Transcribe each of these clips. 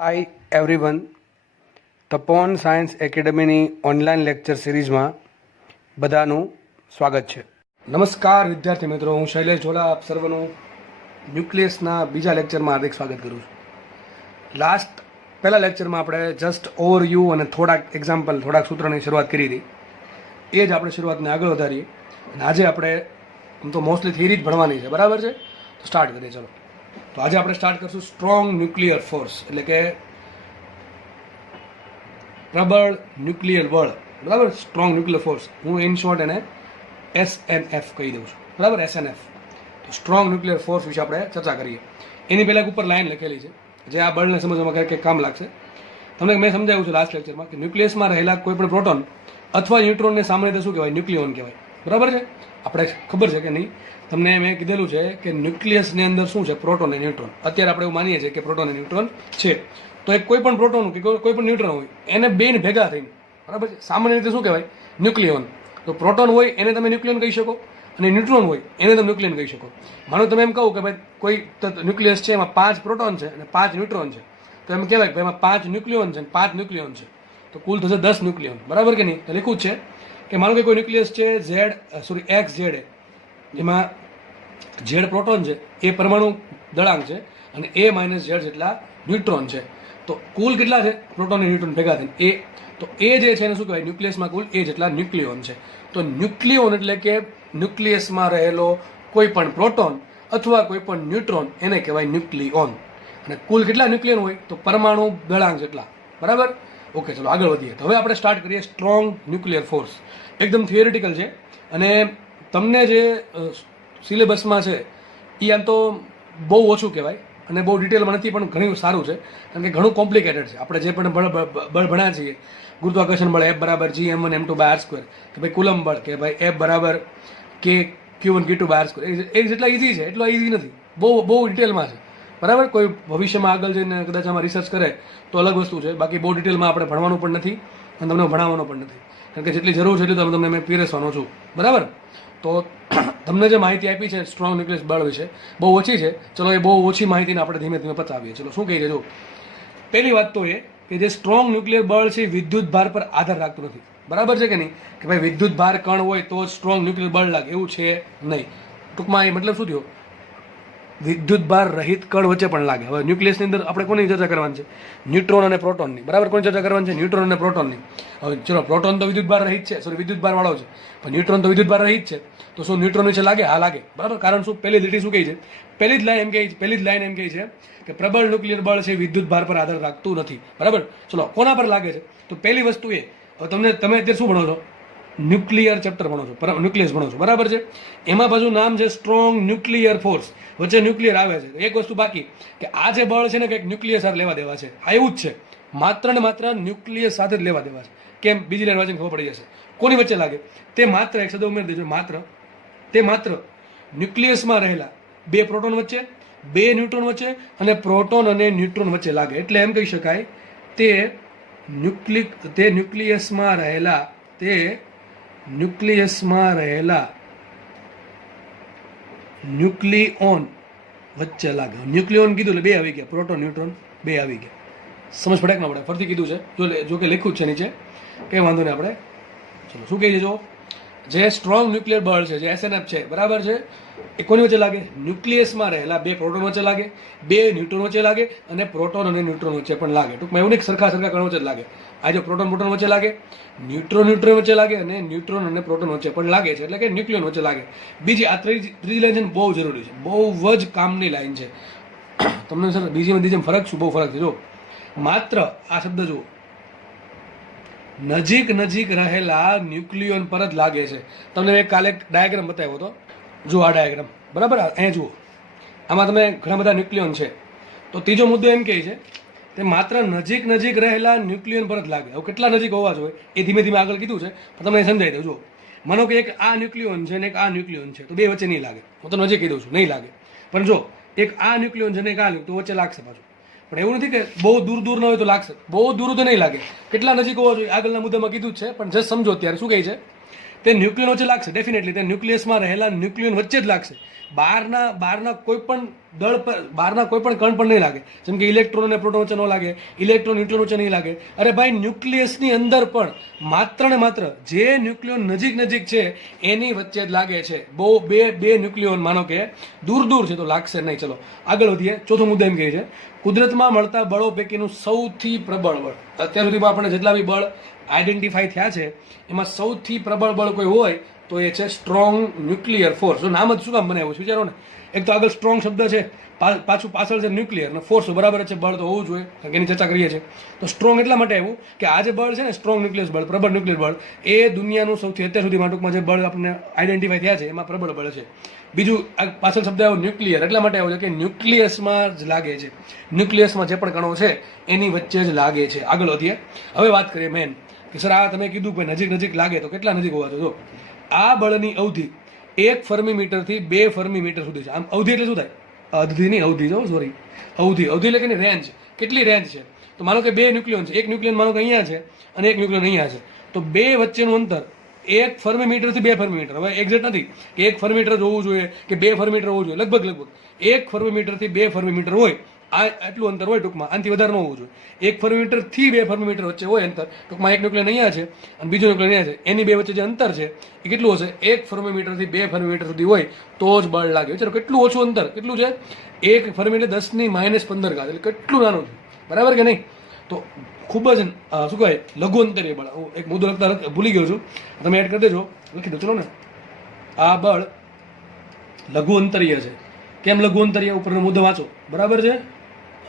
હાય everyone, Tapon science એકેડમીની online lecture સિરીઝમાં બધાનું સ્વાગત છે. નમસ્કાર વિદ્યાર્થી મિત્રો, હું શૈલેષ ઝોલા આપ સર્વનું ન્યુક્લિયસના બીજા લેક્ચરમાં હાર્દિક સ્વાગત કરું છું. પહેલા લેક્ચરમાં આપણે જસ્ટ ઓવરવ્યૂ અને થોડાક એક્ઝામ્પલ, થોડાક સૂત્રની શરૂઆત કરી હતી. એ જ આપણે શરૂઆતને આગળ વધારીએ અને આજે આપણે આમ તો મોસ્ટલી થિયરી જ ભણવાની છે, બરાબર છે? તો સ્ટાર્ટ કરીએ. ચલો, તો આજે આપણે સ્ટાર્ટ કરશું સ્ટ્રોંગ ન્યુક્લિયર ફોર્સ, એટલે કે પ્રબળ ન્યુક્લિયર બળ, બરાબર? સ્ટ્રોંગ ન્યુક્લિયર ફોર્સ, હું ઇન શોર્ટ એને SNF કહી દઉં છું, બરાબર? SNF. તો સ્ટ્રોંગ ન્યુક્લિયર ફોર્સ વિશે આપણે ચર્ચા કરીએ. એની પહેલાં ઉપર લાઈન લખેલી છે જે આ બળને સમજવામાં કંઈક કામ લાગશે. તમને મેં સમજાવ્યું છે લાસ્ટ લેક્ચરમાં કે ન્યુક્લિયસમાં રહેલા કોઈ પણ પ્રોટોન અથવા ન્યુટ્રોનને સામાન્ય રીતે શું કહેવાય? ન્યુક્લિયોન કહેવાય, બરાબર છે? આપણે ખબર છે કે નહીં? તમને મેં કીધેલું છે કે ન્યુક્લિયસની અંદર શું છે? પ્રોટોન અને ન્યુટ્રોન. અત્યારે આપણે એવું માનીએ છીએ કે પ્રોટોન અને ન્યુટ્રોન છે. તો એક કોઈ પણ પ્રોટોન કે કોઈ પણ ન્યુટ્રોન હોય એને બેન ભેગા થઈને, બરાબર છે, સામાન્ય રીતે શું કહેવાય? ન્યુક્લિયોન. તો પ્રોટોન હોય એને તમે ન્યુક્લિયોન કહી શકો અને ન્યુટ્રોન હોય એને તમે ન્યુક્લિયન કહી શકો. માનો તમે એમ કહું કે ભાઈ કોઈ ન્યુક્લિયસ છે, એમાં 5 પ્રોટોન છે અને 5 ન્યુટ્રોન છે, તો એમ કહેવાય કે એમાં 5 ન્યુક્લિયોન છે અને 5 ન્યુક્લિયોન છે, તો કુલ થશે 10 ન્યુક્લિયોન, બરાબર કે નહીં? તો લખ્યું જ છે કે માનો કે કોઈ ન્યુક્લિયસ છે XZ, એમાં Z પ્રોટોન છે એ પરમાણુ દળાંક છે અને A - Z જેટલા ન્યુટ્રોન છે. તો કુલ કેટલા છે પ્રોટોન અને ન્યુટ્રોન ભેગા થઈને? એ. તો એ જે છે એને શું કહેવાય? ન્યુક્લિયસમાં કુલ એ જેટલા ન્યુક્લિયોન છે. તો ન્યુક્લિયોન એટલે કે ન્યુક્લિયસમાં રહેલો કોઈ પણ પ્રોટોન અથવા કોઈ પણ ન્યુટ્રોન એને કહેવાય ન્યુક્લિયોન. અને કુલ કેટલા ન્યુક્લિયોન હોય? તો પરમાણુ દળાંક જેટલા, બરાબર? ઓકે, ચલો આગળ વધીએ. તો હવે આપણે સ્ટાર્ટ કરીએ સ્ટ્રોંગ ન્યુક્લિયર ફોર્સ. એકદમ થિયરિટિકલ છે અને તમને જે સિલેબસમાં છે એ આમ તો બહુ ઓછું કહેવાય અને બહુ ડિટેલમાં નથી, પણ ઘણું સારું છે કારણ કે ઘણું કોમ્પ્લિકેટેડ છે. આપણે જે પણ બળ ભણ્યા છીએ, ગુરુત્વાકર્ષણ બળ F = G m1 m2 r², કે ભાઈ કુલમ બળ, કે ભાઈ F = K Q1 Q2 r², એ જેટલા ઇઝી છે એટલો ઇઝી નથી, બહુ ડિટેલમાં છે, બરાબર? કોઈ ભવિષ્યમાં આગળ જઈને કદાચ આમાં રિસર્ચ કરે તો અલગ વસ્તુ છે, બાકી બહુ ડિટેલમાં આપણે ભણવાનું પણ નથી અને તમને ભણાવવાનો પણ નથી, કારણ કે જેટલી જરૂર છે એટલું તમને મેં પીરસવાનો છું, બરાબર? તો તમને જે માહિતી આપી છે સ્ટ્રોંગ ન્યુક્લિયસ બળ વિશે બહુ ઓછી છે. ચલો, એ બહુ ઓછી માહિતીને આપણે ધીમે ધીમે પચાવીએ. ચલો, શું કહીએ? જો પહેલી વાત તો એ કે જે સ્ટ્રોંગ ન્યુક્લિયર બળ છે વિદ્યુત ભાર પર આધાર રાખતું નથી, બરાબર છે કે નહીં? કે ભાઈ વિદ્યુત ભાર કણ હોય તો સ્ટ્રોંગ ન્યુક્લિયર બળ લાગે, એવું છે નહીં. ટૂંકમાં એ મતલબ શું થયો? વિદ્યુત ભાર રહિત કણ વચ્ચે પણ લાગે. હવે ન્યુક્લિયસની અંદર આપણે કોની ચર્ચા કરવાની છે? ન્યુટ્રોન અને પ્રોટોનની, બરાબર? કોની ચર્ચા કરવાની છે? ન્યુટ્રોન અને પ્રોટોનની. હવે ચલો, પ્રોટોન તો વિદ્યુત ભાર રહિત છે, વિદ્યુત ભાર વાળો છે, પણ ન્યુટ્રોન તો વિદ્યુત ભાર રહિત છે. તો શું ન્યુટ્રોન વિશે લાગે? હા, લાગે, બરાબર. કારણ શું? પહેલી લીટી શું કહી છે? પહેલી જ લાઈન એમ કહે છે કે પ્રબળ ન્યુક્લિયર બળ છે વિદ્યુત ભાર પર આધાર રાખતું નથી, બરાબર? ચલો, કોના પર લાગે છે? તો પહેલી વસ્તુ એ, હવે તમે અત્યારે શું ભણો છો? ન્યુક્લિયર ચેપ્ટર ભણો છો, ન્યુક્લિયસ ભણો છો, બરાબર છે? એમાં પાછું નામ છે સ્ટ્રોંગ ન્યુક્લિયર ફોર્સ, વચ્ચે ન્યુક્લિયર આવે છે. એક વસ્તુ બાકી કે આ જે બળ છે ને કંઈક ન્યુક્લિયસ સાથે લેવા દેવા છે, આ એવું જ છે, માત્ર ને માત્ર ન્યુક્લિયસ સાથે જ લેવા દેવા છે. કેમ? બીજી લાઈન વાંચીને ખબર પડી જશે કોની વચ્ચે લાગે. તે માત્ર, એક શબ્દ ઉમેરી દેજો, માત્ર ન્યુક્લિયસમાં રહેલા 2 પ્રોટોન વચ્ચે, 2 ન્યુટ્રોન વચ્ચે અને પ્રોટોન અને ન્યુટ્રોન વચ્ચે લાગે. એટલે એમ કહી શકાય તે ન્યુક્લિયસમાં રહેલા ન્યુક્લિયોન વચ્ચે લાગે. ન્યુક્લિયોન કીધું એટલે 2 આવી ગયા, પ્રોટોન ન્યુટ્રોન 2 આવી ગયા. સમજ પડે કે ના પડે? ફરીથી કીધું છે, જો કે લખ્યું જ છે નીચે, કંઈ વાંધો નહીં. આપણે ચલો શું કહીએ? જો જે સ્ટ્રોંગ ન્યુક્લિયર બળ છે, જે SNF છે, બરાબર છે, એ કોની વચ્ચે લાગે? ન્યુક્લિયસમાં રહેલા 2 પ્રોટોન વચ્ચે લાગે, 2 ન્યુટ્રોન વચ્ચે લાગે અને પ્રોટોન અને ન્યુટ્રોન વચ્ચે પણ લાગે. ટૂંકમાં એવું નહીં સરખા કણ વચ્ચે લાગે. આ જો પ્રોટોન વચ્ચે લાગે, ન્યુટ્રોન વચ્ચે લાગે અને ન્યુટ્રોન અને પ્રોટોન વચ્ચે પણ લાગે છે, એટલે કે ન્યુક્લિયોન વચ્ચે લાગે. બીજી આ ત્રીજી લાઈન છે ને, બહુ જરૂરી છે, બહુ જ કામની લાઈન છે. તમને સર બીજીમાં જેમ ફરક શું? બહુ ફરક છે. જો માત્ર આ શબ્દ જુઓ, નજીક રહેલા ન્યુક્લિયોન પર જ લાગે છે. તમને મેં કાલે ડાયાગ્રામ બતાવ્યો હતો, જો આ ડાયાગ્રામ, બરાબર? અહીંયા જુઓ, આમાં તમે ઘણા બધા ન્યુક્લિયોન છે. તો ત્રીજો મુદ્દો એમ કહે છે તે માત્ર નજીક રહેલા ન્યુક્લિયોન પર જ લાગે. હવે કેટલા નજીક હોવા જોઈએ એ ધીમે ધીમે આગળ કીધું છે, પણ તમને સમજાવી દઉં. જુઓ, માનો કે એક આ ન્યુક્લિયોન છે ને એક આ ન્યુક્લિયોન છે, તો 2 વચ્ચે નહીં લાગે. હું તો નજીક કહી દઉં છું, નહીં લાગે. પણ જો એક આ ન્યુક્લિયોન છે ને એક આ તો વચ્ચે લાગશે પાછું. પણ એવું નથી કે બહુ દૂર ન હોય તો લાગશે, બહુ દૂર તો નહીં લાગે. કેટલા નજીક હોવા જોઈએ આગળના મુદ્દામાં કીધું જ છે, પણ જસ્ટ સમજો અત્યારે શું કહે છે? તે ન્યુક્લિયોન વચ્ચે લાગશે, ડેફિનેટલી તે ન્યુક્લિયસમાં રહેલા ન્યુક્લિયોન વચ્ચે જ લાગશે. બહારના કોઈ પણ દળ પર બહારના કોઈ પણ કણ પણ નહીં લાગે. જેમ કે ઇલેક્ટ્રોન અને પ્રોટોન વચ્ચે ન લાગે, ઇલેક્ટ્રોન ન્યુટ્રોન વચ્ચે નહીં લાગે. અરે ભાઈ, ન્યુક્લિયસની અંદર પણ માત્ર ને માત્ર જે ન્યુક્લિયોન નજીક છે એની વચ્ચે જ લાગે છે. બે ન્યુક્લિયોન માનો કે દૂર છે તો લાગશે નહીં. ચલો આગળ વધીએ. ચોથો મુદ્દો એમ કહે છે, કુદરતમાં મળતા બળો પૈકીનું સૌથી પ્રબળ બળ. અત્યાર સુધીમાં આપણે જેટલા બી બળ આઈડેન્ટિફાઈ થયા છે એમાં સૌથી પ્રબળ બળ કોઈ હોય તો એ છે સ્ટ્રોંગ ન્યુક્લિયર ફોર્સ. નામ જ શું કામ બનાવ્યું છે વિચારો ને. એક તો આગળ સ્ટ્રોંગ શબ્દ છે, પાછળ છે ન્યુક્લિયર, અને ફોર્સ બરાબર છે, બળ તો હોવું જોઈએ, કારણ કે એની ચર્ચા કરીએ છીએ. તો સ્ટ્રોંગ એટલા માટે આવ્યું કે આ જે બળ છે ને, સ્ટ્રોંગ ન્યુક્લિયસ બળ, પ્રબળ ન્યુક્લિયર બળ, એ દુનિયાનું સૌથી અત્યાર સુધીમાં ટૂંકમાં જે બળ આપણને આઈડેન્ટિફાઈ થયા છે એમાં પ્રબળ બળ છે. બીજું પાછળ શબ્દ આવ્યો ન્યુક્લિયર, એટલા માટે આવ્યો છે કે ન્યુક્લિયસમાં જ લાગે છે. ન્યુક્લિયસમાં જે પણ કણો છે એની વચ્ચે જ લાગે છે. આગળ વધીએ. હવે વાત કરીએ મેન કે સર આ તમે કીધું કે નજીક લાગે તો કેટલા નજીક હોવા જોઈએ. આ બળની અવધિ 1 ફર્મીમીટરથી 2 ફર્મીમીટર સુધી છે. આમ અવધિ એટલે શું થાય? અવધિ એટલે કે રેન્જ. કેટલી રેન્જ છે? તો માનો કે 2 ન્યુક્લિયોન છે. એક ન્યુક્લિયોન માનો કે અહીંયા છે અને એક ન્યુક્લિયોન અહીંયા છે. તો બે વચ્ચેનું અંતર 1 ફર્મીમીટરથી 2 ફર્મીમીટર. હવે એક્ઝેક્ટ નથી કે 1 ફર્મીમીટર જ હોવું જોઈએ કે 2 ફર્મીમીટર હોવું જોઈએ. લગભગ 1 ફર્મીમીટરથી 2 ફર્મીમીટર હોય, આ આટલું અંતર હોય ટૂંકમાં. આનાથી વધારે ન હોવું જોઈએ. 1 ફર્મીમીટરથી 2 ફર્મીમીટર વચ્ચે હોય અંતર. ટૂંકમાં એક ન્યુક્લિયન અહીંયા છે અને બીજો ન્યુક્લિયન અહીંયા છે. એની બે વચ્ચે જે અંતર છે એ કેટલું હશે? 1 ફર્મીમીટરથી 2 ફર્મીમીટર સુધી હોય તો જ બળ લાગે. વિચારો કેટલું ઓછું અંતર. કેટલું છે? 1 ફર્મીમીટર 10⁻15 ઘાત. એટલે કેટલું નાનું છે, બરાબર કે નહીં? તો ખૂબ જ શું કહેવાય, લઘુ અંતરીય બળ. હું એક મુદ્દો લખતા ભૂલી ગયો છું, તમે એડ કરી દેજો. લખી દો ચલો ને. આ બળ લઘુ અંતરીય છે. કેમ લઘુ અંતરીય? ઉપરનો મુદ્દો વાંચો, બરાબર છે?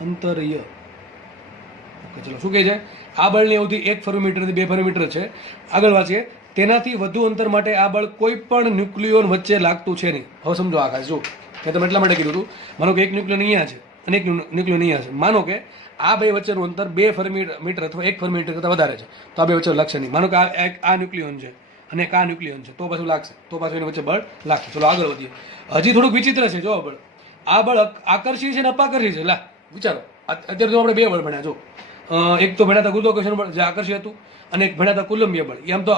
અંતરીય. ઓકે, ચલો શું કહે છે? આ બળની અવધિ 1 ફર્મીમીટરથી 2 ફર્મીમીટર છે. આગળ વાંચીએ. તેનાથી વધુ અંતર માટે આ બળ કોઈ પણ ન્યુક્લિયોન વચ્ચે લાગતું છે નહીં. હવે સમજો આ ખાસ. જો મેં તમે એટલા માટે કીધું હતું, માનો કે એક ન્યુક્લિયોન અહીંયા છે અને એક ન્યુક્લિયોન અહીંયા છે. માનો કે આ બે વચ્ચેનું અંતર 2 ફર્મીમીટર અથવા 1 ફર્મીમીટર કરતાં વધારે છે તો આ બે વચ્ચે લાગશે નહીં. માનો કે આ ન્યુક્લિયોન છે અને આ ન્યુક્લિયોન છે તો પાછું લાગશે, તો પાછું એની વચ્ચે બળ લાગશે. ચલો આગળ વધીએ. હજી થોડુંક વિચિત્ર છે. જો બળ, આ બળ આકર્ષી છે ને અપાકર્ષી છે. વિચારો, અત્યારે તો આપણે 2 બળ ભણ્યા. જો એક તો ભણ્યા હતા ગુરુત્વાકર્ષણ બળ, જે આકર્ષી હતું, અને એક ભણ્યા હતા કુલંબીય બળ. એમ તો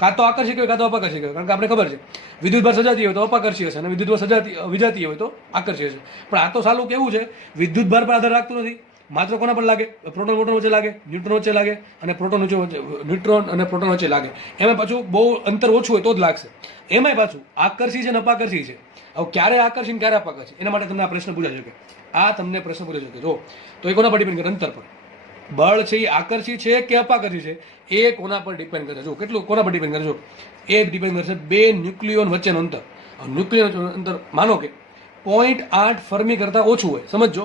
કાં તો આકર્ષી કહેવાય કાં તો અપાકર્ષી કહેવાય, કારણ કે આપણે ખબર છે વિદ્યુતભાર સજાતી હોય તો અપાકર્ષી હશે અને વિદ્યુતભાર વિજાતી હોય તો આકર્ષી હશે. પણ આ તો સાલું કેવું છે, વિદ્યુતભાર પર આધાર રાખતું નથી. માત્ર કોના પર લાગે? પ્રોટોન વચ્ચે લાગે, ન્યુટ્રોન વચ્ચે લાગે અને ન્યુટ્રોન અને પ્રોટોન વચ્ચે લાગે. એમાં પાછું બહુ અંતર ઓછું હોય તો જ લાગશે. એમાંય પાછું આકર્ષી છે અને અપાકર્ષી છે. હવે ક્યારે આકર્ષી ક્યારે અપાકર્ષી, એના માટે તમને આ પ્રશ્ન પૂછાઈ શકે. જો તો એ કોના પર ડિપેન્ડ કરે? અંતર પર. બળ છે એ આકર્ષી છે કે અપાકર્ષી છે એ કોના પર ડિપેન્ડ કરે? જો કેટલું કોના પર ડિપેન્ડ કરે? જો એ ડિપેન્ડ કરશે 2 ન્યુક્લિયોન વચ્ચેનું અંતર. ન્યુક્લિયોન અંતર માનો કે 0.8 ફર્મી કરતાં ઓછું હોય. સમજો,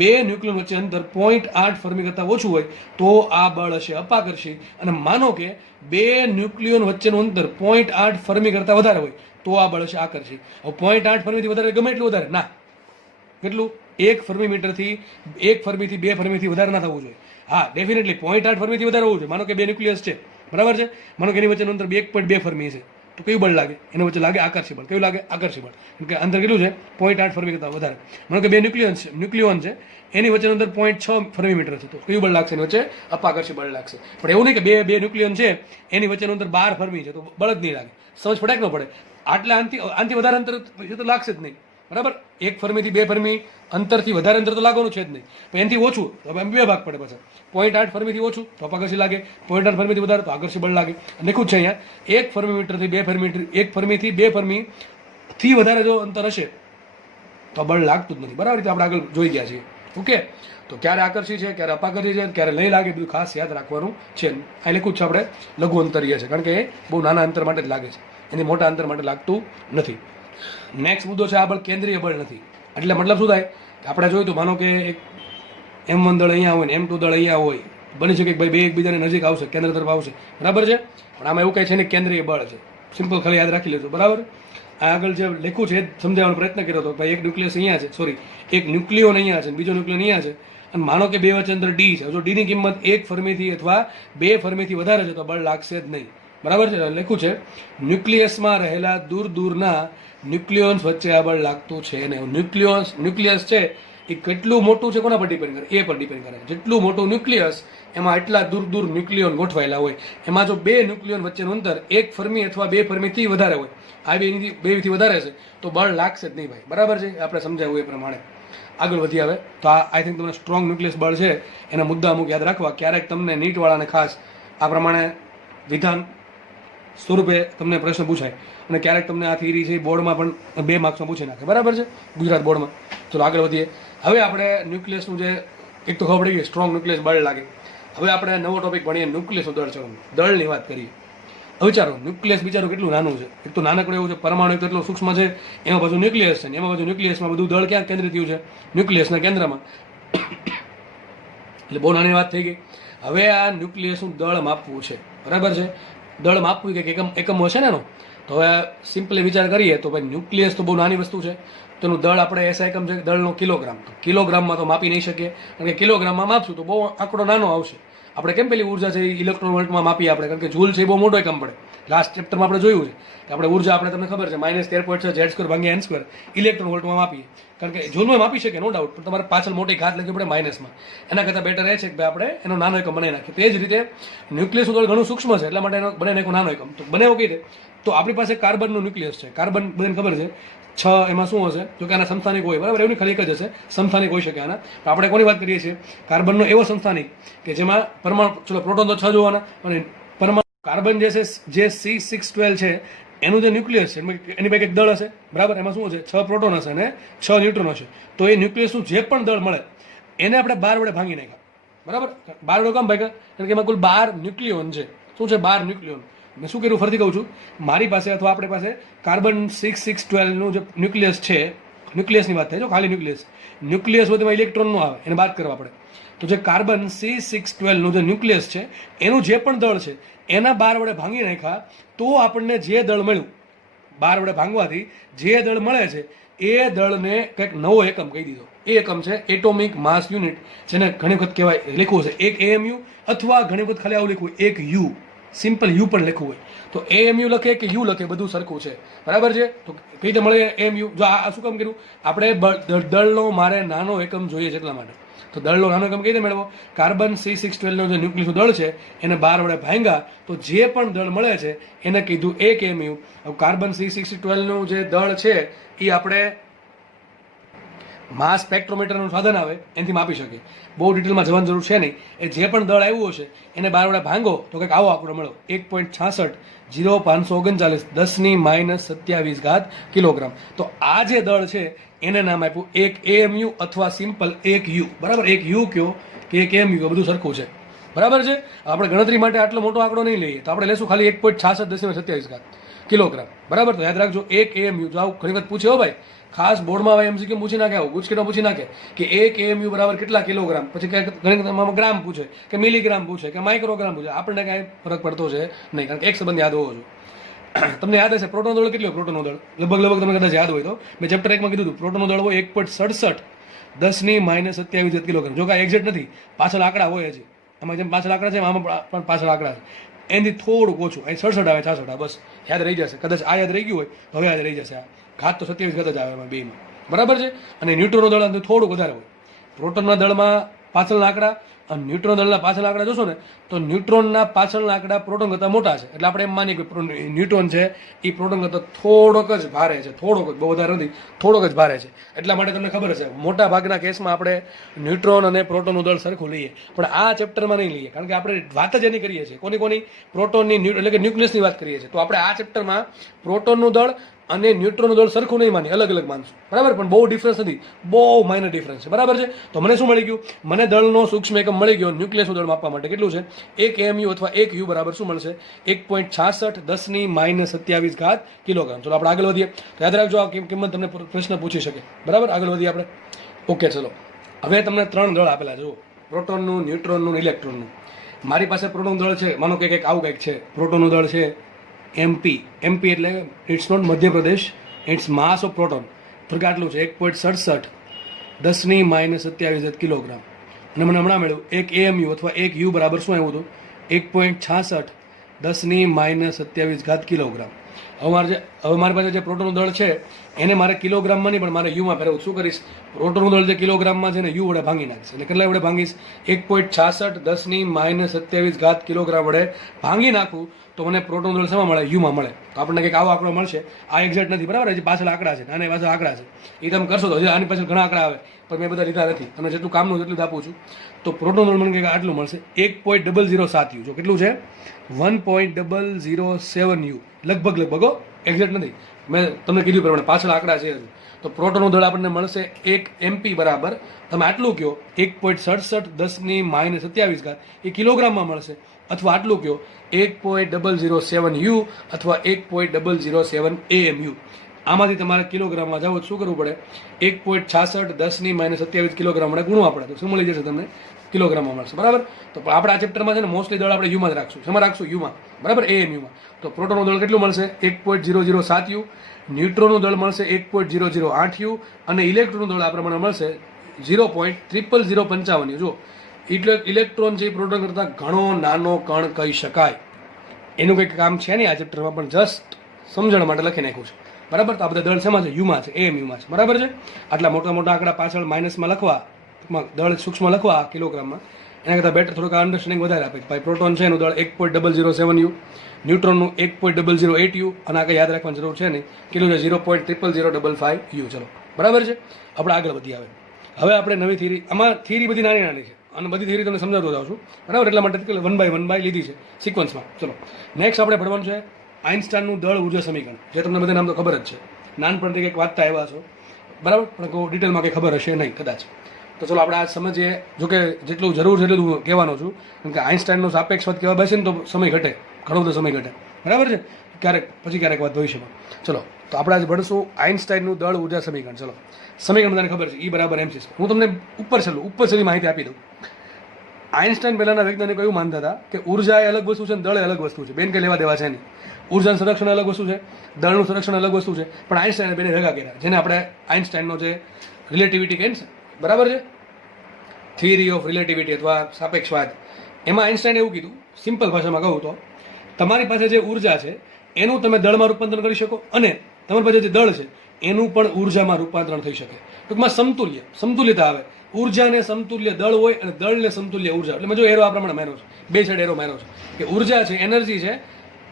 2 ન્યુક્લિયોન વચ્ચે અંતર 0.8 ફર્મી કરતાં ઓછું હોય તો આ બળ હશે અપાકર્ષી. અને માનો કે 2 ન્યુક્લિયોન વચ્ચેનું અંતર 0.8 ફર્મી કરતાં વધારે હોય તો આ બળ હશે આકર્ષી. હવે 0.8 ફર્મીથી વધારે ગમે એટલું વધારે ના. કેટલું? 1 ફર્મીમીટરથી 1 ફર્મીથી 2 ફર્મીથી વધારે ના થવું જોઈએ. હા, ડેફિનેટલી 0.8 ફર્મીથી વધારે હોવું જોઈએ. માનો કે 2 ન્યુક્લિયસ છે, બરાબર છે? માનો કે એની વચ્ચેનું અંતર 1.2 ફર્મી છે તો કયું બળ લાગે? એના વચ્ચે લાગે આકર્ષી બળ. કયું લાગે? આકર્ષી બળ. કારણ કે અંતર કેટલું છે? 0.8 ફર્મી કરતાં વધારે. માનો કે 2 ન્યુક્લિયોન છે, એની વચ્ચેનું અંતર 0.6 ફર્મીમીટર છે તો કયું બળ લાગશે? એની વચ્ચે અપાકર્ષી બળ લાગશે. પણ એવું નહીં કે બે ન્યુક્લિયોન છે એની વચ્ચેનું અંતર 12 ફર્મી છે તો બળ જ નહીં લાગે. સમજ પડે કે ન પડે? આટલા આનથી વધારે અંતર તો લાગશે જ નહીં, બરાબર? 1 ફર્મીથી 2 ફર્મી અંતરથી વધારે અંતર તો લાગવાનું છે જ નહીં. પણ એનાથી ઓછું તો એમ 2 ભાગ પડે. પછી 0.8 ફર્મીથી ઓછું તો અપાકર્ષી લાગે, 0.8 ફર્મીથી વધારે તો આકર્ષી બળ લાગે. લખ્યું છે અહીંયા 1 ફર્મીમીટરથી 2 ફર્મીમીટર, 1 ફર્મીથી 2 ફર્મીથી વધારે જો અંતર હશે તો બળ લાગતું જ નથી. બરાબર રીતે આપણે આગળ જોઈ ગયા છીએ. ઓકે, તો ક્યારે આકર્ષી છે, ક્યારે અપાકર્ષી છે, ક્યારે નહીં લાગે, બધું ખાસ યાદ રાખવાનું છે. આ લખ્યું છે આપણે લઘુ અંતરીય છે કારણ કે એ બહુ નાના અંતર માટે જ લાગે છે, એની મોટા અંતર માટે લાગતું નથી. નેક્સ્ટ મુદ્દો છે આ બળ કેન્દ્રીય બળ નથી. એટલે મતલબ શું થાય કે આપણે જોયું તો માનો કે એક M1 દળ અહીંયા હોય ને M2 દળ અહીંયા હોય, બની શકે કે ભાઈ બે એકબીજાની નજીક આવશે, કેન્દ્ર તરફ આવશે, બરાબર છે? પણ આમાં એવું કહે છે ને કેન્દ્રીય બળ છે. સિમ્પલ ખાલી યાદ રાખી લેજો, બરાબર? આ આગળ જે લખ્યું છે એ સમજાવવાનો પ્રયત્ન કર્યો હતો. ભાઈ એક ન્યુક્લિયસ અહીંયા છે, એક ન્યુક્લિયોન અહીંયા છે, બીજો ન્યુક્લિયોન અહીંયા છે, અને માનો કે બે વચ્ચે અંતર D છે. જો D ની કિંમત 1 ફર્મીથી અથવા 2 ફર્મીથી વધારે છે તો બળ લાગશે જ નહીં, બરાબર છે? લખ્યું છે ન્યુક્લિયસમાં રહેલા દૂરના ન્યુક્લિયોન્સ વચ્ચે આ બળ લાગતું છે ને. ન્યુક્લિયસ છે એ કેટલું મોટું છે કોના પર ડિપેન્ડ કરે? એ પર ડિપેન્ડ કરે. જેટલું મોટું ન્યુક્લિયસ એમાં એટલા દૂર દૂર ન્યુક્લિયોન ગોઠવાયેલા હોય. એમાં જો બે ન્યુક્લિયોન વચ્ચેનું અંતર એક ફર્મી અથવા બે ફર્મીથી વધારે હોય, આ બેથી વધારે છે તો બળ લાગશે જ નહીં ભાઈ. બરાબર છે? આપણે સમજાવ્યું એ પ્રમાણે આગળ વધી આવે તો આઈ થિંક તમને સ્ટ્રોંગ ન્યુક્લિયસ બળ છે એના મુદ્દા અમુક યાદ રાખવા. ક્યારેક તમને નીટવાળાને ખાસ આ પ્રમાણે વિધાન સ્વરૂપે તમને પ્રશ્ન પૂછાય અને ક્યારેક તમને આ થિયરી છે બોર્ડમાં પણ 2 માર્ક્સમાં પૂછી નાખે. બરાબર છે? ગુજરાત બોર્ડમાં. ચલો આગળ વધીએ. હવે આપણે ન્યુક્લિયસનું જે એક તો ખબર પડી ગઈ સ્ટ્રોંગ ન્યુક્લિયસ બળ લાગે. હવે આપણે નવો ટોપિક ભણીએ ન્યુક્લિયસનું દળ. ચલો દળની વાત કરીએ. હવે વિચારો ન્યુક્લિયસ બિચારો કેટલું નાનું છે. એક તો નાનકડું એવું છે, પરમાણુ તો એટલો સૂક્ષ્મ છે, એમાં પાછું ન્યુક્લિયસ છે, એમાં પાછું ન્યુક્લિયસમાં બધું દળ ક્યાં કેન્દ્રિત થયું છે? ન્યુક્લિયસના કેન્દ્રમાં. એટલે બહુ નાની વાત થઈ ગઈ. હવે આ ન્યુક્લિયસનું દળ માપવું છે. બરાબર છે? દળ માપવું કે એકમ હશે ને એનો. તો હવે સિમ્પલી વિચાર કરીએ તો ભાઈ ન્યુક્લિયસ તો બહુ નાની વસ્તુ છે, તેનું દળ આપણે એસઆઈ એકમ છે દળનો કિલોગ્રામ. તો કિલોગ્રામમાં તો માપી નહીં શકીએ, કારણ કે કિલોગ્રામમાં માપશું તો બહુ આંકડો નાનો આવશે. આપણે કેમ પેલી ઉર્જા છે એ ઇલેક્ટ્રોન વોલ્ટમાં માપીએ આપણે, કારણ કે જૂલ છે એ બહુ મોટો એકમ પડે. લાસ્ટ ચેપ્ટરમાં આપણે જોયું છે કે આપણે ઉર્જા આપણે તમને ખબર છે -13.6 Z² / ઇલેક્ટ્રોન વોલ્ટમાં માપીએ, કારણ કે જૂલમાં માપી શકે નો ડાઉટ, પણ તમારે પાછળ મોટી ઘાત લખવી પડે માઇનસમાં. એના કરતાં બેટર એ છે કે ભાઈ આપણે એનો નાનો એકમ બનાવી નાખીએ. તો એ જ રીતે ન્યુક્લિયસનું દળ ઘણું સૂક્ષ્મ છે, એટલા માટે એનો બને નાખો નાનો એકમ. તો બને એવું કહી દે તો આપણી પાસે કાર્બનનું ન્યુક્લિયસ છે. કાર્બન બધાને ખબર છે 6, એમાં શું હશે? જો કે આના સમસ્થાનિક હોય. બરાબર? એવું ખાલી એક જ હશે, સમસ્થાનિક હોઈ શકે આના. તો આપણે કોની વાત કરીએ છીએ? કાર્બનનો એવો સમસ્થાનિક કે જેમાં પરમાણુ, ચલો પ્રોટોન તો 6 જોવાના, અને પરમાણુ કાર્બન જે છે જે C612 છે એનું જે ન્યુક્લિયસ છે એની પાસે એક દળ હશે. બરાબર? એમાં શું હશે? 6 પ્રોટોન હશે અને 6 ન્યુટ્રોન હશે. તો એ ન્યુક્લિયસનું જે પણ દળ મળે એને આપણે 12 વડે ભાંગી નાખ્યા. બરાબર? 12 વડે કેમ ભાગ્યા? કારણ કે એમાં કુલ 12 ન્યુક્લિયોન છે. શું છે? 12 ન્યુક્લિયોન. મેં શું કર્યું ફરીથી કહું છું, મારી પાસે અથવા આપણી પાસે કાર્બન 612નું જે ન્યુક્લિયસ છે, ન્યુક્લિયસની વાત થાય, જો ખાલી ન્યુક્લિયસ હોય તેમાં ઇલેક્ટ્રોન નો આવે, એને બાદ કરવા પડે. તો જે કાર્બન C612નું જે ન્યુક્લિયસ છે એનું જે પણ દળ છે એના 12 વડે ભાંગી નાખ્યા તો આપણને જે દળ મળ્યું, 12 વડે ભાંગવાથી જે દળ મળે છે એ દળને કંઈક નવો એકમ કહી દીધો. એ એકમ છે એટોમિક માસ યુનિટ, જેને ઘણી વખત કહેવાય લખવું છે 1 AMU, અથવા ઘણી વખત ખાલી આવું લખવું 1 U, સિમ્પલ યુ પણ લખવું હોય તો AMU લખે કે યુ લખે બધું સરખું છે. બરાબર છે? તો કઈ રીતે મળે AMU? જો આ શું કામ કર્યું આપણે? દળનો મારે નાનો એકમ જોઈએ છે એટલા માટે. તો દળનો નાનો એકમ કઈ રીતે મેળવો? કાર્બન C612નું જે ન્યુક્લિયસનું દળ છે એને 12 વડે ભાંગ્યા તો જે પણ દળ મળે છે એને કીધું 1 AMU. હવે કાર્બન C612નું જે દળ છે એ આપણે માસ સ્પેક્ટ્રોમીટરનું સાધન આવે એનાથી માપી શકીએ. બહુ ડિટેલમાં જવાની જરૂર છે નહીં. એ જે પણ દળ આવ્યું હશે એને 12 વડે ભાંગો તો કંઈક આવો આંકડો મળો 1.660539 કિલોગ્રામ. તો આ જે દળ છે એને નામ આપ્યું 1 AMU અથવા સિમ્પલ 1 U. બરાબર? 1 U કયો કે 1 AMU બધું સરખું છે. બરાબર છે? આપણે ગણતરી માટે આટલો મોટો આંકડો નહીં લઈએ, તો આપણે લેશું ખાલી 1.66 કિલોગ્રામ. બરાબર? તો યાદ રાખજો 1 AMU. જો આવું ઘણી વખત પૂછે હો ભાઈ, ખાસ બોર્ડમાં આવે MCQ પૂછી નાખે, આવું ગુજકેટમાં પૂછી નાખે કે 1 AMU બરાબર કેટલા કિલોગ્રામ, પછી ઘણી ગ્રામ પૂછે કે મિલીગ્રામ પૂછે કે માઇક્રોગ્રામ પૂછે, આપણને કાંઈ ફરક પડતો છે નહીં, કારણ કે એક સંબંધ યાદ હોવો જોઈએ. તમને યાદ હશે પ્રોટોન દળ કેટલો? પ્રોટોનનો દળ લગભગ તમને કદાચ યાદ હોય તો મેં ચેપ્ટર 1માં કીધું હતું પ્રોટોનનો દળ હોય 1.67 10⁻27 કિલોગ્રામ. જો કાંઈ એક્ઝેક્ટ નથી, પાછળ આંકડા હોય હજી. આમાં જેમ પાછળ આંકડા છે આમાં પણ પાછળ આંકડા છે, એનાથી થોડુંક ઓછું. અહીં 67 આવે 66 આવે, બસ યાદ રહી જશે. કદાચ આ યાદ રહી ગયું હોય તો હવે યાદ રહી જશે. આ ઘાત તો 27 ઘાત જ આવે એમાં બેમાં. બરાબર છે? અને ન્યુટ્રોનનો દળ થોડુંક વધારે હોય. પ્રોટોનના દળમાં પાછળના આંકડા અને ન્યુટ્રોન દળના પાછળના આંકડા જોશો ને તો ન્યુટ્રોનના પાછળના આંકડા પ્રોટોન કરતાં મોટા છે. એટલે આપણે એમ માનીએ કે ન્યુટ્રોન છે એ પ્રોટોન કરતાં થોડોક જ ભારે છે, થોડોક જ, બહુ વધારે નથી, થોડોક જ ભારે છે. એટલા માટે તમને ખબર હશે મોટા ભાગના કેસમાં આપણે ન્યુટ્રોન અને પ્રોટોનનું દળ સરખું લઈએ, પણ આ ચેપ્ટરમાં નહીં લઈએ, કારણ કે આપણે વાત જ એની કરીએ છીએ. કોની પ્રોટોનની, એટલે કે ન્યુક્લિયસની વાત કરીએ છીએ. તો આપણે આ ચેપ્ટરમાં પ્રોટોનનું દળ અને ન્યુટ્રોનનું દળ સરખું નહીં માની, અલગ અલગ માનશું. બરાબર? પણ બહુ ડિફરન્સ નથી, બહુ માઇનર ડિફરન્સ છે. બરાબર છે? તો મને શું મળી ગયું? મને દળનો સૂક્ષ્મ એકમ મળી ગયો ન્યુક્લિયસનું દળ માપવા માટે. કેટલું છે? 1 AMU અથવા 1 U બરાબર શું મળશે? 1.66 10⁻27 કિલોગ્રામ. ચલો આપણે આગળ વધીએ. તો યાદ રાખજો આ કિંમત તમને પ્રશ્ન પૂછી શકે. બરાબર? આગળ વધીએ આપણે. ઓકે, ચલો હવે તમને 3 દળ આપેલા જુઓ, પ્રોટોનનું, ન્યુટ્રોનનું, ઇલેક્ટ્રોનનું. મારી પાસે પ્રોટોન દળ છે, માનો કે કંઈક આવું કંઈક છે. પ્રોટોનનું દળ છે MP એટલે it's not Madhya Pradesh, it's mass of proton. તો આટલું છે 1.67 10⁻27 કિલોગ્રામ. અને મને હમણાં મળ્યું 1 AMU અથવા 1 U બરાબર શું આવ્યું હતું? 1.66 10⁻27 કિલોગ્રામ. હવે મારી પાસે જે પ્રોટોનનું દળ છે એને મારે કિલોગ્રામમાં નહીં પણ મારે યુમાં ફેરવવું. શું કરીશ? પ્રોટોનનું દળ જે કિલોગ્રામમાં છે ને યુ વડે ભાંગી નાખીશ. એટલે કેટલા વડે ભાંગીશ? 1.66 × 10⁻27 કિલોગ્રામ વડે ભાંગી નાખું તો મને પ્રોટોન દળ શેમાં મળે? યુમાં મળે. તો આપણને કંઈક આવો આંકડો મળશે. આ એક્ઝેક્ટ નથી, બરાબર? હજી પાછળ આંકડા છે, નાના પાછળ આંકડા છે. એ તમે કરશો તો હજી આની પાછળ ઘણા આંકડા આવે, પણ મેં બધા લીધા નથી. તમને જેટલું કામનું જેટલું જ આપું છું. તો પ્રોટોન દળ મને કંઈક આટલું મળશે, 1.007 યુ. જો કેટલું છે? 1.007 યુ. લગભગ એક્ઝેક્ટ નથી, મેં તમને કીધું પ્રમાણે પાછળ આંકડા છે. તો પ્રોટોનનું દળ આપણને મળશે 1 MP બરાબર, તમે આટલું કહો 1.67 × 10⁻27 એ કિલોગ્રામમાં મળશે, અથવા આટલું કહો 1.007 યુ અથવા 1.007 AMU. આમાંથી તમારે કિલોગ્રામમાં જાવ શું કરવું પડે? 1.66 10⁻27 કિલોગ્રામ વડે ગુણવા પડે. તો શું મળી જશે તમને? કિલોગ્રામમાં મળશે, બરાબર? તો આપણે આ ચેપ્ટરમાં છે ને મોસ્ટલી દળ આપણે યુમાં જ રાખશું. શેમાં રાખશું? યુમાં, બરાબર? AMUમાં. તો પ્રોટોનનું દળ કેટલું મળશે? 1.007 યુ. ન્યુટ્રોનનું દળ મળશે 1.008 યુ. અને ઇલેક્ટ્રોનનું દળ આ પ્રમાણે મળશે 0.00055 યુ. જો ઇલેક્ટ્રોન જે પ્રોટોન કરતાં ઘણો નાનો કણ કહી શકાય. એનું કંઈક કામ છે નહીં આ ચેપ્ટરમાં, પણ જસ્ટ સમજણ માટે લખી નાખ્યું છે, બરાબર? તો આ બધા દળ શેમાં છે? યુમાં છે, AMUમાં છે, બરાબર છે? આટલા મોટા મોટા આંકડા પાછળ માઇનસમાં લખવા, દળ સૂક્ષ્મ લખવા કિલોગ્રામમાં, એના કરતાં બેટર થોડુંક અન્ડરસ્ટેન્ડિંગ વધારે આપે. ભાઈ પ્રોટોન છે એનું દળ 1.007 યુ, ન્યુટ્રોનનું 1.008 યુ, અને આગળ યાદ રાખવાની જરૂર છે નહીં, કિલો છે 0.00055 યુ. ચલો, બરાબર છે? આપણે આગળ વધી આવે. હવે આપણે નવી થિયરી, આમાં થિયરી બધી નાની નાની છે અને બધી થિયરી તમને સમજાવતો જાઉં છું, બરાબર? એટલા માટે 1 બાય 1 લીધી છે સિક્વન્સમાં. ચલો, નેક્સ્ટ આપણે ભણવાનું છે આઇન્સ્ટાઈનનું દળ ઉર્જા સમીકરણ, જે તમને બધા નામ તો ખબર જ છે, નાનપણથી કંઈક વાંચતા આવ્યા છો, બરાબર? પણ કોઈ ડિટેલમાં કંઈ ખબર હશે નહીં કદાચ. તો ચલો આપણે આ સમજીએ. જોકે જેટલું જરૂર છે એટલું હું કહેવાનો છું, કેમ કે આઇન્સ્ટાઈનનો સાપેક્ષવાદ કહેવા બેસે ને તો સમય ઘટે, ઘણો બધો સમય ઘટે, બરાબર છે? ક્યારેક વાત ભવિષ્યમાં. ચલો, તો આપણે આજે ભણશું આઇન્સ્ટાઈનનું દળ ઉર્જા સમીકરણ. ચલો, સમીકરણ બધાને ખબર છે, E = mc². હું તમને ઉપર છેલ્લી માહિતી આપી દઉં. આઇન્સ્ટાઈન પહેલાના વૈજ્ઞાનિકો એવું માનતા હતા કે ઉર્જા એ અલગ વસ્તુ છે અને દળ એ અલગ વસ્તુ છે, બેન કંઈ લેવા દેવા છે નહીં. ઉર્જાનું સંરક્ષણ અલગ વસ્તુ છે, દળનું સંરક્ષણ અલગ વસ્તુ છે. પણ આઇન્સ્ટાઈને બેને ભેગા કર્યા, જેને આપણે આઇન્સ્ટાઈનનો જે રિલેટિવિટી કહે છે, બરાબર છે? થિયરી ઓફ રિલેટિવિટી અથવા સાપેક્ષવાદ. એમાં આઇન્સ્ટાઈને એવું કીધું, સિમ્પલ ભાષામાં કહું તો, તમારી પાસે જે ઉર્જા છે એનું તમે દળમાં રૂપાંતરણ કરી શકો, અને તમારી પાસે જે દળ છે એનું પણ ઉર્જામાં રૂપાંતરણ થઈ શકે. ટૂંકમાં સમતુલ્યતા આવે. ઉર્જાને સમતુલ્ય દળ હોય અને દળને સમતુલ્ય ઉર્જા. એટલે મેં જો એરો આ પ્રમાણે માર્યો છે, બે સાઈડ એરો માર્યો છે કે ઉર્જા છે, એનર્જી છે,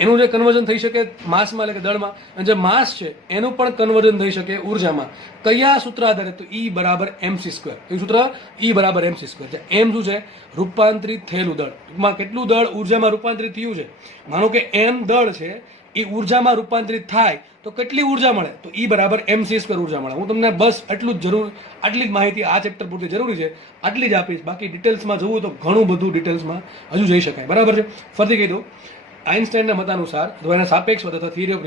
એનું જે કન્વર્ઝન થઈ શકે માસમાં, એટલે કે દળમાં, અને જે માસ છે એનું પણ કન્વર્ઝન થઈ શકે ઉર્જામાં. કયા સૂત્ર આધારે? તો E = mc². કયું સૂત્ર? E = mc². એમ શું છે? રૂપાંતરિત થયેલું દળ. ટૂંકમાં કેટલું દળ ઉર્જામાં રૂપાંતરિત થયું છે. માનો કે m દળ છે, એ ઉર્જામાં રૂપાંતરિત થાય તો કેટલી ઉર્જા મળે? તો E = mc² ઉર્જા મળે. હું તમને બસ આટલી જ માહિતી આ ચેપ્ટર પૂરતી જરૂરી છે, આટલી જ આપીશ. બાકી ડિટેલ્સમાં જવું તો ઘણું બધું ડિટેલ્સમાં હજુ જઈ શકાય, બરાબર છે? ફરીથી કહી દઉં, આઇન્સ્ટાઈનના મતાનુસાર અથવા એના સાપેક્ષવાદ અથવા થિયરી ઓફ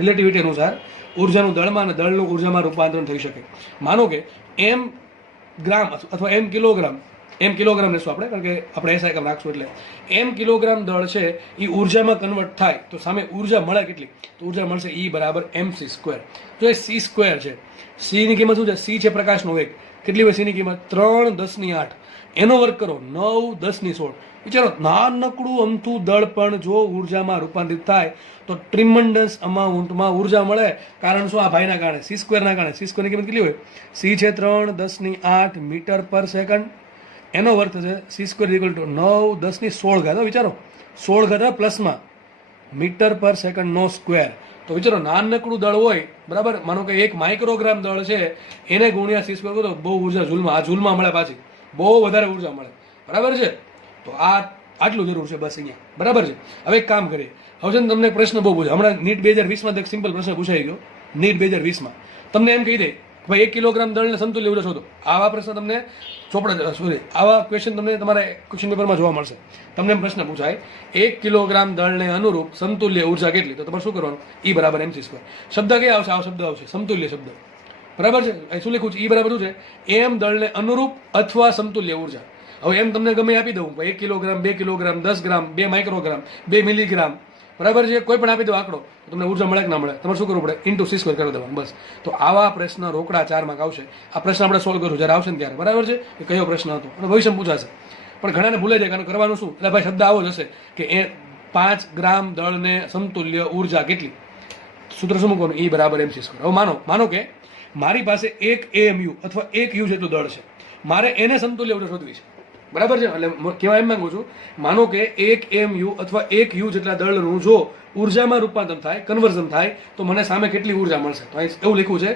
રિલેટિવિટી અનુસાર ઉર્જાનું દળમાં અને દળનું ઉર્જામાં રૂપાંતરણ થઈ શકે. માનો કે m ગ્રામ અથવા m કિલોગ્રામ લેશું આપણે, કારણ કે આપણે SI એકમ રાખશું, એટલે m કિલોગ્રામ દળ છે એ ઉર્જામાં કન્વર્ટ થાય તો સામે ઉર્જા મળે કેટલી? તો ઉર્જા મળશે E = mc². તો એ c² છે. c ની કિંમત શું છે? c છે પ્રકાશનો વેગ. કેટલી હોય c ની કિંમત? 3×10⁸. એનો વર્ગ કરો 9×10⁻16. વિચારો, નાનકડું અમથું દળ પણ જો ઉર્જામાં રૂપાંતરિત થાય તો ટ્રિમન્ડસ અમાઉન્ટમાં ઉર્જા મળે. કારણ શું? આ ભાઈના કારણે, c² ના કારણે. c² ની કિંમત કેટલી હોય? c છે 3×10⁸ મીટર/સેકન્ડ. એનો વર્ગ થશે c² = 9×10⁻16. વિચારો, 16 પ્લસમાં મીટર/સેકન્ડનો સ્ક્વેર. તો વિચારો, નાનકડું દળ હોય, બરાબર? માનો કે 1 માઇક્રોગ્રામ દળ છે, એને ગુણ્યા c² કરો તો બહુ ઉર્જા આ ઝૂલમાં મળે, પાછી બહુ વધારે ઉર્જા મળે, બરાબર છે? તો આ આટલું જરૂર છે બસ અહીંયા, બરાબર છે? હવે એક કામ કરીએ. હવે છે ને તમને પ્રશ્ન બહુ પૂછે. હમણાં NEET 2020માં એક સિમ્પલ પ્રશ્ન પૂછાઈ ગયો. NEET 2020માં તમને એમ કહી દે ભાઈ 1 કિલોગ્રામ દળને સમતુલ્ય ઉર્જા શોધો. આવા પ્રશ્ન તમને આવા ક્વેશ્ચન તમને તમારે ક્વેશ્ચન પેપરમાં જોવા મળશે. તમને પ્રશ્ન પૂછાય 1 કિલોગ્રામ દળને અનુરૂપ સમતુલ્ય ઉર્જા કેટલી? તો તમારે શું કરવાનું? E = mc². શબ્દ કયા આવશે? આ શબ્દ આવશે, સમતુલ્ય શબ્દ, બરાબર છે? શું લખ્યું છે? E બરાબર શું છે? m દળને અનુરૂપ અથવા સમતુલ્ય ઉર્જા. હવે એમ તમને ગમે આપી દઉં, 1 કિલોગ્રામ, 2 કિલોગ્રામ, 10 ગ્રામ, 2 માઇક્રોગ્રામ, 2 મિલીગ્રામ, બરાબર છે? કોઈ પણ આપી દો આંકડો, તો તમને ઉર્જા મળે કે ના મળે? તમારે શું કરવું પડે? × c² કરી દેવાનું, બસ. તો આવા પ્રશ્ન રોકડા 4 માર્ક આવશે. આ પ્રશ્ન આપણે સોલ્વ કરશું જ્યારે આવશે ને ત્યારે, બરાબર છે? કે કયો પ્રશ્ન હતો અને ભવિષ્યમાં પૂછાશે. પણ ઘણાને ભૂલે જાય, કારણ કરવાનું શું? એટલે ભાઈ શબ્દ આવો જ હશે કે 5 ગ્રામ દળને સમતુલ્ય ઉર્જા કેટલી? સૂત્ર શું મૂકવાનું? E બરાબર mc સ્ક્વેર. હવે માનો કે મારી પાસે એક AMU અથવા એક યુ જેટલું દળ છે, મારે એને સમતુલ્ય ઉર્જા શોધવી છે, બરાબર છે. એટલે કહેવા એમ માંગુ છું, માનો કે એક AMU અથવા એક યુ જેટલા દળનું જો ઉર્જામાં રૂપાંતર થાય, કન્વર્ઝન થાય, તો મને સામે કેટલી ઉર્જા મળશે? તો અહીં એવું લખ્યું છે,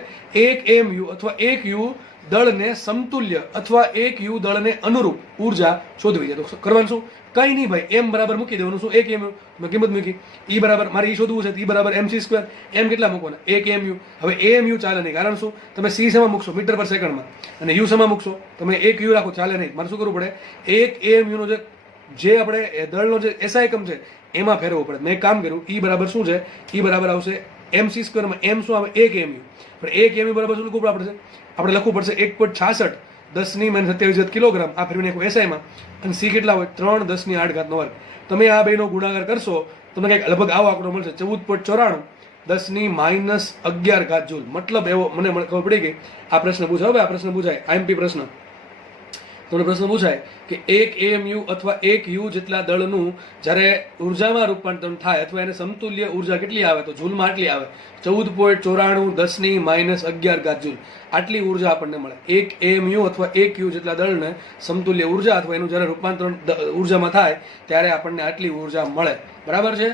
એક AMU અથવા એક યુ દળને સમતુલ્ય અથવા એક યુ દળને અનુરૂપ ઉર્જા શોધવી છે. તો કરવાનું શું? કંઈ નહીં ભાઈ, એમ બરાબર મૂકી દેવાનું. શું? એક AMU મેં કિંમત મૂકી, E બરાબર મારે E શોધવું છે, E બરાબર mc સ્ક્વેર. એમ કેટલા મૂકવાના? એક AMU. હવે AMU ચાલે નહીં, કારણ શું? તમે C સમા મૂકશો મીટર પર સેકન્ડમાં અને યુ સમા મૂકશો, તમે એક યુ રાખો, ચાલે નહીં. મારે શું કરવું પડે? એક AMU નો જે આપણે દળનો જે SI એકમ છે એમાં ફેરવવું પડે. મેં એક કામ કર્યું, E બરાબર શું છે? E બરાબર આવશે mc સ્ક્વેરમાં m શું આવે? એક AMU. પણ એક AMU બરાબર શું લખવું પડશે? આપણે લખવું પડશે 1.66 10⁻27 કિલોગ્રામ. આ ફેરવીને નાખો SI માં, અને C કેટલા હોય? 3 10⁸ વર્ગ. તમે આ બેનો ગુણાકાર કરશો તમને કંઈક લગભગ આવો આંકડો મળશે, 14.94 10⁻11 જૂલ. મતલબ એવો મને ખબર પડી ગઈ. આ પ્રશ્ન પૂછાય, હવે આ પ્રશ્ન પૂછાય, IMP પ્રશ્ન. તમને પ્રશ્ન પૂછાય કે એક AMU અથવા એક યુ જેટલા દળનું જ્યારે ઉર્જામાં રૂપાંતર થાય અથવા એને સમતુલ્ય ઉર્જા કેટલી આવે? તો જૂલમાં આટલી આવે, 14.94 10⁻11 જૂલ. આટલી ઉર્જા આપણને મળે. એક AMU અથવા એક યુ જેટલા દળને સમતુલ્ય ઉર્જા અથવા એનું જ્યારે રૂપાંતરણ ઉર્જામાં થાય ત્યારે આપણને આટલી ઉર્જા મળે, બરાબર છે.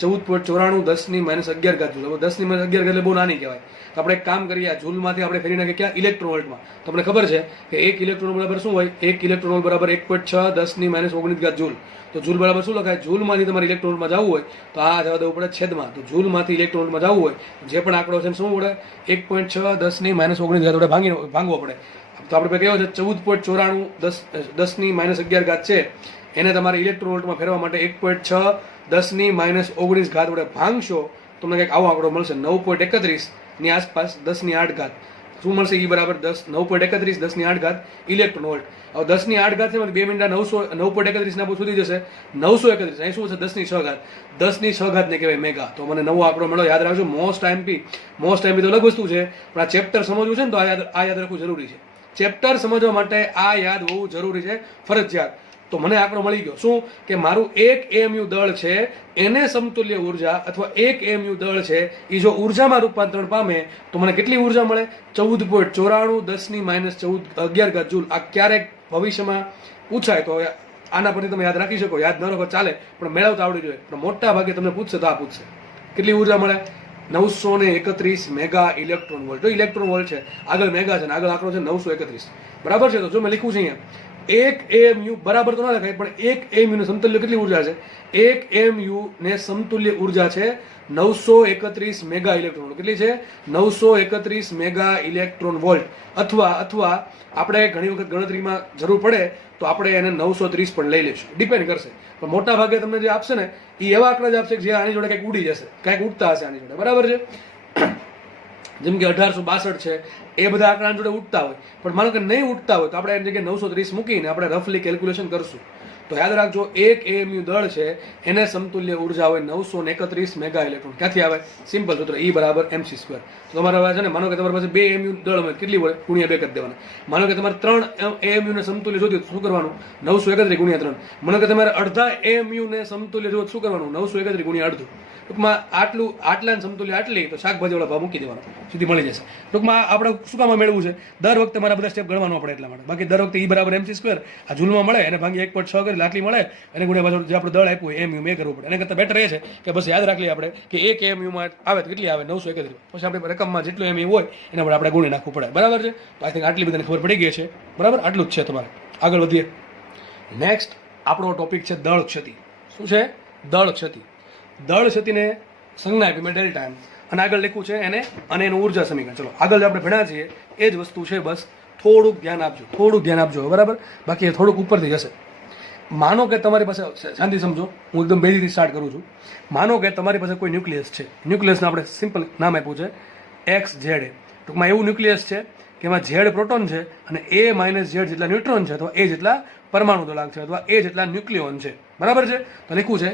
14.94 10⁻11 જૂલ. હવે 10⁻11 એટલે બહુ નાની કહેવાય. તો આપણે એક કામ કરીએ, આ જૂલમાંથી આપણે ફેરી નાખીએ ક્યાં? ઇલેક્ટ્રોન વોલ્ટમાં. તમને ખબર છે કે એક ઇલેક્ટ્રોન બરાબર શું હોય? એક ઇલેક્ટ્રોન બરાબર 1.6 10⁻19 જૂલ. તો જૂલ બરાબર શું લખાય? જૂલમાંથી તમારે ઇલેક્ટ્રોનમાં જવું હોય તો આ જવા દેવું પડે છેદમાં. તો જૂલમાંથી ઇલેક્ટ્રોનમાં જવું હોય જે પણ આંકડો છે શું પડે? 1.6 10⁻19 વડે ભાંગવો પડે. તો આપણે કહેવાય છે 14.94 10⁻11 છે, એને તમારે ઇલેક્ટ્રોન વોલ્ટમાં ફેરવા માટે 1.6 10⁻19 વડે ભાંગશો, તમને કંઈક આવો આંકડો મળશે, 9.31 ની આસપાસ 10⁸. શું મળશે? E બરાબર 9.31 10⁸ ઇલેક્ટ્રોન વોલ્ટ. હવે 10⁸ છે, 2 મિનિટ 9.31 ના સુધી જશે 931. અહીં શું છે? 10⁶. 10⁶ ને કહેવાય મેગા. તો મને નવો આંકડો મળ્યો. યાદ રાખજો, મોસ્ટ IMP તો અલગ વસ્તુ છે, પણ આ ચેપ્ટર સમજવું છે ને તો આ યાદ રાખવું જરૂરી છે. ચેપ્ટર સમજવા માટે આ યાદ હોવું જરૂરી છે, ફરજિયાત. તો મને આંકડો મળી ગયો. શું? કે મારું એક AMU દળ છે એને સમતુલ્ય ઉર્જા અથવા એક AMU દળ છે એ જો ઉર્જામાં રૂપાંતરણ પામે તો મને કેટલી ઉર્જા મળે? 14.94 10⁻11 જૂલ. આ ક્યારેક ભવિષ્યમાં પૂછાય તો આના પરથી તમે યાદ રાખી શકો, યાદ ન રાખો ચાલે, પણ મેળવતા આવડી જોઈએ. પણ મોટા ભાગે તમને પૂછશે તો આ પૂછશે કેટલી ઉર્જા મળે? 931 મેગા ઇલેક્ટ્રોન વોલ્ટ. જો ઇલેક્ટ્રોન વોલ્ટ છે, આગળ મેગા છે, આગળ આંકડો છે 931, બરાબર છે. તો જો મેં લખ્યું છે અહીંયા એક AMU બરાબર તો ના લખાય, પણ એક AMU ને સમતુલ્ય કેટલી ઉર્જા છે? એક AMU ને સમતુલ્ય ઉર્જા છે 931 મેગા ઇલેક્ટ્રોન વોલ્ટ. કેટલી છે? 931 મેગા ઇલેક્ટ્રોન વોલ્ટ. અથવા આપણે ઘણી વખત ગણતરીમાં જરૂર પડે તો આપણે એને 930 પણ લઈ લઈશું, ડિપેન્ડ કરશે. પણ મોટા ભાગે તમને જે આપશે ને એ એવા આંકડા જ આપશે કે જે આની જોડે કંઈક ઉડી જશે, કંઈક ઉડતા હશે આની જોડે, બરાબર છે. જેમ કે 1862 છે, એ બધા આંકડા જોડે ઉઠતા હોય, પણ માનો કે નહીં ઉઠતા હોય તો આપણે એની જગ્યાએ 930 મૂકીને આપણે રફલી કેલ્ક્યુલેશન કરશું. તો યાદ રાખજો, એક AMU દળ છે એને સમતુલ્ય ઉર્જા હોય 931 મેગા ઇલેક્ટ્રોન. ક્યાંથી આવે? સિમ્પલ સૂત્ર, E બરાબર mc સ્ક્વેર. તો તમારે હવે છે ને, માનો કે તમારી પાસે 2 AMU દળ હોય, કેટલી હોય? ગુણ્યા 2 કરી દેવાના. માનો કે તમારે 3 AMU ને સમતુલ્ય જોતી શું કરવાનું? 931 ગુણ્યા 3. માનો કે તમારે અડધા AMU ને સમતુલ્ય જોત શું કરવાનું? 931 ગુણ્યા અડધું. ટૂંકમાં આટલા સમતુલ્ય આટલી, તો શાકભાજીવાળા ભાવ મૂકી દેવાનો, સીધી મળી જશે. ટૂંકમાં આપણે શું કામ મેળવવું છે? દર વખતે મારા બધા સ્ટેપ ગણવાનો પડે એટલા માટે. બાકી દર વખતે E બરાબર mc સ્ક્વેર આ જૂલમાં મળે એને ભાંગી 1.6 કરી આટલી મળે, એને ગુણ્યા પાછળ જે આપણું દળ આપ્યું હોય AMU મેં કરવું પડે. એને કરતાં બેટર એ છે કે બસ યાદ રાખી આપણે કે એક AMU માં આવે તો કેટલી આવે? 931. પછી આપણે રકમમાં જેટલું AMU હોય એના પર આપણે ગુણી નાખવું પડે, બરાબર છે. તો આઈ થિંક આટલી બધાને ખબર પડી ગઈ છે, બરાબર. આટલું જ છે તમારે. આગળ વધીએ. નેક્સ્ટ આપણો ટોપિક છે દળ ક્ષતિ. શું છે? દળ ક્ષતિ. દળ ક્ષતિને સંજ્ઞા આપી મેં ડેલ્ટા એમ, અને આગળ લખ્યું છે એને અને એનું ઉર્જા સમીકરણ. ચલો આગળ આપણે ભણ્યા છીએ એ જ વસ્તુ છે, બસ થોડુંક ધ્યાન આપજો, બરાબર. બાકી એ થોડુંક ઉપરથી જશે. માનો કે તમારી પાસે, શાંતિ સમજો, હું એકદમ બેઝિકથી સ્ટાર્ટ કરું છું. માનો કે તમારી પાસે કોઈ ન્યુક્લિયસ છે. ન્યુક્લિયસને આપણે સિમ્પલ નામ આપ્યું છે XZ. ટૂંકમાં એવું ન્યુક્લિયસ છે કે એમાં Z પ્રોટોન છે અને A- Z જેટલા ન્યુટ્રોન છે, અથવા A જેટલા પરમાણુ દળાંક છે, અથવા A જેટલા ન્યુક્લિયોન છે, બરાબર છે. તો લખ્યું છે,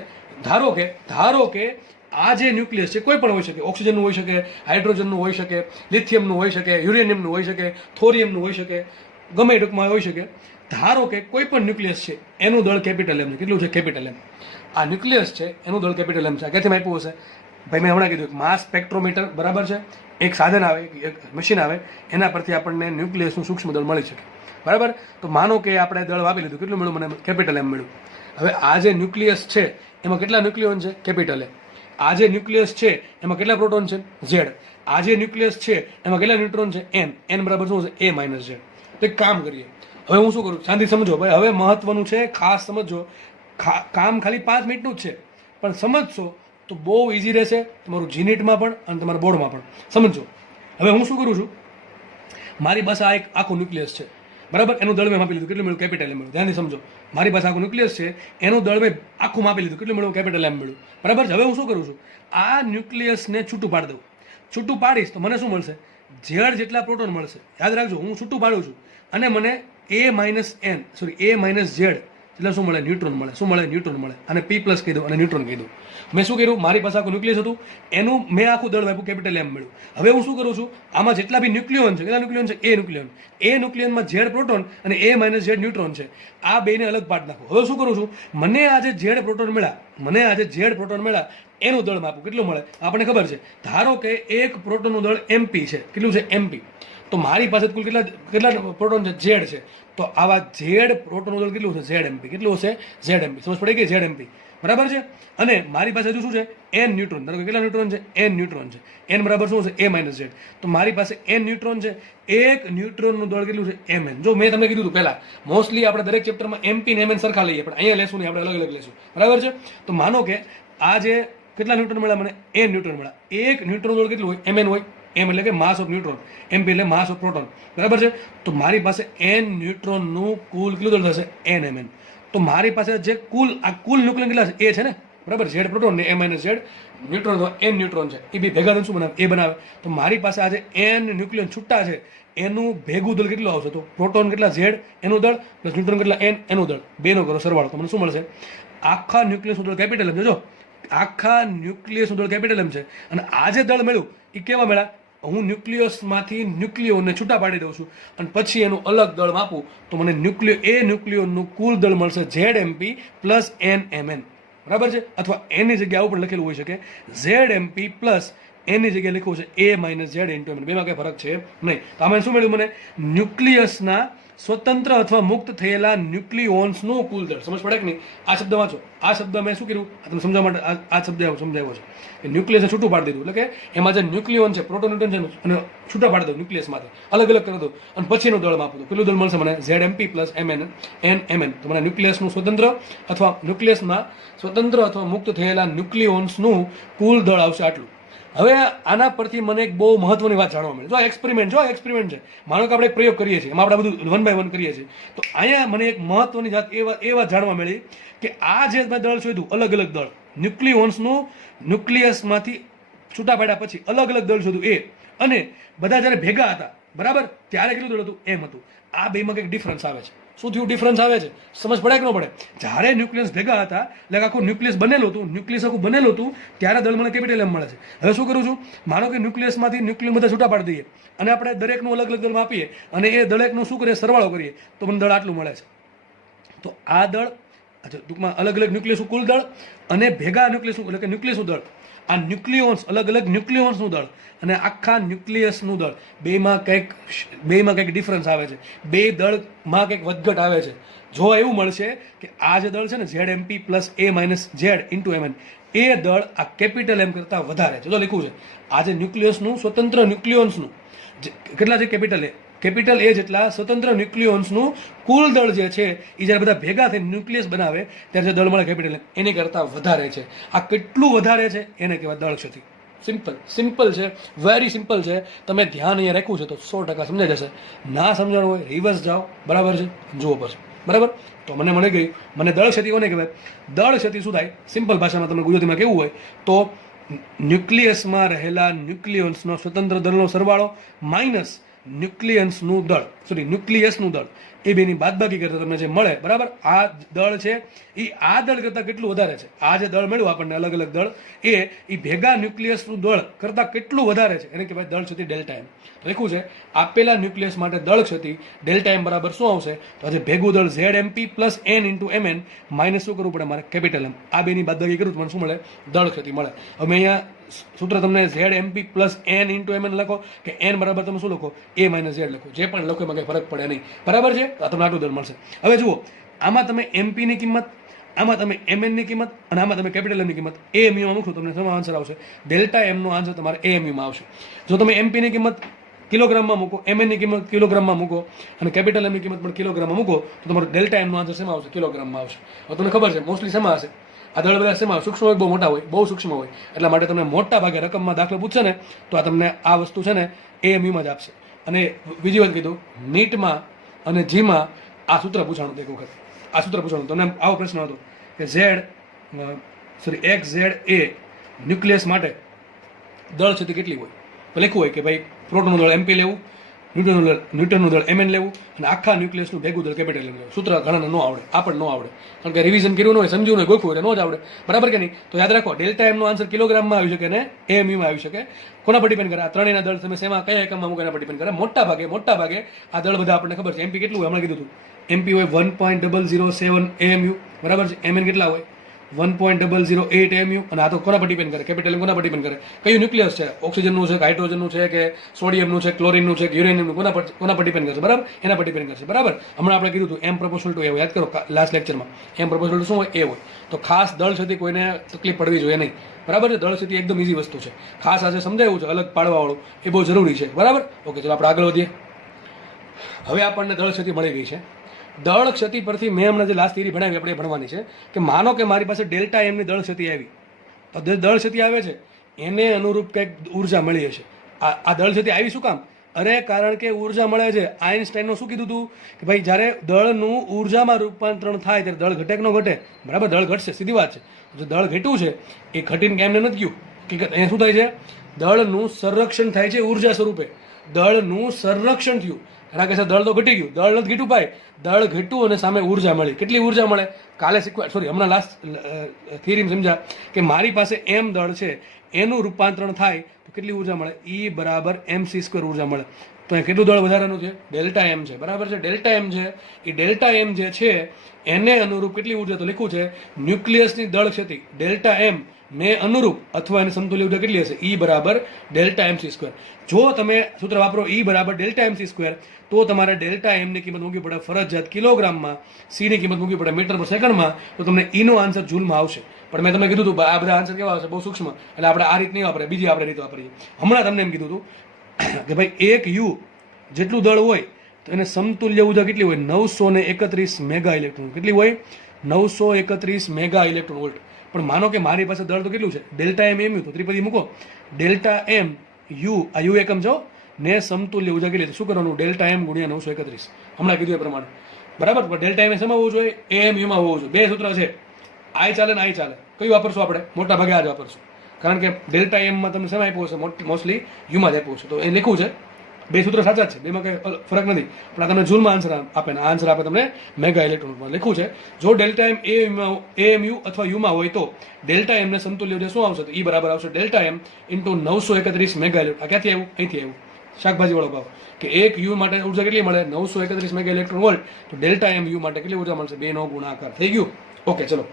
ધારો કે આ જે ન્યુક્લિયસ છે કોઈ પણ હોઈ શકે, ઓક્સિજનનું હોઈ શકે, હાઇડ્રોજનનું હોઈ શકે, લિથિયમનું હોઈ શકે, યુરેનિયમનું હોઈ શકે, થોરિયમનું હોઈ શકે, ગમે ટૂંકમાં હોઈ શકે. ધારો કે કોઈ પણ ન્યુક્લિયસ છે એનું દળ કેપિટલ M છે. કેટલું છે? Capital M. આ ન્યુક્લિયસ છે એનું દળ કેપિટલ M છે. ક્યાંથી આપ્યું હશે? ભાઈ મેં હમણાં કીધું માસ સ્પેક્ટ્રોમીટર બરાબર છે, એક સાધન આવે, એક મશીન આવે, એના પરથી આપણને ન્યુક્લિયસનું સૂક્ષ્મ દળ મળી શકે બરાબર. તો માનો કે આપણે દળ આપી લીધું, કેટલું મળ્યું મને? કેપિટલ એમ મળ્યું. હવે આ જે ન્યુક્લિયસ છે એમાં કેટલા ન્યુક્લિયોન છે? કેપિટલ એ. આ જે ન્યુક્લિયસ છે એમાં કેટલા પ્રોટોન છે? ઝેડ. આ જે ન્યુક્લિયસ છે એમાં કેટલા ન્યુટ્રોન છે? એન. એન બરાબર શું છે? એ માઇનસ ઝેડ. તો એક કામ કરીએ, હવે હું શું કરું? શાંતિ સમજો ભાઈ, હવે મહત્વનું છે, ખાસ સમજો. કામ ખાલી 5 મિનિટનું જ છે, પણ સમજશો તો બહુ ઇઝી રહેશે તમારું જીનીટમાં પણ અને તમારા બોર્ડમાં પણ. સમજો. હવે હું શું કરું છું, મારી પાસે આ એક આખું ન્યુક્લિયસ છે બરાબર, એનું દળ મેં માપી લીધું, કેટલું મળ્યું? કેપિટલ એમ મળ્યું. ધ્યાનથી સમજો, મારી પાસે આખું ન્યુક્લિયસ છે, એનું દળ મેં આખું માપી લીધું, કેટલું મળ્યું? કેપિટલ એમ મળ્યું બરાબર. હવે હું શું કરું છું, આ ન્યુક્લિયસને છૂટું પાડી દઉં. છૂટું પાડીશ તો મને શું મળશે? ઝેડ જેટલા પ્રોટોન મળશે. યાદ રાખજો, હું છૂટું પાડું છું અને મને એ માઇનસ ઝેડ એટલે શું મળે? ન્યુટ્રોન મળે. શું મળે? ન્યુટ્રોન મળે. અને પી પ્લસ કહી દઉં અને ન્યુટ્રોન કહી દઉં. મેં શું કર્યું, મારી પાસે આખું ન્યુક્લિયસ હતું, એનું મેં આખું દળ આપ્યું, કેપિટલ એમ મળ્યું. હવે હું શું કરું છું, આમાં જેટલા બી ન્યુક્લિયોન છે, કેટલા ન્યુક્લિયોન છે? એ ન્યુક્લિયોન. એ ન્યુક્લિયનમાં ઝેડ પ્રોટોન અને એ માઇનસ ઝેડ ન્યુટ્રોન છે. આ બેને અલગ પાડી નાખો. હવે શું કરું છું, મને આ જે ઝેડ પ્રોટોન મળ્યા એનું દળ માપું, કેટલું મળે? આપણને ખબર છે, ધારો કે એક પ્રોટોનનું દળ એમપી છે. કેટલું છે? એમપી. તો મારી પાસે કુલ કેટલા પ્રોટોન છે? ઝેડ છે. તો આવા ઝેડ પ્રોટોનનું દળ કેટલું છે? Z MP. કેટલું હશે? Z MP. સમજ પડી ગઈ? ઝેડ એમપી બરાબર છે. અને મારી પાસે હજુ શું છે? An neutron. ધારો કે કેટલા ન્યુટ્રોન છે? એન ન્યુટ્રોન છે. એન બરાબર શું છે? એ માઇનસ ઝેડ. તો મારી પાસે એન ન્યુટ્રોન છે. એક ન્યુટ્રોનનું દળ કેટલું છે? એમએન. જો મેં તમને કીધું હતું પહેલા, મોસ્ટલી આપણે દરેક ચેપ્ટરમાં એમપી ને એમએન સરખા લઈએ, પણ અહીંયા લેશું નહીં, આપણે અલગ અલગ લેશું બરાબર છે. તો માનો કે આ જે કેટલા ન્યુટ્રોન મળ્યા મને? એન ન્યુટ્રોન મળ્યા. એક ન્યુટ્રોન દળ કેટલું હોય? એમએન હોય. એમ એટલે કે માસ ઓફ ન્યુટ્રોન, એમપી એટલે માસ ઓફ પ્રોટોન બરાબર છે. તો મારી પાસે એન ન્યુટ્રોનનું કુલ કેટલું દળ થશે? N MN. તો મારી પાસે જે કુલ ન્યુક્લિયન કેટલા છે? એ છે ને બરાબર. ઝેડ પ્રોટોન ને A minus Z neutron, N neutron છે, એ બી ભેગા શું બનાવે? એ બનાવે. તો મારી પાસે આજે એન ન્યુક્લિયન છૂટા છે, એનું ભેગું દળ કેટલું આવશે? તો પ્રોટોન કેટલા? ઝેડ એનું દળ પ્લસ ન્યુટ્રોન કેટલા? એન એનું દળ. બેનો કરો સરવાળો, તો મને શું મળશે? આખા ન્યુક્લિયસનું દળ કેપિટલ એમ છે. જો આખા ન્યુક્લિયસનું દળ કેપિટલ એમ છે. અને આ જે દળ મળ્યું એ કેવા મળ્યા? હું ન્યુક્લિયસમાંથી ન્યુક્લિયોને છૂટા પાડી દઉં છું અને પછી એનું અલગ દળ માપું તો મને ન્યુક્લિયોનનું કુલ દળ મળશે Z MP plus N MN બરાબર છે. અથવા એની જગ્યાએ આવું પણ લખેલું હોઈ શકે, ઝેડ એમપી પ્લસ એની જગ્યાએ લખ્યું છે એ માઇનસ ઝેડ ઇન્ટુ એમએન. બેમાં કંઈ ફરક છે નહીં. તો આમાં શું મળ્યું મને? ન્યુક્લિયસના સ્વતંત્ર અથવા મુક્ત થયેલા ન્યુક્લિયોન્સનું કુલ દળ. સમજ પડે કે નહીં? આ શબ્દ વાંચો. આ શબ્દ મેં શું કર્યું તમને સમજાવવા માટે આ શબ્દ સમજાવ્યો છે કે ન્યુક્લિયસને છૂટું પાડી દીધું, એટલે કે એમાં જે ન્યુક્લિયોન છે, પ્રોટોન ન્યુટ્રોન છે, અને છૂટા પાડી દો ન્યુક્લિયસમાંથી, અલગ અલગ કરી દો અને પછીનું દળ આપું. કેટલું દળ મળશે મને? Z MP plus MN N MN. તો મને ન્યુક્લિયસનું ન્યુક્લિયસમાં સ્વતંત્ર અથવા મુક્ત થયેલા ન્યુક્લિયોન્સનું કુલ દળ આવશે આટલું. હવે આના પરથી મને એક બહુ મહત્વની વાત જાણવા મળી. જો આ એક્સપેરિમેન્ટ છે. માનો કે આપણે એક પ્રયોગ કરીએ છીએ, એમાં આપણે બધું 1 by 1 કરીએ છીએ. તો અહીંયા મને એક મહત્વની એ વાત જાણવા મળી કે આ જે મેં દળ શોધ્યું, અલગ અલગ દળ ન્યુક્લિયોન્સનું ન્યુક્લિયસમાંથી છૂટા પાડ્યા પછી અલગ અલગ દળ શોધ્યું એ, અને બધા જ્યારે ભેગા હતા બરાબર ત્યારે કેટલું દળ હતું? એમ હતું. આ બેમાં કંઈક ડિફરન્સ આવે છે. શું થયું? ડિફરન્સ આવે છે. સમજ પડે કે ન પડે? જ્યારે ન્યુક્લિયસ ભેગા હતા, એટલે આખું ન્યુક્લિયસ આખું બનેલું હતું ત્યારે દળ મને કેપિટલ એમ મળે છે. હવે શું કરું છું, માનો કે ન્યુક્લિયસમાંથી ન્યુક્લિયન બધા છૂટા પાડી દઈએ અને આપણે દરેકનું અલગ અલગ દળ આપીએ અને એ દરેકનું શું કરીએ? સરવાળો કરીએ તો મને દળ આટલું મળે છે. તો આ દળ ટૂંકમાં અલગ અલગ ન્યુક્લિયસ કુલ દળ અને ભેગા ન્યુક્લિયસ એટલે કે ન્યુક્લિયસનું દળ, આ ન્યુક્લિયોન્સ અલગ અલગ ન્યુક્લિયોન્સનું દળ અને આખા ન્યુક્લિયસનું દળ, બેમાં કંઈક ડિફરન્સ આવે છે. બે દળમાં કંઈક વધઘટ આવે છે. જો એવું મળશે કે આ જે દળ છે ને ઝેડ એમપી પ્લસ એ માઇનસ ઝેડ ઇન્ટુ એમએન, એ દળ આ કેપિટલ એમ કરતાં વધારે છે. જો લખ્યું છે આ જે ન્યુક્લિયસનું સ્વતંત્ર ન્યુક્લિયોન્સનું કેટલા છે? કેપિટલ એ જેટલા સ્વતંત્ર ન્યુક્લિયોન્સનું કુલ દળ જે છે એ જ્યારે બધા ભેગા થઈને ન્યુક્લિયસ બનાવે ત્યારે જે દળ મળે કેપિટલ એની કરતાં વધારે છે. આ કેટલું વધારે છે એને કહેવાય દળ ક્ષતિ. સિમ્પલ છે, વેરી સિમ્પલ છે. તમે ધ્યાન અહીંયા રાખ્યું છે તો 100% સમજાઈ જશે. ના સમજાણું હોય રિવર્સ જાઓ, બરાબર છે, જુઓ પછી બરાબર. તો મને મળી ગઈ. મને દળ ક્ષતિ કોને કહેવાય? દળ ક્ષતિ શું થાય? સિમ્પલ ભાષામાં તમે ગુજરાતીમાં કેવું હોય તો ન્યુક્લિયસમાં રહેલા ન્યુક્લિયોન્સનો સ્વતંત્ર દળનો સરવાળો માઇનસ ન્યુક્લિયસનું દળ એ બેની બાદબાકી કરતા તમને જે મળે, બરાબર, આ દળ છે એ આ દળ કરતાં કેટલું વધારે છે. આ જે દળ મળ્યું આપણને અલગ અલગ દળ, એ ભેગા ન્યુક્લિયસનું દળ કરતાં કેટલું વધારે છે એને કહેવાય દળ ક્ષતિ ડેલ્ટા એમ. લખ્યું છે આપેલા ન્યુક્લિયસ માટે દળ ક્ષતિ ડેલ્ટા એમ બરાબર શું આવશે? તો આજે ભેગું દળ ZMP plus N into MN minus શું કરવું પડે મારે? Capital M. આ બેની બાદબાકી કરું તો મને શું મળે? દળ ક્ષતિ મળે. હવે અહીંયા સૂત્ર તમને ZMP plus N into MN લખો કે N બરાબર તમે શું લખો? A માઇનસ Z લખો. જે પણ લખો એમાં કંઈ ફરક પડે નહીં, બરાબર છે? તો તમને આટલું દળ મળશે. હવે જુઓ, આમાં તમે MP ની કિંમત, આમાં તમે MN ની કિંમત અને આમાં તમે કેપિટલ એમની કિંમત AMU માં મૂકશો તમને શેમાં આન્સર આવશે? ડેલ્ટા એમ નો આન્સર તમારે AMU માં આવશે. જો તમે MP ની કિંમત કિલોગ્રામમાં મૂકો, MN ની કિંમત કિલોગ્રામમાં મૂકો અને કેપિટલ એમની કિંમત પણ કિલોગ્રામમાં મૂકો તો તમારો ડેલ્ટા એમનો આન્સર શેમાં આવશે? કિલોગ્રામમાં આવશે. હવે તમને ખબર છે મોસ્ટલી શેમાં હશે? આ દળ બધા શેમાં સૂક્ષ્મ હોય, બહુ મોટા હોય, બહુ સૂક્ષ્મ હોય, એટલા માટે તમને મોટા ભાગે રકમમાં દાખલો પૂછશે ને તો આ તમને આ વસ્તુ છે ને AMU માં જ આપશે. અને બીજી વાત કીધું, નીટમાં અને જીમાં આ સૂત્ર પૂછાણું એક વખત, આ સૂત્ર પૂછાણું તમને આવો પ્રશ્ન હતો કે XZ એ ન્યુક્લિયસ માટે દળ ક્ષતિ કેટલી હોય? તો લખ્યું હોય કે ભાઈ પ્રોટોનનું દળ MP લેવું, ન્યુટનનું દળ MN લેવું અને આખા ન્યુક્લિયસનું ભેગું દળ કેપિટલ એમ લેવું. સૂત્ર ઘણાને ન આવડે, આ પણ ન આવડે, કારણ કે રિવિઝન કર્યું ન હોય, સમજ્યું નહીં, ગોખવું એટલે ન જ આવડે, બરાબર કે નહીં? તો યાદ રાખો, ડેલ્ટા એમનો આન્સર કિલોગ્રામમાં આવી શકે અને AMU માં આવી શકે. કોના પર ડિપેન્ડ કરે? આ ત્રણેયના દળ તમે શેમાં કયા એકમમાં મૂકો એના પર ડિપેન્ડ કરે. મોટા ભાગે આ દળ બધા આપણને ખબર છે. MP કેટલું હોય હમણાં કીધું હતું, MP હોય 1.007 AMU, બરાબર છે? MN કેટલા હોય? 1.008 AMU. અને આ તો કોના પર ડિપેન્ડ કરે? કેપિટલ કોના પર ડિપેન્ડ કરે? કયું ન્યુક્લિયસ છે? ઓક્સિજનનું છે કે હાઇડ્રોજનનું છે કે સોડિયમનું છે, ક્લોરિનનું છે કે યુરેનિયમનું, કોના પર ડિપેન્ડ કરશે? બરાબર, એના પર ડિપેન્ડ કરશે, બરાબર. હમણાં આપણે કીધું હતું M proportional to A, યાદ કરો લાસ્ટ લેક્ચરમાં. M proportional to શું હોય? A હોય. તો ખાસ દળ ક્ષતિ કોઈને તકલીફ પડવી જોઈએ નહીં, બરાબર છે? દળ ક્ષતિ એકદમ ઈઝી વસ્તુ છે. ખાસ આજે સમજાયું છે અલગ પાડવાવાળું, એ બહુ જરૂરી છે, બરાબર. ઓકે, ચલો આપણે આગળ વધીએ. હવે આપણને દળ ક્ષતિ મળી ગઈ છે. દળ ક્ષતિ પરથી મેં હમણાં જે લાસ્ટ થિયરી ભણાવી આપણે ભણવાની છે કે માનો કે મારી પાસે ડેલ્ટા એમની દળ ક્ષતિ આવી, તો દળ ક્ષતિ આવે છે એને અનુરૂપ કંઈક ઉર્જા મળી હશે. આ દળ ક્ષતિ આવી શું કામ? અરે કારણ કે ઉર્જા મળે છે. આઇન્સ્ટાઈનનું શું કીધું હતું કે ભાઈ જ્યારે દળનું ઉર્જામાં રૂપાંતરણ થાય ત્યારે દળ ઘટે કે ન ઘટે? બરાબર, દળ ઘટશે, સીધી વાત છે. જે દળ ઘટ્યું છે એ ઘટીને કેમને નથી ગયું. હકીકત અહીંયા શું થાય છે? દળનું સંરક્ષણ થાય છે ઉર્જા સ્વરૂપે. દળનું સંરક્ષણ થયું. ઘણા કહેશે દળ તો ઘટી ગયું. દળ નથી ઘટ્યું ભાઈ, દળ ઘટ્યું અને સામે ઉર્જા મળી. કેટલી ઉર્જા મળે? કાલે હમણાં લાસ્ટ થિયરી સમજા કે મારી પાસે M દળ છે, એનું રૂપાંતરણ થાય તો કેટલી ઉર્જા મળે? E બરાબર mc² ઉર્જા મળે. તો અહીં કેટલું દળ વધારાનું છે? ડેલ્ટા એમ છે, બરાબર છે? ડેલ્ટા એમ છે, એ ડેલ્ટા એમ જે છે એને અનુરૂપ કેટલી ઉર્જા? તો લખ્યું છે ન્યુક્લિયસની દળ ક્ષતિ ડેલ્ટા એમ ને અનુરૂપ અથવા એની સમતુલ્ય ઉર્જા કેટલી હશે? E બરાબર ડેલ્ટા mc². જો તમે સૂત્ર વાપરો E બરાબર ડેલ્ટા mc² તો તમારે ડેલ્ટા એમની કિંમત મૂકવી પડે ફરજિયાત કિલોગ્રામમાં, સીની કિંમત મૂકવી પડે મીટર પર સેકન્ડમાં, તો તમને ઈનો આન્સર જૂલમાં આવશે. પણ મેં તમને કીધું હતું આ બધા આન્સર કેવા આવશે? બહુ સૂક્ષ્મ, એટલે આપણે આ રીત નહીં વાપરીએ, બીજી આપણે રીત વાપરીએ. હમણાં તમને એમ કીધું હતું કે ભાઈ એક U જેટલું દળ હોય તો એને સમતુલ્ય ઉર્જા કેટલી હોય? 931 મેગા ઇલેક્ટ્રોન. કેટલી હોય? 931 મેગા ઇલેક્ટ્રોન વોલ્ટ. પણ માનો કે મારી પાસે દળ તો કેટલું છે? ડેલ્ટા એમ MU, તો ત્રિપદી મૂકો ડેલ્ટા એમ U, આ U એકમ છો ને સમતુલ્ય ઉર્જા કેટલી? શું કરવાનું? ડેલ્ટા એમ ગુણ્યા 931. હમણાં કીધું એ પ્રમાણે, બરાબર. પણ ડેલ્ટા એમ શેમાં હોવું જોઈએ? AMU માં હોવું જોઈએ. બે સૂત્ર છે, આઈ ચાલે ને આઈ ચાલે. કયું વાપરશું આપણે? મોટા ભાગે આ જ વાપરશું, કારણ કે ડેલ્ટા એમમાં તમને શેમાં આપ્યું હશે? મોસ્ટલી યુમાં જ આપ્યું હશે. તો એ લખ્યું છે, બે સૂત્ર સાચા જ છે, બેમાં કંઈ ફરક નથી. પણ આ તમને જૂલમાં આન્સર આપે ને આન્સર આપે તમને મેગા ઇલેક્ટ્રોનમાં. લખ્યું છે જો ડેલ્ટા એમ AMU અથવા યુમાં હોય તો ડેલ્ટા એમને સમતુલ્ય ઉર્જા શું આવશે? તો E બરાબર આવશે delta M into 931 mega electron. આ ક્યાંથી આવ્યું? અહીંથી આવ્યું, શાકભાજી વાળો ભાવ કે એક યુ માટે ઉર્જા કેટલી મળે? 931 મેગા ઇલેક્ટ્રોન વોલ્ટ. તો ડેલ્ટા એમ યુ માટે કેટલી ઉર્જા મળશે? 2 નો ગુણાકાર. થઈ ગયું? ઓકે, ચલો.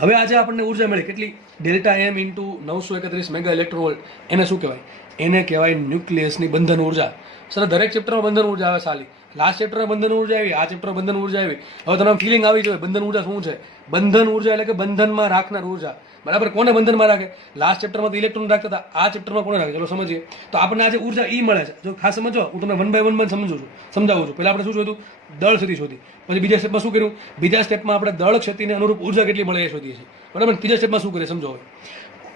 હવે આજે આપણને ઉર્જા મળી કેટલી? Delta M into 931 mega electron volt. એને શું કહેવાય? એને કહેવાય ન્યુક્લિયસની બંધન ઉર્જા. સર દરેક ચેપ્ટરમાં બંધન ઉર્જા આવે સાલી. લાસ્ટ ચેપ્ટરમાં બંધન ઉર્જા આવી, આ ચેપ્ટરમાં બંધન ઉર્જા આવી. હવે તમને ફિલિંગ આવી જોઈએ બંધન ઉર્જા શું છે? બંધન ઉર્જા એટલે કે બંધનમાં રાખનાર ઉર્જા, બરાબર. કોને બંધનમાં રાખે? લાસ્ટ ચેપ્ટરમાં તો ઇલેક્ટ્રોન રાખતા હતા, આ ચેપ્ટરમાં કોને રાખે? ચલો સમજીએ. તો આપણને આજે ઉર્જા E મળે છે. જો ખાસ સમજો, હું તમને 1 by 1 સમજાવું છું. પહેલા આપણે શું શોધ્યું? દળ ક્ષતિ શોધી. પછી બીજા સ્ટેપમાં શું કર્યું? બીજા સ્ટેપમાં આપણે દળ ક્ષતિને અનુરૂપ ઉર્જા કેટલી મળે એ શોધીએ છીએ, બરાબર. ત્રીજા સ્ટેપમાં શું કરીએ સમજો. હવે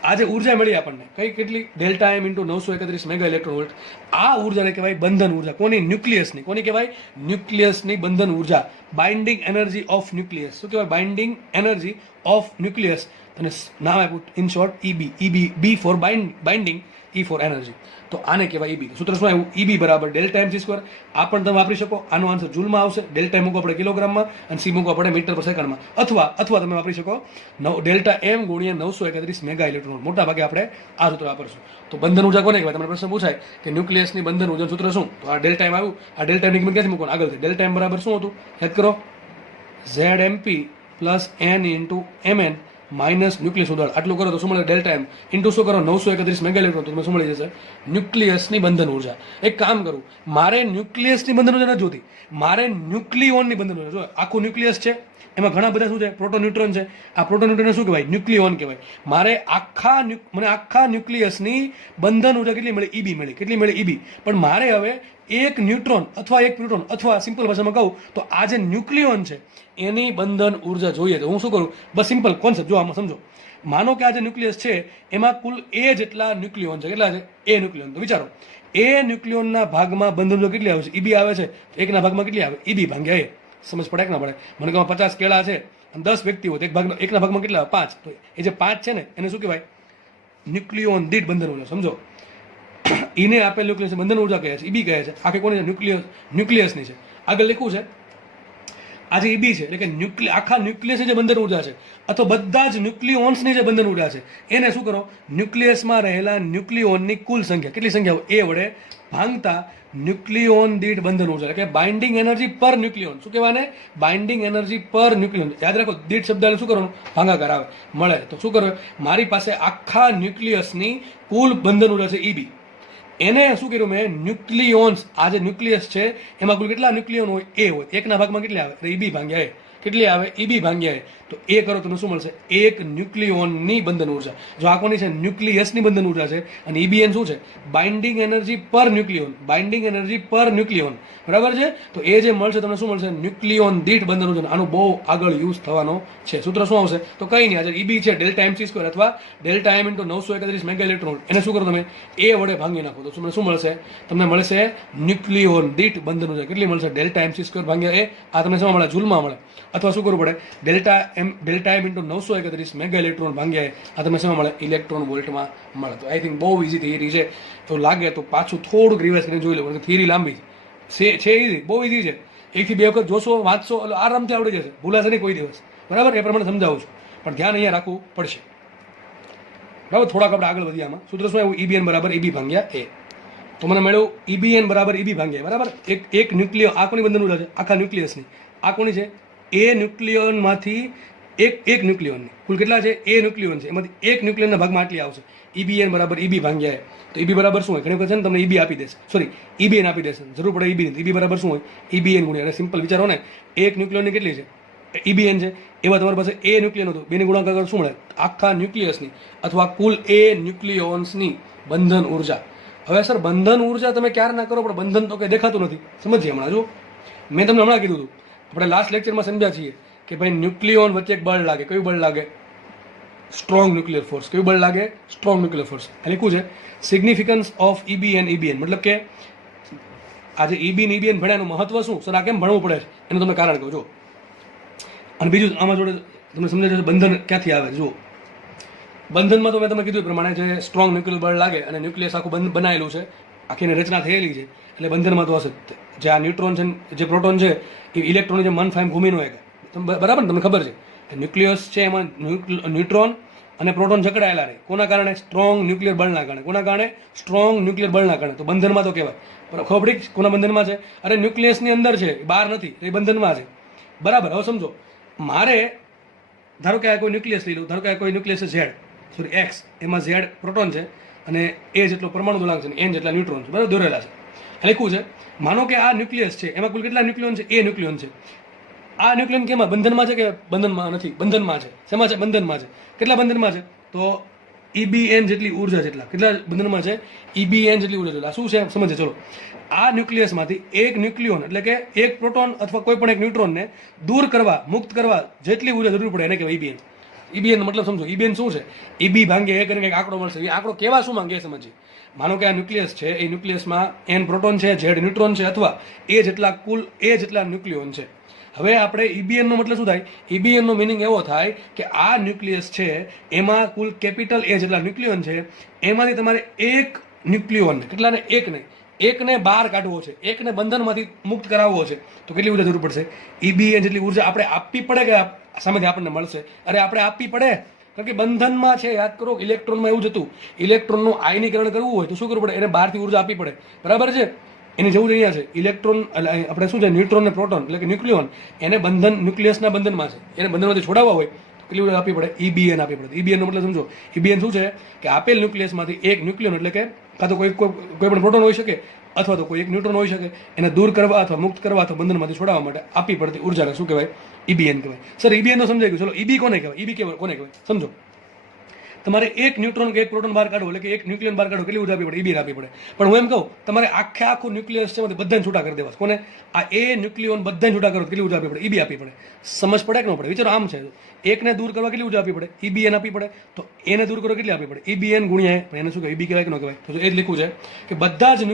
આજે ઉર્જા મળી આપણને કઈ કેટલી? Delta M into 931 mega electron volt. આ ઉર્જાને કહેવાય બંધન ઉર્જા. કોની? ન્યુક્લિયસની. કોની કહેવાય? ન્યુક્લિયસની બંધન ઉર્જા. Binding energy of nucleus. શું કહેવાય? Binding energy of nucleus. અને નામ આપ્યું in short EB. EB, B for binding, E for energy. તો આને કહેવાય ઈબી. સૂત્ર શું આવ્યું? ઈબી બરાબર ડેલ્ટા એમ સી સ્ક્વેર. આ પણ તમે વાપરી શકો. આનો આન્સર જૂલમાં આવશે. ડેલ્ટા મૂકો આપણે કિલોગ્રામમાં અને સી મૂકો આપણે મીટર પર સેકન્ડમાં. અથવા તમે વાપરી શકો ડેલ્ટા એમ ગુણ્યા 931 મેગા ઇલેક્ટ્રોન. મોટા ભાગે આપણે આ સૂત્ર વાપરશું. તો બંધન ઉર્જા કોને કહેવાય? તમને પ્રશ્ન પૂછાય કે ન્યુક્લિયસની બંધન ઉર્જા સૂત્ર શું? તો આ ડેલ્ટા એમ આવ્યું. આ ડેલ્ટા એમની કિંમત ક્યાંથી મૂકવાનું? આગળથી ડેલ્ટા એમ બરાબર શું હતું? યાદ કરો. ZMP plus N into MN minus nucleus દળ. આટલું કરો તો શું મળે? ડેલ્ટા એમ ઇન્ટુ શું કરો? 931 મેગા ઇલેક્ટ્રોન. તો તમે શું મળી જશે? ન્યુક્લિયસની બંધન ઉર્જા. એક કામ કરું, મારે ન્યુક્લિયસની બંધન ઉર્જા નથી જોતી, મારે ન્યુક્લિયોનની બંધન ઉર્જા. જો આખું ન્યુક્લિયસ છે, એમાં ઘણા બધા શું છે? પ્રોટોન ન્યુટ્રોન છે. આ પ્રોટોન ન્યુટ્રોન શું કહેવાય? ન્યુક્લિયોન કહેવાય. મને આખા ન્યુક્લિયસની બંધન ઉર્જા કેટલી મળી? ઈબી મળી. કેટલી મળી? ઈબી. પણ મારે હવે એક ન્યુટ્રોન અથવા એક પ્રોટોન અથવા સિમ્પલ ભાષામાં કહું તો આ જે ન્યુક્લિયોન છે એની બંધન ઉર્જા જોઈએ. તો હું શું કરું? બસ સિમ્પલ કોન્સેપ્ટ જો આમાં સમજો. માનો કે આ જે ન્યુક્લિયસ છે એમાં કુલ એ જેટલા ન્યુક્લિયોન છે. કેટલા છે? એ ન્યુક્લિયોન. તો વિચારો, એ ન્યુક્લિયોનના ભાગમાં બંધન ઉર્જા કેટલી આવે છે? ઈબી આવે છે. તો એકના ભાગમાં કેટલી આવે? ઈબી ભાગ્યા એ. સમજ પડે કે ના પડે? મને કહો 50 કેળા છે અને 10 વ્યક્તિઓ, એકના ભાગમાં કેટલા આવે? 5. તો એ જે 5 છે ને એને શું કહેવાય? ન્યુક્લિયોન દીઠ બંધન ઉર્જા. સમજો, ઈને આપેલ ન્યુક્લિયસ બંધન ઉર્જા કહે છે, ઈબી કહે છે. આખે કોની છે? ન્યુક્લિયસની છે. આગળ લખ્યું છે આ જે ઈબી છે એટલે કે આખા ન્યુક્લિયસની જે બંધન ઉર્જા છે અથવા બધા જ ન્યુક્લિયોન્સની જે બંધન ઉર્જા છે એને શું કરો? ન્યુક્લિયસમાં રહેલા ન્યુક્લિયોનની કુલ સંખ્યા, કેટલી સંખ્યા એ વડે ભાંગતા ન્યુક્લિયોન દીઠ બંધન ઉર્જા, એટલે કે બાઇન્ડિંગ એનર્જી પર ન્યુક્લિયોન. શું કહેવાને? બાઇન્ડિંગ એનર્જી પર ન્યુક્લિયોન. યાદ રાખો, દીઠ શબ્દ શું કરવાનું? ભાગાકાર આવે મળે. તો શું કરો? મારી પાસે આખા ન્યુક્લિયસની કુલ બંધન ઉર્જા છે ઈબી. એને શું કર્યું મેં? ન્યુક્લિયોન્સ. આ જે ન્યુક્લિયસ છે એમાં કુલ કેટલા ન્યુક્લિયોન હોય? એ હોય. એકના ભાગમાં કેટલી આવે? ઈબી ભાગ્યા એ. કેટલી આવે? ઈબી ભાગ્યા એ. તો એ કરો તમને શું મળશે? એક ન્યુક્લિયોનની બંધન ઉર્જા. જો આ કોની છે? ન્યુક્લિયસની બંધન ઉર્જા છે. અને ઈબીએન શું છે? બાઇન્ડિંગ એનર્જી પર ન્યુક્લિયોન. બાઇન્ડિંગ એનર્જી પર ન્યુક્લિયોન. બરાબર છે? તો એ જે મળશે તમને શું મળશે? ન્યુક્લિયોન દીઠ બંધન ઉર્જા. આનું બહુ આગળ યુઝ થવાનો છે. સૂત્ર શું આવશે? તો કંઈ નહીં, આજે ઈબી છે ડેલ્ટા એમ સી સ્ક્વેર અથવા delta M into 931 mega electron. એને શું કરો તમે? એ વડે ભાંગી નાખો તો તમને શું મળશે? તમને મળશે ન્યુક્લિયોન દીઠ બંધન ઉર્જા. કેટલી મળશે? ડેલ્ટા એમ સી સ્ક્વેર ભાગ્યા એ. આ તમને શું મળે? જૂલમાં મળે. અથવા શું કરવું પડે? Delta M into 931 mega electron ભાગ્યા આ તમને શેમાં મળે? ઇલેક્ટ્રોન વોલ્ટમાં મળે. તો આઈ થિંક બહુ ઇઝી થિયરી છે. તો લાગે તો પાછું થોડુંક રિવાઇઝ કરીને જોઈ લો. થિયરી લાંબી છે ઇઝી, બહુ ઇઝી છે. 1 થી 2 વખત જોશો, વાંચશો એટલે આરામથી આવડી જશે. ભૂલાશે નહીં કોઈ દિવસ. બરાબર? એ પ્રમાણે સમજાવું છું, પણ ધ્યાન અહીંયા રાખવું પડશે. બરાબર? થોડાક આપણે આગળ વધીએ. આમાં સૂત્ર શું આવ્યું? ઈબીએન બરાબર ઈબી ભાગ્યા એ. તો મને મળ્યું ઈબીએન બરાબર ઈબી ભાગ્યા. બરાબર? એક ન્યુક્લિયો. આ કોની બંધન ઉર્જા છે? આખા ન્યુક્લિયસની. આ કોની છે? એ ન્યુક્લિયોનમાંથી એક ન્યુક્લિયોનની કુલ કેટલા છે? એ ન્યુક્લિયોન છે. એમાંથી એક ન્યુક્લિયનના ભાગમાં આટલી આવશે. ઈબીએન બરાબર ઈબી ભાગ્યા એ. તો ઈબી બરાબર શું હોય? ઘણી વખત છે ને તમને ઈબી આપી દેશે, સોરી ઈબીએન આપી દેશે, જરૂર પડે ઈબી. ઈબી બરાબર શું હોય? ઈબીએન ગુણ્યા. સિમ્પલ વિચારો ને, એક ન્યુક્લિયોનની કેટલી છે? ઈબીએન છે. એમાં તમારી પાસે એ ન્યુક્લિયન હતું, બેની ગુણાકાર શું મળે? આખા ન્યુક્લિયસની અથવા કુલ એ ન્યુક્લિયોન્સની બંધન ઉર્જા. હવે સર બંધન ઉર્જા તમે ક્યારે ના કરો, પણ બંધન તો કંઈ દેખાતું નથી. સમજીએ હમણાં. જો મેં તમને હમણાં કીધું હતું, આપણે લાસ્ટ લેક્ચરમાં સમજ્યા છીએ કે ભાઈ ન્યુક્લિયોન વચ્ચે એક બળ લાગે. કયું બળ લાગે? Strong nuclear force. કયું બળ લાગે? Strong nuclear force. લખ્યું છે સિગ્નિફિકન્સ ઓફ ઈબીએન. મતલબ કે આજે ઈબીન ઈબીએન ભણ્યાનું મહત્વ શું? સર આ કેમ ભણવું પડે છે એનું તમને કારણ કહું. જો અને બીજું આમાં જોડે તમને સમજાય જશે બંધન ક્યાંથી આવે. જુઓ, બંધનમાં તો મેં તમે કીધું એ પ્રમાણે જે સ્ટ્રોંગ ન્યુક્લિયર બળ લાગે અને ન્યુક્લિયસ આખું બનાવેલું છે, આખીને રચના થયેલી છે, એટલે બંધનમાં તો હશે. જે આ ન્યુટ્રોન છે, જે પ્રોટોન છે, એ ઇલેક્ટ્રોન જે મન ફાઈમ ઘૂમીનો એક. બરાબર ને? તમને ખબર છે ન્યુક્લિયસ છે એમાં ન્યુટ્રોન અને પ્રોટોન જકડાયેલા રહે. કોના કારણે? સ્ટ્રોંગ ન્યુક્લિયર બળના કારણે. કોના કારણે? સ્ટ્રોંગ ન્યુક્લિયર બળના કારણે. તો બંધનમાં તો કહેવાય. ખબર પડી? કોના બંધનમાં છે? અરે ન્યુક્લિયસની અંદર છે, બહાર નથી, એ બંધનમાં છે. બરાબર? હવે સમજો, મારે ધારો કે આ કોઈ ન્યુક્લિયસ લઈ લઉં. ધારો કે આ કોઈ ન્યુક્લિયસ છે ઝેડ, સોરી એક્સ. એમાં ઝેડ પ્રોટોન છે અને એ જેટલો પરમાણુ દોલાંક છે, એન જેટલા ન્યુટ્રોન છે. બરાબર? દોરેલા છે. લખ્યું છે માનો કે આ ન્યુક્લિયસ છે, એમાં કુલ કેટલા ન્યુક્લિયોન છે? એ ન્યુક્લિયોન છે. આ ન્યુક્લિયન કેમાં? બંધનમાં છે કે બંધનમાં નથી? બંધનમાં છે. શેમાં છે? બંધનમાં છે. કેટલા બંધનમાં છે? તો ઈબીએન જેટલી ઉર્જા જેટલા. કેટલા બંધનમાં છે? ઈબીએન જેટલી ઉર્જા જેટલા. શું છે સમજે? ચલો, આ ન્યુક્લિયસમાંથી એક ન્યુક્લિયોન એટલે કે એક પ્રોટોન અથવા કોઈ પણ એક ન્યુટ્રોનને દૂર કરવા, મુક્ત કરવા જેટલી ઉર્જા જરૂર પડે એને કહેવાય ઈબીએન. ઈબીએન મતલબ સમજો. ઈબીએન શું છે? ઈબી ભાંગે એ કરીને એક આંકડો મળશે. એ આંકડો કેવા શું માંગે સમજીએ. માનો કે આ ન્યુક્લિયસ છે, એ ન્યુક્લિયસમાં એન પ્રોટોન છે, ઝેડ ન્યુટ્રોન છે, અથવા એ જેટલા કુલ એ જેટલા ન્યુક્લિયોન છે. હવે આપણે EBN નો મતલબ શું થાય? EBN નો મિનિંગ એવો થાય કે આ ન્યુક્લિયસ છે એમાં કુલ કેપિટલ A જેટલા ન્યુક્લિયોન છે, એમાંથી તમારે એક ન્યુક્લિયોન, કેટલાને? એકને બહાર કાઢવો છે, એકને બંધનમાંથી મુક્ત કરાવવો છે, તો કેટલી ઉર્જા જરૂર પડશે? EBN જેટલી ઉર્જા આપણે આપવી પડે કે સામેથી આપણને મળશે? અરે આપણે આપવી પડે, કારણ કે બંધનમાં છે. યાદ કરો, ઇલેક્ટ્રોનમાં એવું જ હતું, ઇલેક્ટ્રોનનું આયનીકરણ કરવું હોય તો શું કરવું પડે? એને બહારથી ઉર્જા આપવી પડે, બરાબર છે? એની જેવું જ અહીંયા છે. ઇલેક્ટ્રોન એટલે આપણે શું છે, ન્યુટ્રોન ને પ્રોટોન એટલે કે ન્યુક્લિયોન, એને બંધન ન્યુક્લિયસના બંધનમાં છે, એને બંધનમાંથી છોડાવવા હોય તો કેટલી ઉર્જા આપવી પડે? EBN આપવી પડે. EBN નો મતલબ સમજો. EBN શું છે કે આપેલ ન્યુક્લિયસમાંથી એક ન્યુક્લિયોન એટલે કે કાં તો કોઈ પણ પ્રોટોન હોઈ શકે અથવા તો કોઈ એક ન્યુટ્રોન હોઈ શકે, એને દૂર કરવા અથવા મુક્ત કરવા અથવા બંધનમાંથી છોડાવવા માટે આપવી પડતી ઉર્જાને શું કહેવાય? EBN કહેવાય. સર EBN નો સમજાઈ ગયું. ચલો EB કોને કહેવાય? EB કોને કહેવાય સમજો. તમારે એક ન્યુટ્રોન કે એક પ્રોટોન બહાર કાઢવો એટલે કે એક ન્યુક્લિયન બહાર કાઢવો, કેટલી ઉર્જા આપવી પડે? EBN આપવી પડે. પણ હું એમ કહું, તમારે આખું ન્યુક્લિયસ છે બધાને છૂટા કરી દેવા. કોને? આ A ન્યુક્લિયોન બધાને છૂટા કરો, કેટલી ઉર્જા આપવી પડે? EB આપવી પડે. સમજ પડે કે ન પડે? વિચારો, આમ છે, એકને દૂર કરવા કેટલી ઉર્જા આપવી પડે? EBN આપવી પડે. તો એને દૂર કરવા કેટલી આપવી પડે? EBN ગુણ્યા એને શું કહેવાય? EB કહેવાય કે ન કહેવાય? તો એ જ લીખવું છે કે બધા જ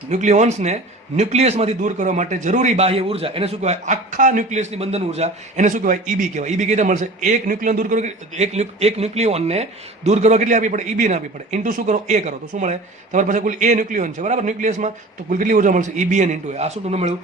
ન્યુક્લિયોન્સને ન્યુક્લિયસમાંથી દૂર કરવા માટે જરૂરી બાહ્ય ઉર્જા એને શું કહેવાય? આખા ન્યુક્લિયસની બંધન ઉર્જા એને શું કહેવાય? EB કહેવાય. EB કેવી રીતે મળશે? એક ન્યુક્લિયોન દૂર કરો, એક ન્યુક્લિયોનને દૂર કરવા કેટલી આપવી પડે? EB આપવી પડે. ઇન્ટુ શું કરો? A કરો તો શું મળે? તમારી પાસે કુલ A ન્યુક્લિયોન છે, બરાબર? ન્યુક્લિયસમાં તો કુલ કેટલી ઉર્જા મળશે? EBN into A. આ શું તમને મળ્યું?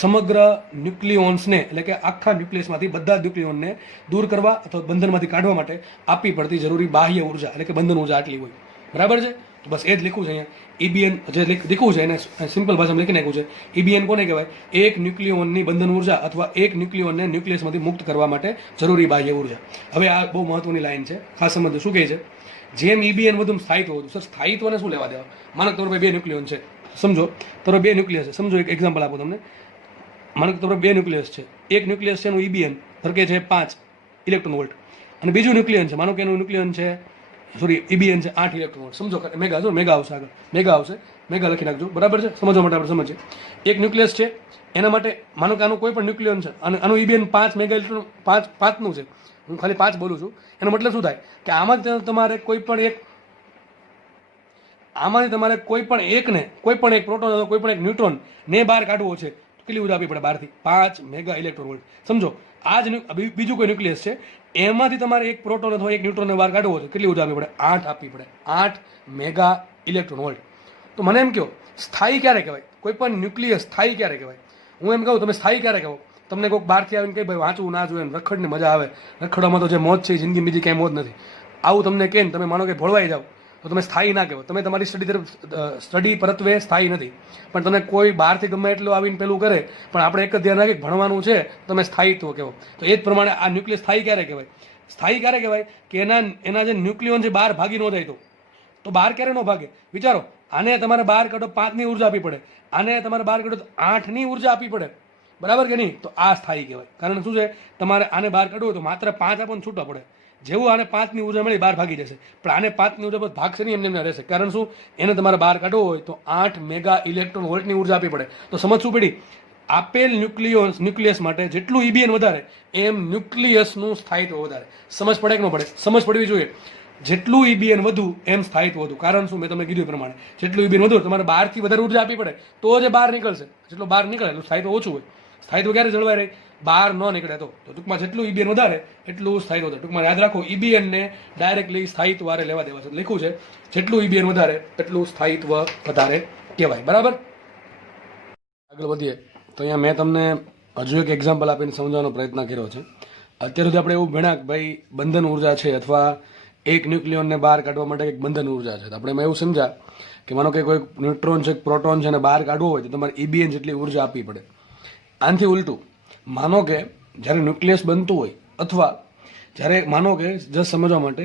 સમગ્ર ન્યુક્લિયોન્સને એટલે કે આખા ન્યુક્લિયસમાંથી બધા ન્યુક્લિયોનને દૂર કરવા અથવા બંધનમાંથી કાઢવા માટે આપવી પડતી જરૂરી બાહ્ય ઉર્જા એટલે કે બંધન ઉર્જા આટલી હોય, બરાબર છે? તો બસ એ જ લખવું છે અહીંયા. EBN જે લખ્યું છે એને સિમ્પલ ભાષામાં લખી નાખ્યું છે. EBN કોને કહેવાય? એક ન્યુક્લિયોનની બંધન ઉર્જા અથવા એક ન્યુક્લિયોનને ન્યુક્લિયસમાંથી મુક્ત કરવા માટે જરૂરી બાહ્ય ઉર્જા. હવે આ બહુ મહત્વની લાઈન છે, ખાસ સમજો. શું કહે છે? જેમ EBN વધુ સ્થાયિત્વ વધુ. સર સ્થાયિત્વને શું લેવા દેવા? માનો કે તમારે 2 ન્યુક્લિયોન છે, સમજો તમારો 2 ન્યુક્લિયસ છે. સમજો એક એક્ઝામ્પલ આપો તમને. માનો કે તમારો 2 ન્યુક્લિયસ છે. એક ન્યુક્લિયસ છે એનું EBN ધરકે છે 5 ઇલેક્ટ્રોન વોલ્ટ, અને બીજું ન્યુક્લિયન છે, માનો કે એનું ન્યુક્લિયન છે EBN છે 8 ઇલેક્ટ્રોન વોલ્ટ. સમજો, મેગા, જો મેગા આવશે, આગળ મેગા આવશે, મેગા લખી નાખજો, બરાબર છે? સમજવા માટે આપણે સમજીએ. એક ન્યુક્લિયસ છે, એના માટે માનો કે આનું કોઈ પણ ન્યુક્લિયન છે અને આનું EBN 5 મેગા ઇલેક્ટ્રોન 5નું છે. હું ખાલી 5 બોલું છું. એનો મતલબ શું થાય કે આમાંથી તમારે કોઈ પણ એકને, કોઈ પણ એક પ્રોટોન અથવા કોઈ પણ એક ન્યુટ્રોન ને બહાર કાઢવો છે, કેટલી ઉર્જા આપવી પડે? બહારથી 5 મેગા ઇલેક્ટ્રોન વોલ્ટ. સમજો, આ જ બીજું કોઈ ન્યુક્લિયસ છે, એમાંથી તમારે એક પ્રોટોન અથવા એક ન્યુટ્રોનને બહાર કાઢવો છે, કેટલી ઉર્જા આપવી પડે? 8 આપવી પડે. 8 મેગા ઇલેક્ટ્રોન વોલ્ટ. તો મને એમ કહો, સ્થાયી ક્યારે કહેવાય? કોઈ પણ ન્યુક્લિયસ સ્થાયી ક્યારે કહેવાય? હું એમ કહું, તમે સ્થાયી ક્યારે કહો? તમને કોઈક બહારથી આવીને કહે ભાઈ વાંચવું ના જોઈએ, રખડને મજા આવે, રખડવામાં તો જે મોજ છે એ જિંદગી બીજી ક્યાંય મોજ નથી, આવું તમને કહે ને તમે માનો કે ભોળવાઈ જાઓ, તો તમે સ્થાયી ના કહેવો. તમે તમારી સ્ટડી પરત્વે સ્થાયી નથી. પણ તમે કોઈ બહારથી ગમે એટલું આવીને પેલું કરે, પણ આપણે એક જ ધ્યાન રાખીએ ભણવાનું છે, તમે સ્થાયીત્વ કહેવો. તો એ જ પ્રમાણે આ ન્યુક્લિયસ સ્થાયી ક્યારે કહેવાય? સ્થાયી ક્યારે કહેવાય? કે એના જે ન્યુક્લિયોન છે બહાર ભાગી ન જાય તો બહાર ક્યારે ન ભાગે? વિચારો, આને તમારે બહાર કાઢો 5ની ઉર્જા આપવી પડે, આને તમારે બહાર કાઢો 8ની ઉર્જા આપવી પડે, બરાબર કે નહીં? તો આ સ્થાયી કહેવાય. કારણ શું છે? તમારે આને બહાર કાઢવું હોય તો માત્ર 5 આપણને છૂટવા પડે. જેવું આને 5ની ઉર્જા મળી બહાર ભાગી જશે, પણ આને 5ની ઉર્જા પર ભાગશે નહીં, એમને રહેશે. કારણ શું? એને તમારે બહાર કાઢવો હોય તો 8 મેગા ઇલેક્ટ્રોન વોલ્ટની ઉર્જા આપવી પડે. તો સમજવું પડી, આપેલ ન્યુક્લિયસ માટે જેટલું EBN વધારે એમ ન્યુક્લિયસનું સ્થાયિત્વ વધારે. સમજ પડે કે ન પડે? સમજ પડવી જોઈએ. જેટલું EBN વધુ એમ સ્થાયિત્વ વધુ. કારણ શું? મેં તમને કીધું પ્રમાણે જેટલું EBN વધુ તમારે બહારથી વધારે ઉર્જા આપવી પડે તો જ બહાર નીકળશે. જેટલું બહાર નીકળે એટલું સ્થાયિત્વ ઓછું હોય. સ્થાયિત્વ ક્યારે જળવાય રહે? બહાર ન નીકળે તો ટૂંકમાં જેટલું EBN વધારે એટલું સ્થાયિત્વ વધારે. ટૂંકમાં યાદ રાખો, EBN ને ડાયરેક્ટલી સ્થાયિત્વ વારે લેવા દેવા છે. લખ્યું છે જેટલું EBN વધારે એટલું સ્થાયિત્વ વધારે કહેવાય, બરાબર? આગળ વધીએ તો અહીંયા મેં તમને હજુ એક એક્ઝામ્પલ આપીને સમજાવવાનો પ્રયત્ન કર્યો છે. અત્યાર સુધી આપણે એવું ભણ્યા કે ભાઈ બંધન ઉર્જા છે અથવા એક ન્યુક્લિયોનને બહાર કાઢવા માટે એક બંધન ઉર્જા છે. તો આપણે એમાં એવું સમજ્યા કે માનો કે કોઈ ન્યુટ્રોન છે, પ્રોટોન છે, અને બહાર કાઢવો હોય તો તમારે EBN જેટલી ઉર્જા આપવી પડે. આનાથી ઉલટું, માનો કે જ્યારે ન્યુક્લિયસ બનતું હોય અથવા જ્યારે માનો કે જસ્ટ સમજવા માટે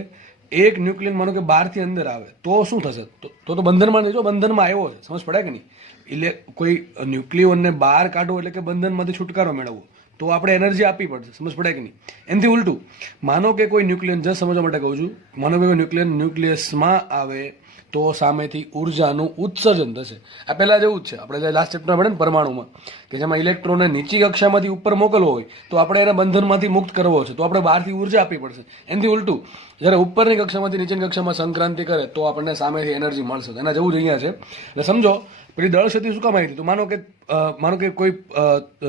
એક ન્યુક્લિયન માનો કે બહારથી અંદર આવે તો શું થશે? તો બંધનમાં નહીં, જો બંધનમાં આવ્યો છે, સમજ પડે કે નહીં? એટલે કોઈ ન્યુક્લિયોનને બહાર કાઢવો એટલે કે બંધનમાંથી છુટકારો મેળવવો, તો આપણે એનર્જી આપવી પડશે. સમજ પડે કે નહીં? એનાથી ઉલટું, માનો કે કોઈ ન્યુક્લિયન, જસ્ટ સમજવા માટે કહું છું, માનો કે કોઈ ન્યુક્લિયસમાં આવે તો સામેથી ઉર્જાનું ઉત્સર્જન થશે. આ પહેલાં જેવું જ છે, આપણે લાસ્ટ ચેપ્ટરમાં ભણે ને પરમાણુમાં, કે જેમાં ઇલેક્ટ્રોનને નીચી કક્ષામાંથી ઉપર મોકલવો હોય તો આપણે એને બંધનમાંથી મુક્ત કરવો છે, તો આપણે બહારથી ઉર્જા આપવી પડશે. એનાથી ઉલટું જ્યારે ઉપરની કક્ષામાંથી નીચેની કક્ષામાં સંક્રાંતિ કરે તો આપણને સામેથી એનર્જી મળશે. એના જેવું જ અહીંયા છે. એટલે સમજો પેલી દળ ક્ષતિ શું કામ આવી હતી? તો માનો કે કોઈ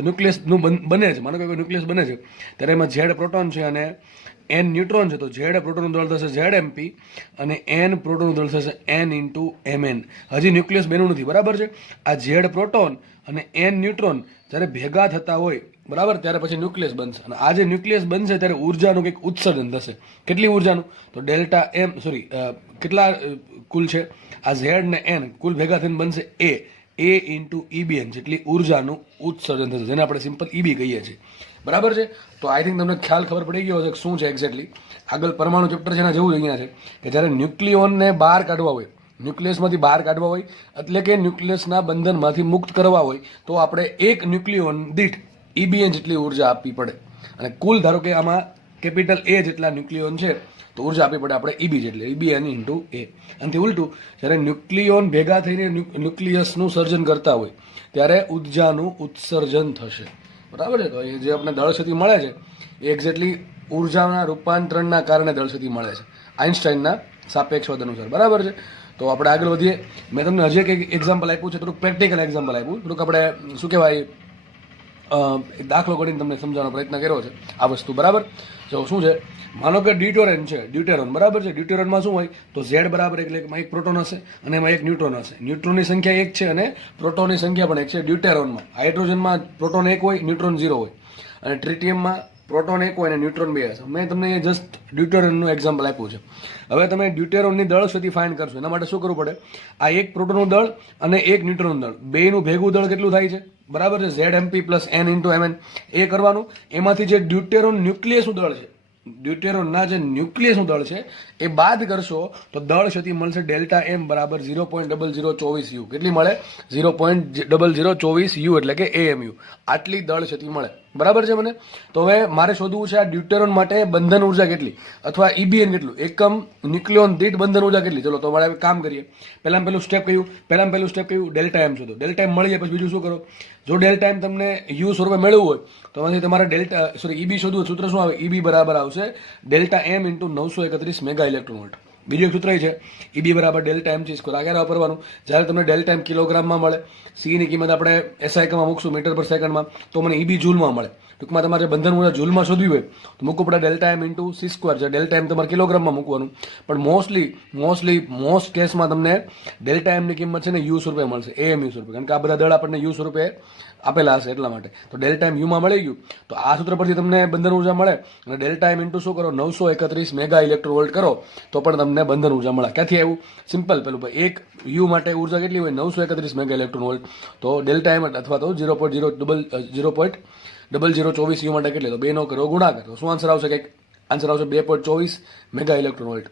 ન્યુક્લિયસનું બને છે, માનો કે કોઈ ન્યુક્લિયસ બને છે, ત્યારે એમાં ઝેડ પ્રોટોન છે અને એન ન્યુટ્રોન છે, તો ઝેડ પ્રોટોનનું દળ થશે ઝેડ એમપી અને એન પ્રોટોનનું દળ થશે એન ઇન્ટુ એમએન. હજી ન્યુક્લિયસ બન્યું નથી, બરાબર છે. આ ઝેડ પ્રોટોન અને એન ન્યુટ્રોન જ્યારે ભેગા થતા હોય, બરાબર, ત્યારે પછી ન્યુક્લિયસ બનશે. અને આ જે ન્યુક્લિયસ બનશે ત્યારે ઉર્જાનું કંઈક ઉત્સર્જન થશે. કેટલી ઉર્જાનું? તો ડેલ્ટા એમ કેટલા કુલ છે? આ ઝેડ ને એન કુલ ભેગા થઈને બનશે એ ઇન્ટુ ઈબીએન જેટલી ઉર્જાનું ઉત્સર્જન થશે, જેને આપણે સિમ્પલ ઈબી કહીએ છીએ. બરાબર છે. તો આઈ થિંક તમને ખ્યાલ ખબર પડી ગયો છે કે શું છે એક્ઝેક્ટલી. આગળ પરમાણુ ચેપ્ટર છે એના જેવું અહીંયા છે કે જ્યારે ન્યુક્લિયોનને બહાર કાઢવા હોય, ન્યુક્લિયસમાંથી બહાર કાઢવા હોય, એટલે કે ન્યુક્લિયસના બંધનમાંથી મુક્ત કરવા હોય, તો આપણે એક ન્યુક્લિયોન દીઠ ઈબીએન જેટલી ઉર્જા આપવી પડે. અને કુલ ધારો કે આમાં કેપિટલ એ જેટલા ન્યુક્લિયોન છે તો ઉર્જા આપવી પડે આપણે ઈબી જેટલી, ઈબીએન ઇન્ટુ એ. આનાથી ઉલટું જ્યારે ન્યુક્લિયોન ભેગા થઈને ન્યુક્લિયસનું સર્જન કરતા હોય ત્યારે ઉર્જાનું ઉત્સર્જન થશે. બરાબર છે. તો એ જે આપણે દળક્ષતિ મળે છે એ એક્ઝેક્ટલી ઉર્જાના રૂપાંતરણના કારણે દળક્ષતિ મળે છે, આઇન્સ્ટાઈનના સાપેક્ષવાદ અનુસાર. બરાબર છે. તો આપણે આગળ વધીએ. મેં તમને હજી એક એક્ઝામ્પલ આપ્યું છે, થોડુંક પ્રેક્ટિકલ એક્ઝામ્પલ આપ્યું, થોડુંક આપણે શું કહેવાય એક દાખલો કરીને તમને સમજાવવાનો પ્રયત્ન કર્યો છે આ વસ્તુ. બરાબર. જો શું છે, માનો કે ડ્યુટેરોન છે, ડ્યુટેરોન, બરાબર છે. ડ્યુટેરોનમાં શું હોય? તો ઝેડ બરાબર એટલે એમાં એક પ્રોટોન હશે અને એમાં એક ન્યુટ્રોન હશે. ન્યુટ્રોનની સંખ્યા 1 છે અને પ્રોટોનની સંખ્યા પણ 1 છે ડ્યુટેરોનમાં. હાઇડ્રોજનમાં પ્રોટોન 1 હોય, ન્યુટ્રોન 0 હોય. અને ટ્રિટિયમમાં પ્રોટોન 1 હોય અને ન્યુટ્રોન 2 હશે. મેં તમને જસ્ટ ડ્યુટેરોનનું એક્ઝામ્પલ આપ્યું છે. હવે તમે ડ્યુટેરોનની દળ ક્ષતિ ફાઇન્ડ કરશો, એના માટે શું કરવું પડે? આ એક પ્રોટોનનું દળ અને એક ન્યુટ્રોનનું દળ, બેયનું ભેગું દળ કેટલું થાય છે? બરાબર છે. Z MP plus N into MN એ કરવાનું. એમાંથી જે ડ્યુટેરોન ન્યુક્લિયસનું દળ છે, ડ્યુટેરોનના જે ન્યુક્લિયસનું દળ છે એ બાદ કરશો તો દળ ક્ષતિ મળશે ડેલ્ટા એમ બરાબર 0.0024 યુ. કેટલી મળે? 0.0024 યુ એટલે કે એએમયુ. આટલી દળ ક્ષતિ મળે. બરાબર છે મને? તો હવે મારે શોધવું છે આ ડ્યુટેરોન માટે બંધન ઉર્જા કેટલી અથવા ઈબીએન કેટલું, એકમ ન્યુક્લિયોન દીઠ બંધન ઉર્જા કેટલી. ચલો તો મારે કામ કરીએ. પહેલું સ્ટેપ કયું? ડેલ્ટા એમ શોધો. ડેલ્ટા એમ મળી જાય પછી બીજું શું કરો? જો ડેલ્ટા એમ તમને યુ સ્વરૂપે મેળવવું હોય તો એમાંથી તમારે ઈબી શોધવું. સૂત્ર શું આવે? ઈબી બરાબર આવશે delta M into 931 mega electron volt. બીજું એક સૂત્ર છે ઈબી બરાબર ડેલ્ટા એમ ચીઝ આ ક્યારે વાપરવાનું? જ્યારે તમને ડેલ્ટા એમ કિલોગ્રામમાં મળે, સીની કિંમત આપણે એસઆઈમાં મૂકશું મીટર પર સેકન્ડમાં, તો મને ઈબી જૂલમાં મળે. ટૂંકમાં તમારે બંધન ઉર્જા જૂલમાં શોધવી હોય તો મૂકવું પડે delta M into C square. છે ડેલ્ટા એમ તમારે કિલોગ્રામમાં મૂકવાનું. પણ મોસ્ટ કેસમાં તમને ડેલ્ટા એમની કિંમત છે ને યુ સ્વરૂપે મળશે, એએમયુ સ્વરૂપે, કારણ કે આ બધા દળ આપણને યુ સ્વરૂપે આપેલા હશે એટલા માટે. તો ડેલ્ટા એમ યુમાં મળી ગયું. તો આ સૂત્ર પરથી તમને બંધન ઉર્જા મળે અને ડેલ્ટા એમ ઇન્ટુ શું કરો? 931 મેગા ઇલેક્ટ્રોન વોલ્ટ કરો તો પણ તમને બંધન ઉર્જા મળે. ક્યાંથી આવ્યું? સિમ્પલ. પેલું એક યુ માટે ઉર્જા કેટલી હોય? 931 મેગા ઇલેક્ટ્રોન વોલ્ટ. તો ડેલ્ટા એમ અથવા તો 0.0024 યુ માટે કેટલી? તો 2 નો કરો ગુણાકાર. તો શું આન્સર આવશે? કંઈક આન્સર આવશે 2.24 મેગા ઇલેક્ટ્રોન વોલ્ટ.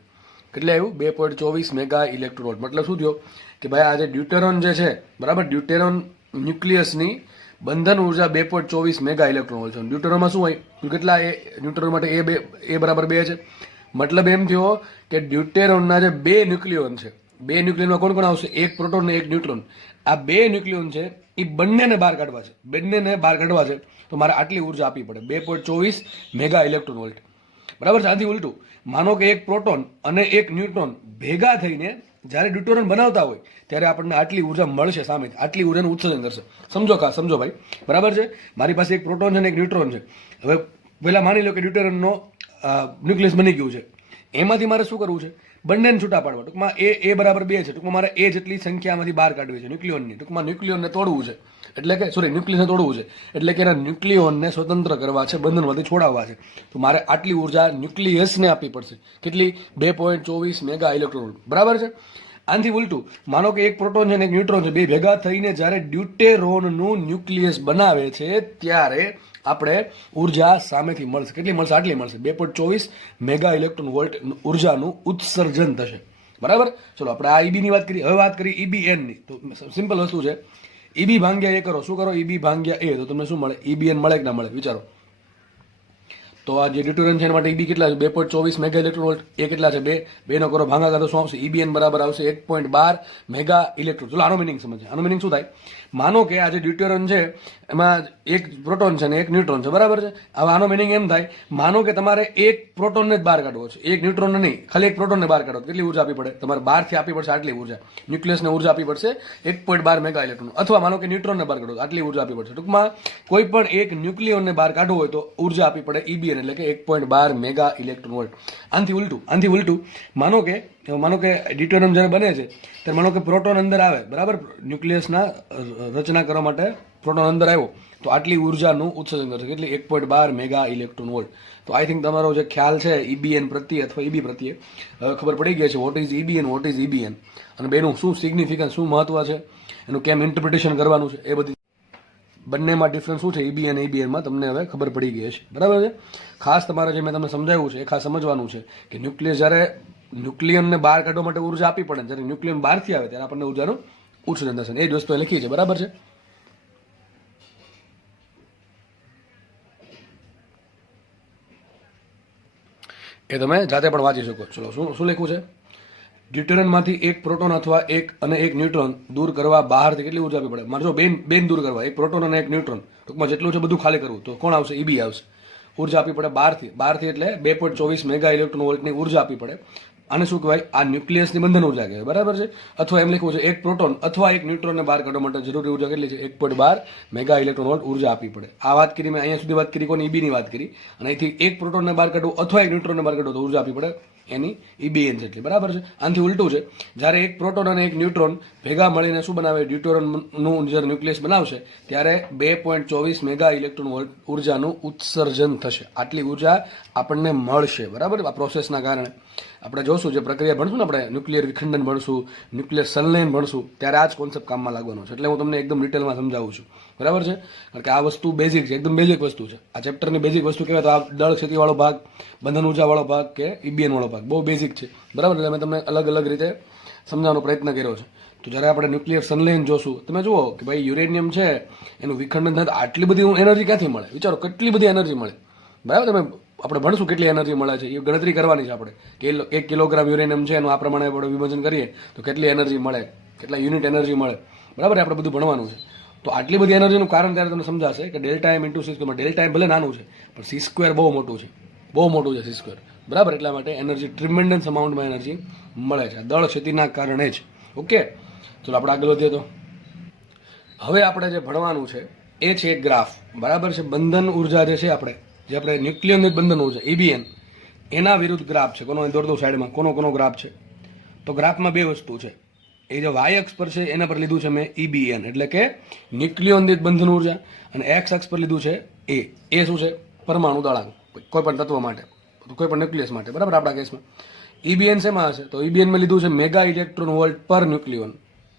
કેટલે આવ્યું? 2.24 મેગા ઇલેક્ટ્રોન વોલ્ટ. મતલબ શું થયો કે ભાઈ આ જે ડ્યુટેરોન જે છે, બરાબર, ડ્યુટેરોન ન્યુક્લિયસની બંધન ઉર્જા 2.24 મેગા ઇલેક્ટ્રોન વોલ્ટ છે. ડ્યુટેરોનમાં શું હોય? કેટલા? એ ન્યુટ્રોન માટે એ બરાબર 2 છે. મતલબ એમ થયો કે ડ્યુટેરોનના જે 2 ન્યુક્લિયોન છે, 2 ન્યુક્લિયોનમાં કોણ આવશે? એક પ્રોટોન ને એક ન્યુટ્રોન. આ 2 ન્યુક્લિયોન છે એ બંનેને બહાર કાઢવા છે. તો મારે આટલી ઉર્જા આપવી પડે 2.24 મેગા ઇલેક્ટ્રોન વોલ્ટ. બરાબર છે. આથી ઉલટું માનો કે એક પ્રોટોન અને એક ન્યુટ્રોન ભેગા થઈને જ્યારે ડ્યુટેરોન બનાવતા હોય ત્યારે આપણને આટલી ઉર્જા મળશે સામે, આટલી ઉર્જાનું ઉત્સર્જન કરશે. સમજો ભાઈ. બરાબર છે. મારી પાસે એક પ્રોટોન છે અને એક ન્યુટ્રોન છે. હવે પહેલા માની લો કે ડ્યુટેરોનનો ન્યુક્લિયસ બની ગયું છે. એમાંથી મારે શું કરવું છે? બંનેને છૂટા પાડવા. ટૂંકમાં એ બરાબર 2 છે. ટૂંકમાં મારે એ જેટલી સંખ્યામાંથી બહાર કાઢવી છે ન્યુક્લિયોનની. ટૂંકમાં ન્યુક્લિયોનને તોડવું છે, એટલે કે ન્યુક્લિયસને તોડવું છે, એટલે કે એના ન્યુક્લિયોનને સ્વતંત્ર કરવા છે, બંધનમાંથી છોડાવવા છે. તો મારે આટલી ઉર્જા ન્યુક્લિયસને આપવી પડશે. કેટલી? 2.24 મેગા ઇલેક્ટ્રોન વોલ્ટ. બરાબર છે. આનાથી ઉલટું માનો કે એક પ્રોટોન છે અને એક ન્યુટ્રોન છે, બે ભેગા થઈને જ્યારે ડ્યુટેરોનનું ન્યુક્લિયસ બનાવે છે ત્યારે આપણે ઉર્જા સામેથી મળશે. કેટલી મળશે? આટલી મળશે. 2.24 મેગા ઇલેક્ટ્રોન વોલ્ટ ઉર્જાનું ઉત્સર્જન થશે. બરાબર. ચલો આપણે આ ઈબીની વાત કરી. હવે વાત કરી ઈબીએનની. તો સિમ્પલ વસ્તુ છે, ઈબી ભાંગ્યા એ કરો. શું કરો? ઈબી ભાંગ્યા એ. તો તમને શું મળે? ઈબીએન મળે કે ના મળે? વિચારો. તો આ જે ડ્યુટેરિયમ છે એના માટે ઈબી કેટલા છે 2.24 મેગા ઇલેક્ટ્રોન વોલ્ટ. એ કેટલા છે 2 નો કરો ભાગાકાર તો શું આવશે ઈબીએન બરાબર આવશે 1.12 મેગા ઇલેક્ટ્રોન. ચલો આનો મિનિંગ સમજે. આનો મિનિંગ શું થાય, માનો કે આ જે ડ્યુટેરિયમ છે એમાં એક પ્રોટોન છે અને એક ન્યુટ્રોન છે, બરાબર છે. હવે આનો મિનિંગ એમ થાય, માનો કે તમારે એક પ્રોટોનને જ બહાર કાઢવો છે, એક ન્યુટ્રોનને નહીં, ખાલી એક પ્રોટોનને બહાર કાઢો, કેટલી ઉર્જા આપવી પડે તમારે? બહારથી આપવી પડશે આટલી ઉર્જા, ન્યુક્લિયસને ઉર્જા આપવી પડશે 1.12 મેગા ઇલેક્ટ્રોન. અથવા માનો કે ન્યુટ્રોનને બહાર કાઢો આટલી ઉર્જા આપવી પડશે. ટૂંકમાં કોઈ પણ એક ન્યુક્લિયોનને બહાર કાઢવું હોય તો ઉર્જા આપવી પડે ઈબીએન, એટલે કે 1.12 મેગા ઇલેક્ટ્રોન વોલ્ટ. આનાથી ઉલટું માનો કે ડ્યુટેરિયમ જ્યારે બને છે ત્યારે માનો કે પ્રોટોન અંદર આવે, બરાબર, ન્યુક્લિયસના રચના કરવા માટે પ્રોટોન અંદર આવ્યો તો આટલી ઉર્જાનું ઉત્સર્જન કરશે, કેટલી? 1.12 મેગા ઇલેક્ટ્રોન વોલ્ટ. તો આઈ થિંક તમારો જે ખ્યાલ છે ઈબીએન પ્રત્યે અથવા ઈબી પ્રત્યે હવે ખબર પડી ગઈ છે. વોટ ઇઝ ઈબીએન અને બેનું શું સિગ્નિફિકન્સ, શું મહત્વ છે, એનું કેમ ઇન્ટરપ્રિટેશન કરવાનું છે, એ બધી બંનેમાં ડિફરન્સ શું છે ઈબી અને ઈબીએનમાં તમને હવે ખબર પડી ગઈ છે, બરાબર છે. ખાસ તમારે જે મેં તમને સમજાવ્યું છે એ ખાસ સમજવાનું છે કે ન્યુક્લિયસ જ્યારે ન્યુક્લિયનને બહાર કાઢવા માટે ઉર્જા આપવી પડે, જ્યારે ન્યુક્લિયન બહારથી આવે ત્યારે આપણને ઉર્જાનું ઉત્સર્જન થશે. એ જ વસ્તુ લખી છે, બરાબર છે. એ તમે જાતે પણ વાંચી શકો. ચલો શું લખ્યું છે? ડ્યુટેરિયમમાંથી એક પ્રોટોન અથવા એક ન્યુટ્રોન દૂર કરવા બહારથી કેટલી ઉર્જા આપવી પડે? મારે જો બેન દૂર કરવા, એક પ્રોટોન અને એક ન્યુટ્રોન, ટૂંકમાં જેટલું છે બધું ખાલી કરવું, તો કોણ આવશે? ઈબી આવશે. ઉર્જા આપવી પડે બહારથી એટલે 2.24 મેગા ઇલેક્ટ્રોન વોલ્ટની ઉર્જા આપવી પડે. આને શું કહેવાય? આ ન્યુક્લિયસની બંધન ઉર્જા કહેવાય, બરાબર છે. અથવા એમ લખવું છે એક પ્રોટોન અથવા એક ન્યુટ્રોનને બહાર કાઢવા માટે જરૂરી ઉર્જા કેટલી છે? 1.12 મેગા ઇલેક્ટ્રોન વોલ્ટ ઉર્જા આપવી પડે. આ વાત કરી મેં, અહીંયા સુધી વાત કરી કોની? ઈબીની વાત કરી. અને અહીંથી એક પ્રોટોનને બહાર કાઢવું અથવા એક ન્યુટ્રોનને બહાર કાઢવું તો ઉર્જા આપવી પડે એની ઈબીએન જેટલી, બરાબર છે. આનાથી ઉલટું છે, જ્યારે એક પ્રોટોન અને એક ન્યુટ્રોન ભેગા મળીને શું બનાવે? ડ્યુટેરિયમનું જ્યારે ન્યુક્લિયસ બનાવશે ત્યારે 2.24 મેગા ઇલેક્ટ્રોન વોલ્ટ ઉર્જાનું ઉત્સર્જન થશે. આટલી ઉર્જા આપણને મળશે, બરાબર. આ પ્રોસેસના કારણે આપણે જોશું, જે પ્રક્રિયા ભણશું ને આપણે, ન્યુક્લિયર વિખંડન ભણશું, ન્યુક્લિયર સંલયન ભણશું, ત્યારે આ જ કોન્સેપ્ટ કામમાં લાગવાનો છે. એટલે હું તમને એકદમ ડિટેલમાં સમજાવું છું, બરાબર છે. કારણ કે આ વસ્તુ બેઝિક છે, એકદમ બેઝિક વસ્તુ છે. આ ચેપ્ટરની બેઝિક વસ્તુ કહેવાય તો આ દળ ક્ષતિવાળો ભાગ, બંધન ઉર્જાવાળો ભાગ કે ઈબીએન વાળો ભાગ બહુ બેઝિક છે, બરાબર. એટલે મેં તમને અલગ અલગ રીતે સમજાવવાનો પ્રયત્ન કર્યો છે. તો જ્યારે આપણે ન્યુક્લિયર સંલયન જોશું, તમે જુઓ કે ભાઈ યુરેનિયમ છે એનું વિખંડન થાય તો આટલી બધી એનર્જી ક્યાંથી મળે? વિચારો કેટલી બધી એનર્જી મળે, બરાબર. તમે આપણે ભણશું કેટલી એનર્જી મળે છે, એ ગણતરી કરવાની છે આપણે કે 1 કિલોગ્રામ યુરેનિયમ છે એનું આ પ્રમાણે આપણે વિભાજન કરીએ તો કેટલી એનર્જી મળે, કેટલા યુનિટ એનર્જી મળે, બરાબર. આપણે બધું ભણવાનું છે. તો આટલી બધી એનર્જીનું કારણ ત્યારે તમને સમજાશે કે delta M into C square. Delta M ભલે નાનું છે પણ સી સ્ક્વેર બહુ મોટું છે સી સ્ક્વેર, બરાબર. એટલા માટે એનર્જી ટ્રીમેન્ડસ અમાઉન્ટમાં એનર્જી મળે છે દળ ક્ષતિના કારણે જ. ઓકે, ચલો આપણે આગળ વધીએ. તો હવે આપણે જે ભણવાનું છે એ છે એક ગ્રાફ, બરાબર છે. બંધન ઉર્જા જે છે જે આપણે ન્યુક્લિયનની બંધન ઉર્જા ઈબીએન, એના વિરુદ્ધ ગ્રાફ છે. કોનો દોર દો સાઈડમાં, કોનો ગ્રાફ છે? તો ગ્રાફમાં બે વસ્તુ છે. એ જે વાય અક્ષ પર છે એના પર લીધું છે મેં ઈબીએન, એટલે કે ન્યુક્લિયોન બંધન ઉર્જા, અને એક્સ અક્ષ પર લીધું છે એ શું છે? પરમાણુ દળાંક, કોઈ પણ તત્વ માટે, કોઈ પણ ન્યુક્લિયસ માટે, બરાબર. આપણા કેસમાં ઈબીએન શેમાં હશે? તો ઈબીએનમાં લીધું છે મેગા ઇલેક્ટ્રોન વોલ્ટ પર ન્યુક્લિયોન,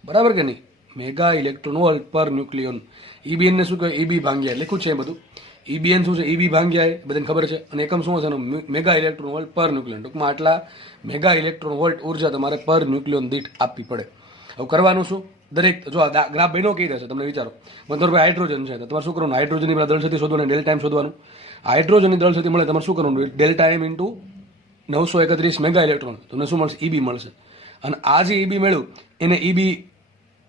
બરાબર કે નહીં? મેગા ઇલેક્ટ્રોન વોલ્ટ પર ન્યુક્લિયોન. ઈબીએનને શું કહેવાય? ઈબી ભાંગ્યા, લખ્યું છે એ બધું. ઈબીએન શું છે? ઈબી ભાંગ્યા, એ બધાને ખબર છે. અને એકમ શું હશે? મેગા ઇલેક્ટ્રોન વોલ્ટ પર ન્યુક્લિયોન. ટૂંકમાં આટલા મેગા ઇલેક્ટ્રોન વોલ્ટ ઉર્જા તમારે પર ન્યુક્લિયોન દીઠ આપવી પડે. હવે કરવાનું શું? દરેક જો આ ગ્રાફ બન્યો કઈ રહેશે તમને વિચારો. મતલબ હાઇડ્રોજન છે તો તમારે શું કરવાનું? હાઇડ્રોજનની દળ સ્થિતિ શોધવાનું, ડેલ્ટા એમ શોધવાનું. હાઇડ્રોજનની દળ સ્થિતિ મળે તમારે શું કરવાનું? Delta M into 931 mega electron, તમને શું મળશે? ઈબી મળશે. અને આ જે ઈબી મળ્યું એને ઈબી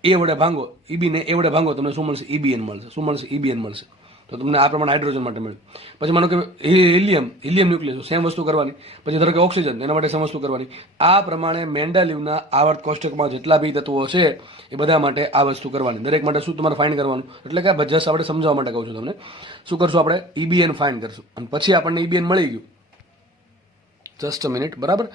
એ વડે ભાંગો, ઈબીને એ વડે ભાંગો, તમને શું મળશે? ઈબીએન મળશે. શું મળશે? ઈબીએન મળશે. તો તમને આ પ્રમાણે હાઇડ્રોજન માટે મળ્યું. પછી માનો કે હિલિયમ ન્યુક્લિયસ, સેમ વસ્તુ કરવાની. પછી ધારો કે ઓક્સિજન, એના માટે સેમ વસ્તુ કરવાની. આ પ્રમાણે મેન્ડેલિવના આવર્ત કોષ્ટકમાં જેટલા બી તત્વો છે એ બધા માટે આ વસ્તુ કરવાની. દરેક માટે શું તમારે ફાઇન્ડ કરવાનું? એટલે કે જસ્ટ આપણે સમજાવવા માટે કહું છું તમને. શું કરશું આપણે? ઈબીએન ફાઇન્ડ કરશું. અને પછી આપણને ઈબીએન મળી ગયું, જસ્ટ અ મિનિટ, બરાબર.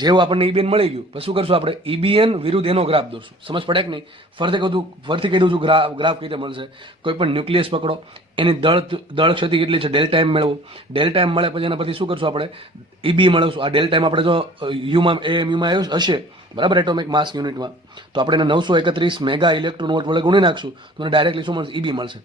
જેવું આપણને ઈબીએન મળી ગયું પછી શું કરશું? આપણે ઈબીએન વિરુદ્ધ એનો ગ્રાફ દોરશું. સમજ પડે કે નહીં? ફરથી કહી દઉં છું ગ્રાફ કઈ રીતે મળશે. કોઈ પણ ન્યુક્લિયસ પકડો, એની દળ ક્ષતિ કેટલી છે ડેલ્ટા એમ મેળવો. ડેલ્ટા એમ મળે પછી એના પછી શું કરશું? આપણે ઈબી મેળવશું. આ ડેલ્ટા એમ આપણે જો યુમાં હશે, બરાબર, એટોમિક માસ યુનિટમાં, તો આપણે એને 931 મેગા ઇલેક્ટ્રોન વોલ્ટ વડે ગુણી નાખશું તો મને ડાયરેક્ટલી શું મળશે? ઈબી મળશે.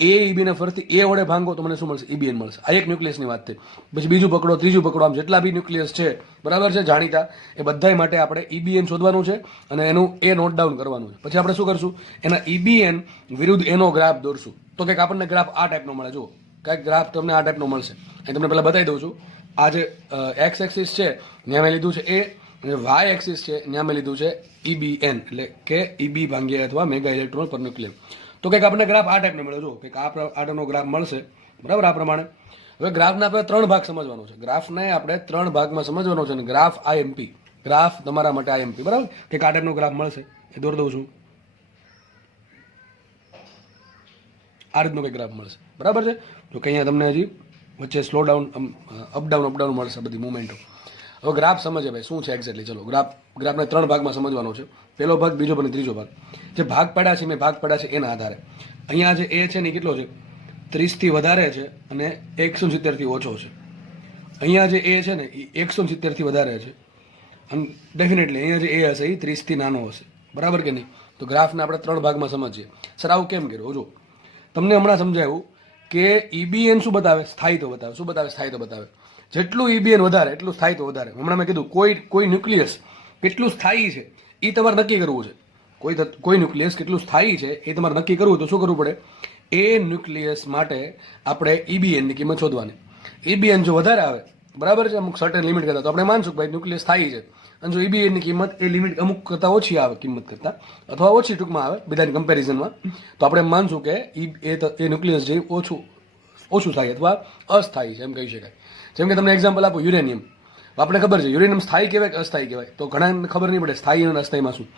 એ ઈબીને ફરતી એ વડે ભાંગો તો મને શું મળશે? ઈબીએન મળશે. આ એક ન્યુક્લિયસની વાત થઈ. પછી બીજું પકડો, ત્રીજું પકડો, આમ જેટલા બી ન્યુક્લિયસ છે, બરાબર છે, જાણીતા, એ બધા માટે આપણે ઈબીએન શોધવાનું છે અને એનું એ નોટ ડાઉન કરવાનું છે. પછી આપણે શું કરશું? એના ઈબીએન વિરુદ્ધ એનો ગ્રાફ દોરશું. તો કંઈક આપણને ગ્રાફ આ ટાઈપનો મળે. જુઓ કાંઈક ગ્રાફ તમને આ ટાઈપનો મળશે. એ તમને પહેલાં બતાવી દઉં છું. આ જે એક્સ એક્સિસ છે ત્યાં મેં લીધું છે એ, અને વાય એક્સિસ છે ત્યાં મેં લીધું છે EBN, એટલે કે EB ભાંગ્યા અથવા મેગા ઇલેક્ટ્રોન પર ન્યુક્લિયર. તો કંઈક આપણને ગ્રાફ આ ટાઈપનો મળ્યો, જો કંઈક આ ટાઈપનો ગ્રાફ મળશે, બરાબર. આ પ્રમાણે હવે ગ્રાફને આપણે 3 ભાગ સમજવાનો છે. ગ્રાફને આપણે 3 ભાગમાં સમજવાનો છે, અને ગ્રાફ IMP, ગ્રાફ તમારા માટે IMP, બરાબર. કંઈક આ ટાઈપનો ગ્રાફ મળશે, એ દોરી દઉં છું. આ રીતનો કંઈક ગ્રાફ મળશે, બરાબર છે. જો કે અહીંયા તમને હજી વચ્ચે સ્લો ડાઉન, અપડાઉન મળશે, બધી મુવમેન્ટો. હવે ગ્રાફ સમજે ભાઈ શું છે એક્ઝેક્ટલી. ચલો, ગ્રાફને 3 ભાગમાં સમજવાનો છે. પહેલો ભાગ, બીજો ભાગ અને ત્રીજો ભાગ. જે ભાગ પાડ્યા છે, મેં ભાગ પાડ્યા છે એના આધારે અહીંયા જે એ છે ને કેટલો છે, 30 થી વધારે છે અને 170 થી ઓછો છે. અહીંયા જે એ છે ને એ 170 થી વધારે છે, અને ડેફિનેટલી અહીંયા જે એ હશે એ 30 થી નાનો હશે, બરાબર કે નહીં. તો ગ્રાફને આપણે 3 ભાગમાં સમજીએ. સર આવું કેમ કર્યું? જો તમને હમણાં સમજાયું કે EBN શું બતાવે? સ્થાયિત્વ બતાવે. શું બતાવે? સ્થાયિત્વ બતાવે. જેટલું EBN વધારે એટલું સ્થાયિત્વ વધારે. હમણાં મેં કીધું કોઈ ન્યુક્લિયસ કેટલું સ્થાયી છે એ તમારે નક્કી કરવું છે. કોઈ ન્યુક્લિયસ કેટલું સ્થાયી છે એ તમારે નક્કી કરવું, તો શું કરવું પડે? એ ન્યુક્લિયસ માટે આપણે EBN ની કિંમત શોધવાની. EBN જો વધારે આવે, બરાબર છે, અમુક સર્ટેન લિમિટ કરતા, તો આપણે માનશું કે ભાઈ ન્યુક્લિયસ સ્થાયી છે. અને જો EBN ની કિંમત એ લિમિટ અમુક કરતાં ઓછી આવે, કિંમત કરતાં, અથવા ઓછી ટૂંકમાં આવે બધાની કમ્પેરિઝનમાં, તો આપણે માનશું કે એ ન્યુક્લિયસ જે ઓછું થાય અથવા અસ્થાયી છે, એમ કહી શકાય. જેમ કે તમને એક્ઝામ્પલ આપું, યુરેનિયમ. આપણે ખબર છે યુરેનિયમ સ્થાયી કહેવાય કે અસ્થાયી કહેવાય? તો ઘણાને ખબર નહીં પડે સ્થાયી અને અસ્થાયીમાં શું.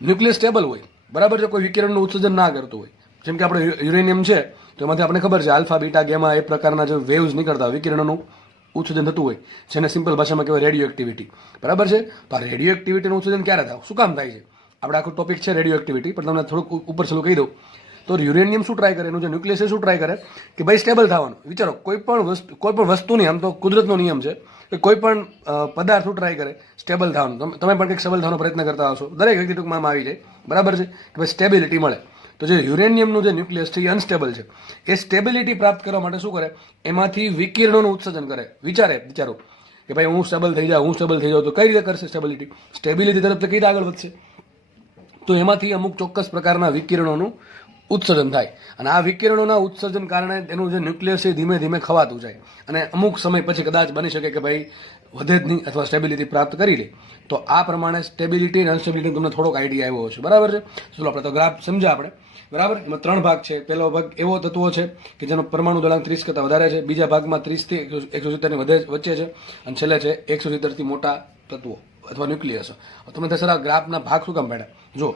ન્યુક્લિયસ સ્ટેબલ હોય, બરાબર છે, કોઈ વિકિરણનું ઉત્સર્જન ના કરતું હોય. જેમ કે આપણે યુરેનિયમ છે તો એમાંથી આપણે ખબર છે આલ્ફા, બીટા, ગેમા એ પ્રકારના જે વેવ્સ નીકળતા હોય, વિકિરણનું ઉત્સર્જન થતું હોય, જેને સિમ્પલ ભાષામાં કહેવાય રેડિયો એક્ટિવિટી, બરાબર છે. તો આ રેડિયો એક્ટિવિટીનું ઉત્સર્જન ક્યારે થાય, શું કામ થાય છે? આપણે આખો ટોપિક છે રેડિયો એક્ટિવિટી, પણ તમને થોડુંક ઉપર છેલ્લું કહી દઉં. તો યુરેનિયમ શું ટ્રાય કરે, એનું જે ન્યુક્લિયસ શું ટ્રાય કરે કે ભાઈ સ્ટેબલ થવાનું. વિચારો, કોઈ પણ વસ્તુની, આમ તો કુદરતનો નિયમ છે કે કોઈ પણ પદાર્થ શું ટ્રાય કરે? સ્ટેબલ થવાનું. તમે પણ કંઈક સ્ટેબલ થવાનો પ્રયત્ન કરતા હશો, દરેક વ્યક્તિ ટૂંકમાં આવી જાય, બરાબર છે, કે ભાઈ સ્ટેબિલિટી મળે. તો જે યુરેનિયમનું જે ન્યુક્લિયસ છે એ અનસ્ટેબલ છે. એ સ્ટેબિલિટી પ્રાપ્ત કરવા માટે શું કરે? એમાંથી વિકિરણોનું ઉત્સર્જન કરે. વિચારો કે ભાઈ હું સ્ટેબલ થઈ જાઉં, તો કઈ રીતે કરશે સ્ટેબિલિટી તરફ કઈ રીતે આગળ વધશે? તો એમાંથી અમુક ચોક્કસ પ્રકારના વિકિરણોનું ઉત્સર્જન થાય, અને આ વિકિરણોના ઉત્સર્જન કારણે એનું જે ન્યુક્લિયસ છે ધીમે ધીમે ખવાતું જાય, અને અમુક સમય પછી કદાચ બની શકે કે ભાઈ વધે જ નહીં અથવા સ્ટેબિલિટી પ્રાપ્ત કરી લે. તો આ પ્રમાણે સ્ટેબિલિટી અને અનસ્ટેબિલિટી તમને થોડોક આઈડિયા આવ્યો હશે, બરાબર છે. ચલો, આપણે તો ગ્રાફ સમજ્યા આપણે, બરાબર. એમાં 3 ભાગ છે. પહેલો ભાગ એવો તત્વો છે કે જેનો પરમાણુ દળાંક 30 કરતાં વધારે છે. બીજા ભાગમાં 30 થી 170 ની વચ્ચે છે, અને છેલ્લે છે 170 થી મોટા તત્વો અથવા ન્યુક્લિયસ. તમે સર આ ગ્રાફના ભાગ શું કામ પાડ્યા? જો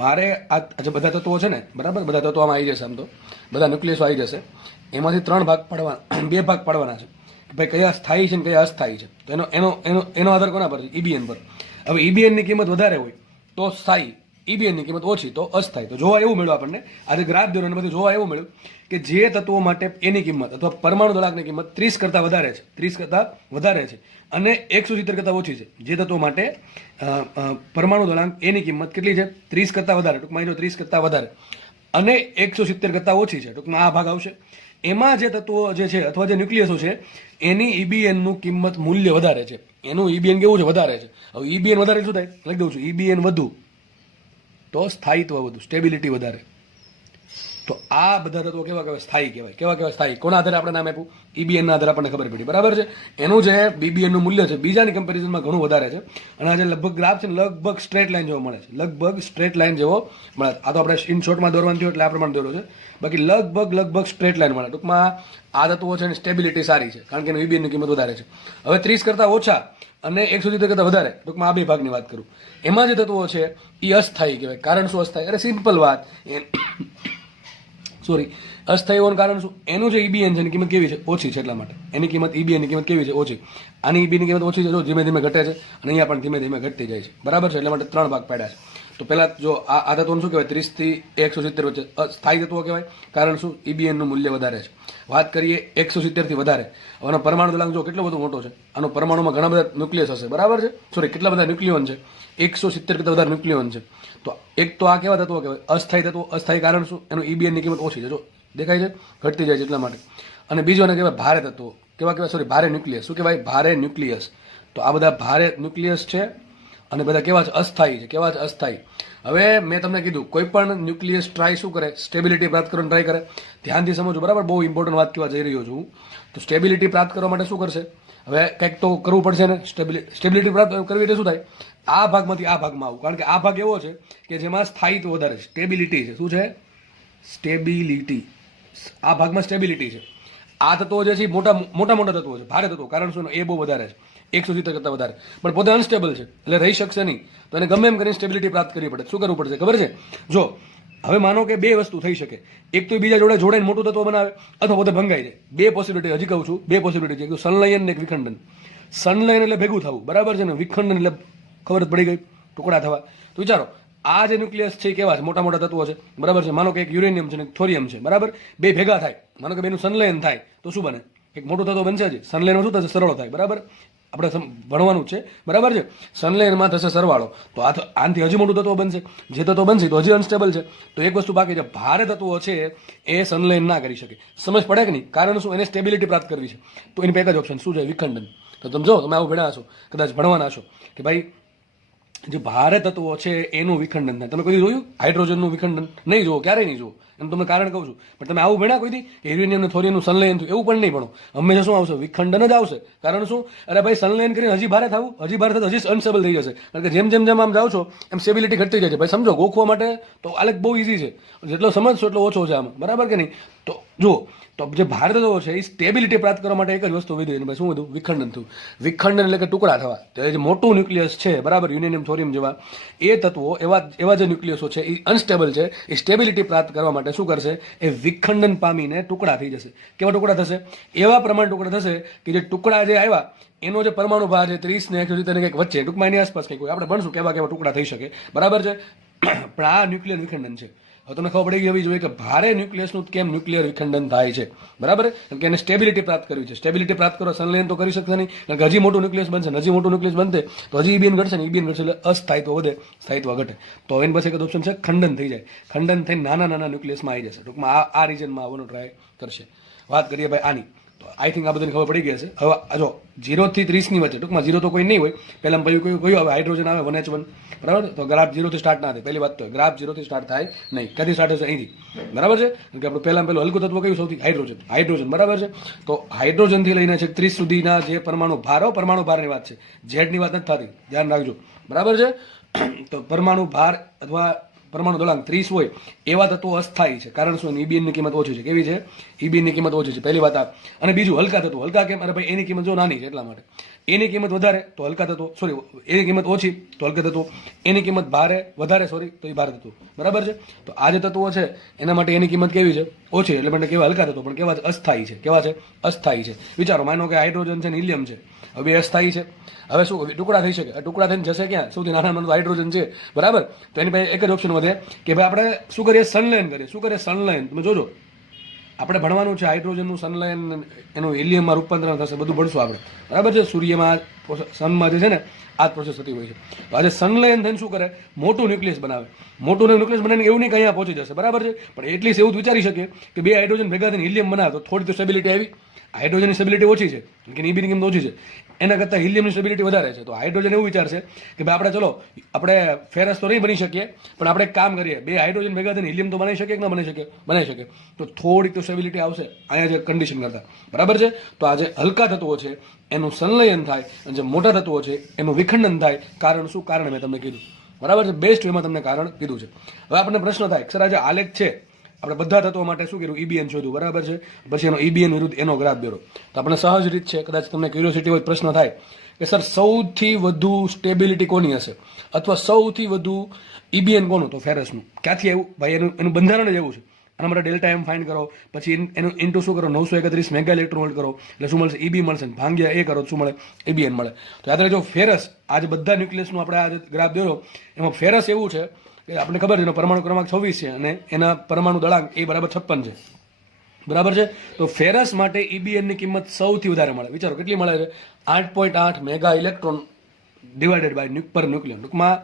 મારે આ જે બધા તત્વો છે ને, બરાબર, બધા તત્વો આમાં આવી જશે, આમ તો બધા ન્યુક્લિયસો આવી જશે. એમાંથી 3 ભાગ પાડવાના, 2 ભાગ પાડવાના છે કે ભાઈ કયા સ્થાયી છે ને કયા અસ્થાયી છે. તો એનો આધાર કોના પર છે? EBN પર. હવે EBN ની કિંમત વધારે હોય તો સ્થાયી, EBN ની કિંમત ઓછી તો અસ્થાયી. તો જોવા એવું મળ્યું આપણને, આજે ગ્રાફ દોર્યો અને બધું જોવા એવું મળ્યું કે જે તત્વો માટે એની કિંમત અથવા પરમાણુ દળાંકની કિંમત 30 કરતાં વધારે છે, 30 કરતાં વધારે છે, અને 170 કરતાં ઓછી છે. જે તત્વો માટે પરમાણુ દળાંક એની કિંમત કેટલી છે? 30 કરતાં વધારે, ટૂંકમાં 30 કરતાં વધારે, અને 170 કરતાં ઓછી છે, ટૂંકમાં આ ભાગ આવશે. એમાં જે તત્વો જે છે અથવા જે ન્યુક્લિયસો છે એની EBN નું કિંમત મૂલ્ય વધારે છે. એનું EBN કેવું છે? વધારે છે. હવે EBN વધારે શું થાય? લખી દઉં છું, EBN વધુ તો સ્થાયિત્વ વધુ, સ્ટેબિલિટી વધારે. તો આ બધા તત્વો કેવા કહેવાય? સ્થાયી કહેવાય. કેવા સ્થાયી? કોના આધારે આપણે નામ આપ્યું? EBN ના આધારે આપણને ખબર પડી, બરાબર છે. એનું જે BBN નું મૂલ્ય છે બીજાની કમ્પેરિઝનમાં ઘણું વધારે છે, અને આ જે લગભગ ગ્રાફ છે લગભગ સ્ટ્રેટ લાઈન જેવો મળે છે, લગભગ સ્ટ્રેટ લાઈન જેવો મળે. આ તો આપણે ઇનશોર્ટમાં દોરવાનું થયું એટલે આ પ્રમાણે દોર્યો છે, બાકી લગભગ સ્ટ્રેટ લાઈન મળે. ટૂંકમાં આ તત્વો છે ને સ્ટેબિલિટી સારી છે, કારણ કે એનું EBN ની કિંમત વધારે છે. હવે 30 કરતાં ઓછા અને 170 કરતાં વધારે, ટૂંકમાં આ 2 ભાગની વાત કરું. એમાં જે તત્વો છે એ અસ્થાયી કહેવાય. કારણ શું અસ્થાયી? અરે સિમ્પલ વાત, અસ્થાયી હોવાનું કારણ શું? એનું જે EBN છે એની કિંમત કેવી છે? ઓછી છે, એટલા માટે એની કિંમત EBN ની કિંમત કેવી છે? ઓછી. આની EBN ની કિંમત ઓછી છે, જો ધીમે ધીમે ઘટે છે, અને અહીંયા પણ ધીમે ધીમે ઘટતી જાય છે, બરાબર છે. એટલા માટે 3 ભાગ પાડ્યા છે. તો પહેલા જો આ તત્વોનું શું કહેવાય? 30 થી 170 વચ્ચે સ્થાયી તત્વો કહેવાય. કારણ શું? EBN નું મૂલ્ય વધારે છે. વાત કરીએ 170 થી વધારે, આનો પરમાણુ દળાંક જો કેટલો બધો મોટો છે, આનો પરમાણુમાં ઘણા બધા ન્યુક્લિયસ હશે, બરાબર છે. કેટલા બધા ન્યુક્લિયોન છે? 170 કરતાં વધારે ન્યુક્લિયોન છે. તો એક તો આ કેવા તત્વો કહેવાય? અસ્થાયી તત્વો. અસ્થાયી કારણ શું? એનું EBN ની કિંમત ઓછી છે, જો દેખાય છે, ઘટતી જાય છે, એટલા માટે. અને બીજો એને કહેવાય ભારે તત્વો. ભારે ન્યુક્લિયસ. શું કહેવાય? ભારે ન્યુક્લિયસ. તો આ બધા ભારે ન્યુક્લિયસ છે, અને બધા કેવા છે? અસ્થાયી છે. કેવા છે? અસ્થાયી. હવે મેં તમને કીધું કોઈ પણ ન્યુક્લિયસ ટ્રાય શું કરે? સ્ટેબિલિટી પ્રાપ્ત કરવાની ટ્રાય કરે. ધ્યાનથી સમજો, બરાબર? બહુ ઇમ્પોર્ટન્ટ વાત કહેવા જઈ રહ્યો છું. તો સ્ટેબિલિટી પ્રાપ્ત કરવા માટે શું કરશે? હવે કંઈક તો કરવું પડશે ને. સ્ટેબિલિટી પ્રાપ્ત કરવી એટલે શું થાય? આ ભાગમાંથી આ ભાગમાં આવું, કારણ કે આ ભાગ એવો છે કે જેમાં સ્થાયિત્વ વધારે છે, સ્ટેબિલિટી છે. શું છે? સ્ટેબિલિટી. આ ભાગમાં સ્ટેબિલિટી છે. આ તત્વો જે છે મોટા મોટા તત્વો છે, ભારે તત્વો. કારણ શું? એ બહુ વધારે છે, 170 કરતાં વધારે, પણ પોતે અનસ્ટેબલ છે, એટલે રહી શકશે નહીં. તો એને ગમે એમ કરીને સ્ટેબિલિટી પ્રાપ્ત કરવી પડે. શું કરવું પડશે ખબર છે? જો હવે માનો કે બે વસ્તુ થઈ શકે. એક તો બીજા જોડે જોડાઈને મોટું તત્વ બનાવે, અથવા પોતે ભંગાઈ જાય. બે પોસિબિલિટી, હજી કહું છું, બે પોસિબિલિટી છે. એક સંલયન ને એક વિખંડન. સંલયન એટલે ભેગું થવું, બરાબર છે ને? વિખંડન એટલે ખબર જ પડી ગઈ, ટુકડા થવા. તો વિચારો, આ જે ન્યુક્લિયસ છે કેવા છે? મોટા મોટા તત્વો છે, બરાબર છે? માનો કે એક યુરેનિયમ છે ને એક થોરિયમ છે, બરાબર? બે ભેગા થાય, માનો કે બેનું સંલયન થાય તો શું બને? એક મોટું તત્વ બનશે જ. સંલયનમાં શું થશે? સરળ થાય, બરાબર? આપણે ભણવાનું છે, બરાબર છે? સંલયનમાં થશે સરવાળો, તો આનાથી હજી મોટું તત્વ બનશે. જે તત્વ બનશે તો હજી અનસ્ટેબલ છે. તો એક વસ્તુ બાકી છે, ભારે તત્વો છે એ સંલયન ના કરી શકે. સમજ પડે કે નહીં? કારણ શું? એને સ્ટેબિલિટી પ્રાપ્ત કરવી છે. તો એની એક જ ઓપ્શન શું છે? વિખંડન. તો તમે જો, તમે આવું ભણ્યા છો, કદાચ ભણવાના છો કે ભાઈ જે ભારે તત્વો છે એનું વિખંડન થાય. તમે કોઈ જોયું હાઇડ્રોજનનું વિખંડન? નહીં જુઓ, ક્યારેય નહીં જુઓ. એમ તમને કારણ કહું છું. પણ તમે આવું ભણ્યા કોઈ દી કે યુરેનિયમ ને થોરિયમનું સંલયન થયું? એવું પણ નહીં ભણો. હંમેશા શું આવશે? વિખંડન જ આવશે. કારણ શું? અરે ભાઈ, સંલયન કરીને હજી ભારે થવું, હજી ભારે થતું હજી અનસ્ટેબલ થઈ જશે. કારણ કે જેમ જેમ જેમ આમ જાઓ છો એમ સ્ટેબિલિટી ઘટતી જાય છે. ભાઈ સમજો, ગોખવા માટે તો આલેખ બહુ ઇઝી છે. જેટલો સમજશો એટલો ઓછો છે આમાં, બરાબર કે નહીં? તો જુઓ, તો જે ભારે તત્વો છે એ સ્ટેબિલિટી પ્રાપ્ત કરવા માટે એક જ વસ્તુ વિધી, ભાઈ શું હતું? વિખંડન થયું. વિખંડન એટલે કે ટુકડા થવા. તો એ જે મોટું ન્યુક્લિયસ છે, બરાબર, યુરેનિયમ થોરિયમ જેવા એ તત્વો, એવા જે ન્યુક્લિયસો છે એ અનસ્ટેબલ છે. એ સ્ટેબિલિટી પ્રાપ્ત કરવા માટે શું કરશે? એ વિખંડન પામીને ટુકડા થઈ જશે. કેવા ટુકડા થશે? એવા પ્રમાણ ટુકડા થશે કે જે ટુકડા જે આવ્યા એનો જે પરમાણુ ભાર છે 30 ને 170 કંઈક વચ્ચે, ટૂંકમાં એની આસપાસ કંઈક હોય. આપણે ભણશું કેવા કેવા ટુકડા થઈ શકે, બરાબર છે? પણ આ ન્યુક્લિયર વિખંડન છે. હવે તમને ખબર પડી ગઈ જોઈએ કે ભારે ન્યુક્લિયસનું કેમ ન્યુક્લિયર વિખંડન થાય છે, બરાબર? કારણ કે એને સ્ટેબિલિટી પ્રાપ્ત કરવી છે. સ્ટેબિલિટી પ્રાપ્ત કરવા સંલયન તો કરી શકશે નહીં, કારણ કે હજી મોટું ન્યુક્લિયસ બનશે. હજી મોટું ન્યુક્લિયસ બનશે તો હજી ઈબીએન ઘટશે ને, ઈબીએન ઘટશે એટલે અસ્થાયિત્વ વધે, સ્થાયિત્વ ઘટે. તો એની પાસે એક જ ઓપ્શન છે, ખંડન થઈ જાય. ખંડન થઈને નાના નાના ન્યુક્લિયસમાં આવી જશે. ટૂંકમાં આ રીજનમાં આવવાનો ટ્રાય કરશે. વાત કરીએ ભાઈ આની, તો આઈ થિંક આ બધાને ખબર પડી ગઈ હશે. હવે જો 0 થી 30 ની વચ્ચે, ટૂંકમાં 0 તો કોઈ નહીં હોય. પહેલાં કયું આવે? હાઇડ્રોજન આવે 1H1, બરાબર? તો ગ્રાફ 0 થી સ્ટાર્ટ ના થાય. પહેલી વાત તો ગ્રાફ 0 થી સ્ટાર્ટ થાય નહીં. ક્યાંથી સ્ટાર્ટ થશે? અહીંથી, બરાબર છે? કારણ કે આપણે પહેલું હલકું તત્વ કયું? સૌથી હાઇડ્રોજન, બરાબર છે? તો હાઇડ્રોજનથી લઈને છે 30 સુધીના જે પરમાણુ ભારની વાત છે, ઝેડની વાત નથી થતી, ધ્યાન રાખજો, બરાબર છે? તો પરમાણુ ભાર અથવા પરમાણુ દળાંક 30 હોય એવા તત્વો અસ્થાયી છે. કારણ શું? ઈબીએનની કિંમત ઓછી છે. કેવી છે? ઈબીએનની કિંમત ઓછી છે, પહેલી વાત આ. અને બીજું, હલકા તત્વો. હલકા કેમ? અરે ભાઈ એની કિંમત જો નાની છે એટલા માટે. એની કિંમત વધારે તો હલકા તત્વો, સોરી, એની કિંમત ઓછી તો હલકા તત્વો. એની કિંમત વધારે, સોરી, તો એ ભારે તત્વો, બરાબર છે? તો આ જે તત્વો છે એના માટે એની કિંમત કેવી છે? ઓછી. એટલે માટે કેવા? હલકા તત્વો, પણ કેવા છે? અસ્થાયી છે. કેવા છે? અસ્થાયી છે. વિચારો, માનો કે હાઇડ્રોજન છે ને હિલિયમ છે, હવે અસ્થાયી છે. હવે શું ટુકડા થઈ શકે? ટુકડા થઈને જશે ક્યાં? સૌથી નાના નાનું હાઇડ્રોજન છે, બરાબર? તો એની પાસે એક જ ઓપ્શન વધે કે ભાઈ આપણે શું કરીએ? સંલયન કરીએ. શું કરીએ? સંલયન. તમે જોજો, આપણે ભણવાનું છે હાઇડ્રોજનનું સંલયન, એનું હિલિયમમાં રૂપાંતરણ થશે, બધું ભણશું આપણે, બરાબર છે? સૂર્યમાં, સનમાં જે છે ને આ જ પ્રોસેસ થતી હોય છે. તો આજે સંલયન થઈને શું કરે? મોટું ન્યુક્લિયસ બનાવે. મોટું ન્યુક્લિયસ બનાવીને એવું નહીં કે અહીંયા પહોંચી જશે, બરાબર છે? પણ એટલીસ્ટ એવું જ વિચારી શકે કે બે હાઇડ્રોજન ભેગા થઈને હિલિયમ બનાવે તો થોડી તો સ્ટેબિલિટી આવી. હાઇડ્રોજનની સ્ટેબિલિટી ઓછી છે, કારણ કે ઈબીની કિંમત ઓછી છે. એના કરતાં હિલિયમની સ્ટેબિલિટી વધારે છે. તો હાઇડ્રોજન એવું વિચારશે કે ભાઈ આપણે ફેરસ તો નહીં બની શકીએ, પણ આપણે એક કામ કરીએ, બે હાઇડ્રોજન ભેગા થઈને હિલિયમ તો બનાવી શકીએ કે ના બનાવી શકે. તો થોડીક તો સ્ટેબિલિટી આવશે અહીંયા જે કન્ડિશન કરતા, બરાબર છે? તો આ જે હલકા તત્વો છે એનું સંલયન થાય અને જે મોટા તત્વો છે એનું વિખંડન થાય. કારણ શું? કારણ મેં તમને કીધું, બરાબર છે? બેસ્ટ વેમાં તમને કારણ કીધું છે. હવે આપણને પ્રશ્ન થાય, સર આ જે આલેખ છે આપણે બધા તત્વો માટે શું કર્યું? ઈબીએન શોધ્યું, બરાબર છે? પછી એનો ઈબીએન વિરુદ્ધ એનો ગ્રાફ દોરો. તો આપણે સહજ રીત છે, કદાચ તમને ક્યુરિયોસિટી હોય, પ્રશ્ન થાય કે સર સૌથી વધુ સ્ટેબિલિટી કોની હશે, અથવા સૌથી વધુ ઈબીએન કોનું? તો ફેરસનું. ક્યાંથી આવ્યું? ભાઈ એનું બંધારણ જ એવું છે. આના માટે ડેલ્ટા એમ ફાઇન્ડ કરો, પછી એનું ઇન્ટુ શું કરો? 931 મેગા ઇલેક્ટ્રોન વોલ્ટ કરો, એટલે શું મળશે? ઈબી મળશે. ભાંગ્યા એ કરો, શું મળે? ઈબીએન મળે. તો યાદ રાખજો, ફેરસ, આજે બધા ન્યુક્લિયસનું આપણે આ ગ્રાફ દોરો, એમાં ફેરસ એવું છે કે આપણને ખબર છે એનો પરમાણુ ક્રમાંક 26 છે અને એના પરમાણુ દળાંક એ બરાબર 56 છે, બરાબર છે? તો ફેરસ માટે ઈબીએનની કિંમત સૌથી વધારે મળે. વિચારો કેટલી મળે છે? 8.8 મેગા ઇલેક્ટ્રોન ડિવાઇડેડ બાય પર ન્યુક્લિયન. ટૂંકમાં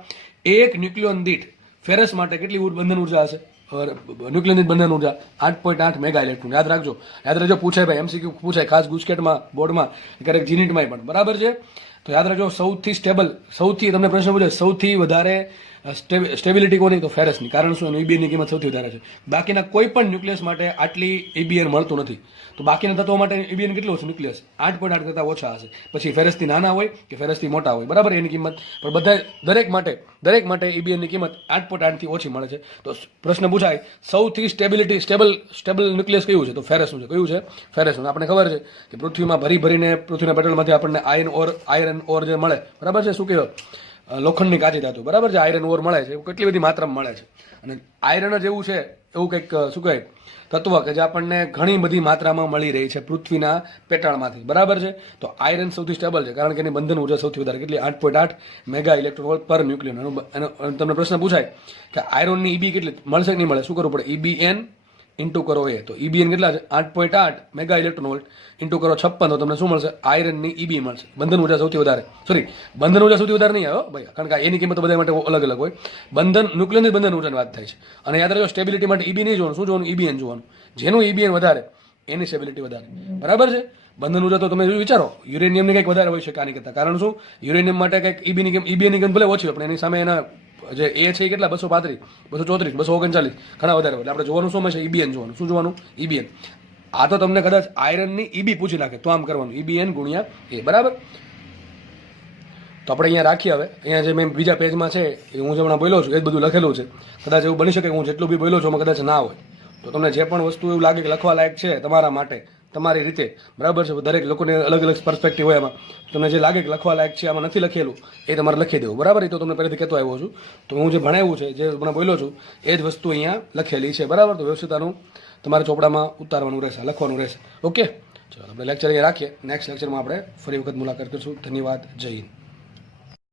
એક ન્યુક્લિયન દીઠ ફેરસ માટે કેટલી બંધન ઉર્જા હશે? ન્યુક્લિયન બંધન ઉર્જા 8.8 મેગા ઇલેક્ટ્રોન. યાદ રાખજો પૂછાય ભાઈ, એમસીક્યુ પૂછાય, ખાસ ગુજકેટમાં, બોર્ડમાં, ક્યારેક જીનીટમાં પણ, બરાબર છે? તો યાદ રાખજો સૌથી સ્ટેબલ, સૌથી તમને પ્રશ્ન પૂછે સૌથી વધારે સ્ટેબિલિટી કોની, તો ફેરસની. કારણ શું? એનું EBN ની કિંમત સૌથી વધારે છે. બાકીના કોઈ પણ ન્યુક્લિયસ માટે આટલી EBN મળતું નથી. તો બાકીના તત્વો માટે EBN કેટલું હશે? ન્યુક્લિયસ 8.8 કરતાં ઓછા હશે. પછી ફેરસથી નાના હોય કે ફેરસથી મોટા હોય, બરાબર, એની કિંમત પણ બધા દરેક માટે EBN ની કિંમત 8.8 થી ઓછી મળે છે. તો પ્રશ્ન પૂછાય સૌથી સ્ટેબલ ન્યુક્લિયસ કયું છે? તો ફેરસનું છે. કયું છે? ફેરસનું. આપણે ખબર છે કે પૃથ્વીમાં ભરીને પૃથ્વીના પેટ્રોલમાંથી આપણને આયરન ઓર જે મળે, બરાબર છે, શું કહેવાય, લોખંડની કાચી ધાતુ, બરાબર છે, આયરન ઓર મળે છે, એવું કેટલી બધી માત્રામાં મળે છે. અને આયરન જ એવું છે, એવું કંઈક શું કહેવાય તત્વ કે જે આપણને ઘણી બધી માત્રામાં મળી રહી છે પૃથ્વીના પેટાળમાંથી, બરાબર છે. તો આયરન સૌથી સ્ટેબલ છે કારણ કે એની બંધન ઉર્જા સૌથી વધારે, કેટલી? 8.8 મેગા ઇલેક્ટ્રોન વોલ્ટ પર ન્યુક્લિયન. તમને પ્રશ્ન પૂછાય કે આયરનની EB કેટલી મળશે કે નહીં મળે? શું કરવું પડે? EBN ઇન્ટુ કરો એ. તો EBN કેટલા છે? 8.8 મેગા ઇલેક્ટ્રોન વોલ્ટ ઇન્ટુ કરો 56, તો તમને શું મળશે? આયરનની EB મળશે. બંધન ઉર્જા સૌથી વધારે, બંધન ઉર્જા સૌથી વધારે નહીં આવ્યો ભાઈ, કારણ કે એની કિંમત બધા માટે અલગ અલગ હોય. ન્યુક્લિયરની બંધન ઉર્જાની વાત થાય છે. અને યાદ રાખજો સ્ટેબિલિટી માટે EB નહીં જોવાનું, શું જોવાનું? EBN જોવાનું. જેનું EBN વધારે એની સ્ટેબિલિટી વધારે, બરાબર છે. બંધન ઉર્જા તો તમે વિચારો યુરેનિયમની કંઈક વધારે હોય શકે આની કરતાં. કારણ શું? યુરેનિયમ માટે કંઈક EBN ની કિંમત ભલે ઓછી હોય પણ એની સામે એના જે એ છે એ કેટલા? 235, 234, 239, ઘણા વધારે હોય. એટલે આપણે જોવાનું શું છે? EBN જોવાનું. શું જોવાનું? EBN. આ તો તમને કદાચ આયરનની EB પૂછી નાખે તો આમ કરવાનું, EBN ગુણ્યા એ, બરાબર. તો આપણે અહીંયા રાખીએ. હવે અહીંયા જે મેં બીજા પેજમાં છે એ હું જે હમણાં બોલ્યો છું એ જ બધું લખેલું છે. કદાચ એવું બની શકે હું જેટલું બી બોલ્યો છું એમાં કદાચ ના હોય. તો તમને જે પણ વસ્તુ એવું લાગે કે લખવા લાયક છે તમારા માટે, તમારી રીતે, બરાબર છે, દરેક લોકોને અલગ અલગ પર્સપેક્ટિવ હોય એમાં. તમને જે લાગે કે લખવા લાયક છે, આમાં નથી લખેલું, એ તમારે લખી દેવું, બરાબર. એ તો તમને પહેલેથી કહેતો આવ્યો છું. તો હું જે ભણાવ્યું છે, જે હમણાં બોલ્યો છું એ જ વસ્તુ અહીંયા લખેલી છે, બરાબર. તો વ્યવસ્થિતાનું તમારે ચોપડામાં ઉતારવાનું રહેશે, લખવાનું રહેશે. ઓકે, ચાલો આપણે લેક્ચર અહીંયા રાખીએ. નેક્સ્ટ લેક્ચરમાં આપણે ફરી વખત મુલાકાત કરીશું. ધન્યવાદ. જય હિન્દ.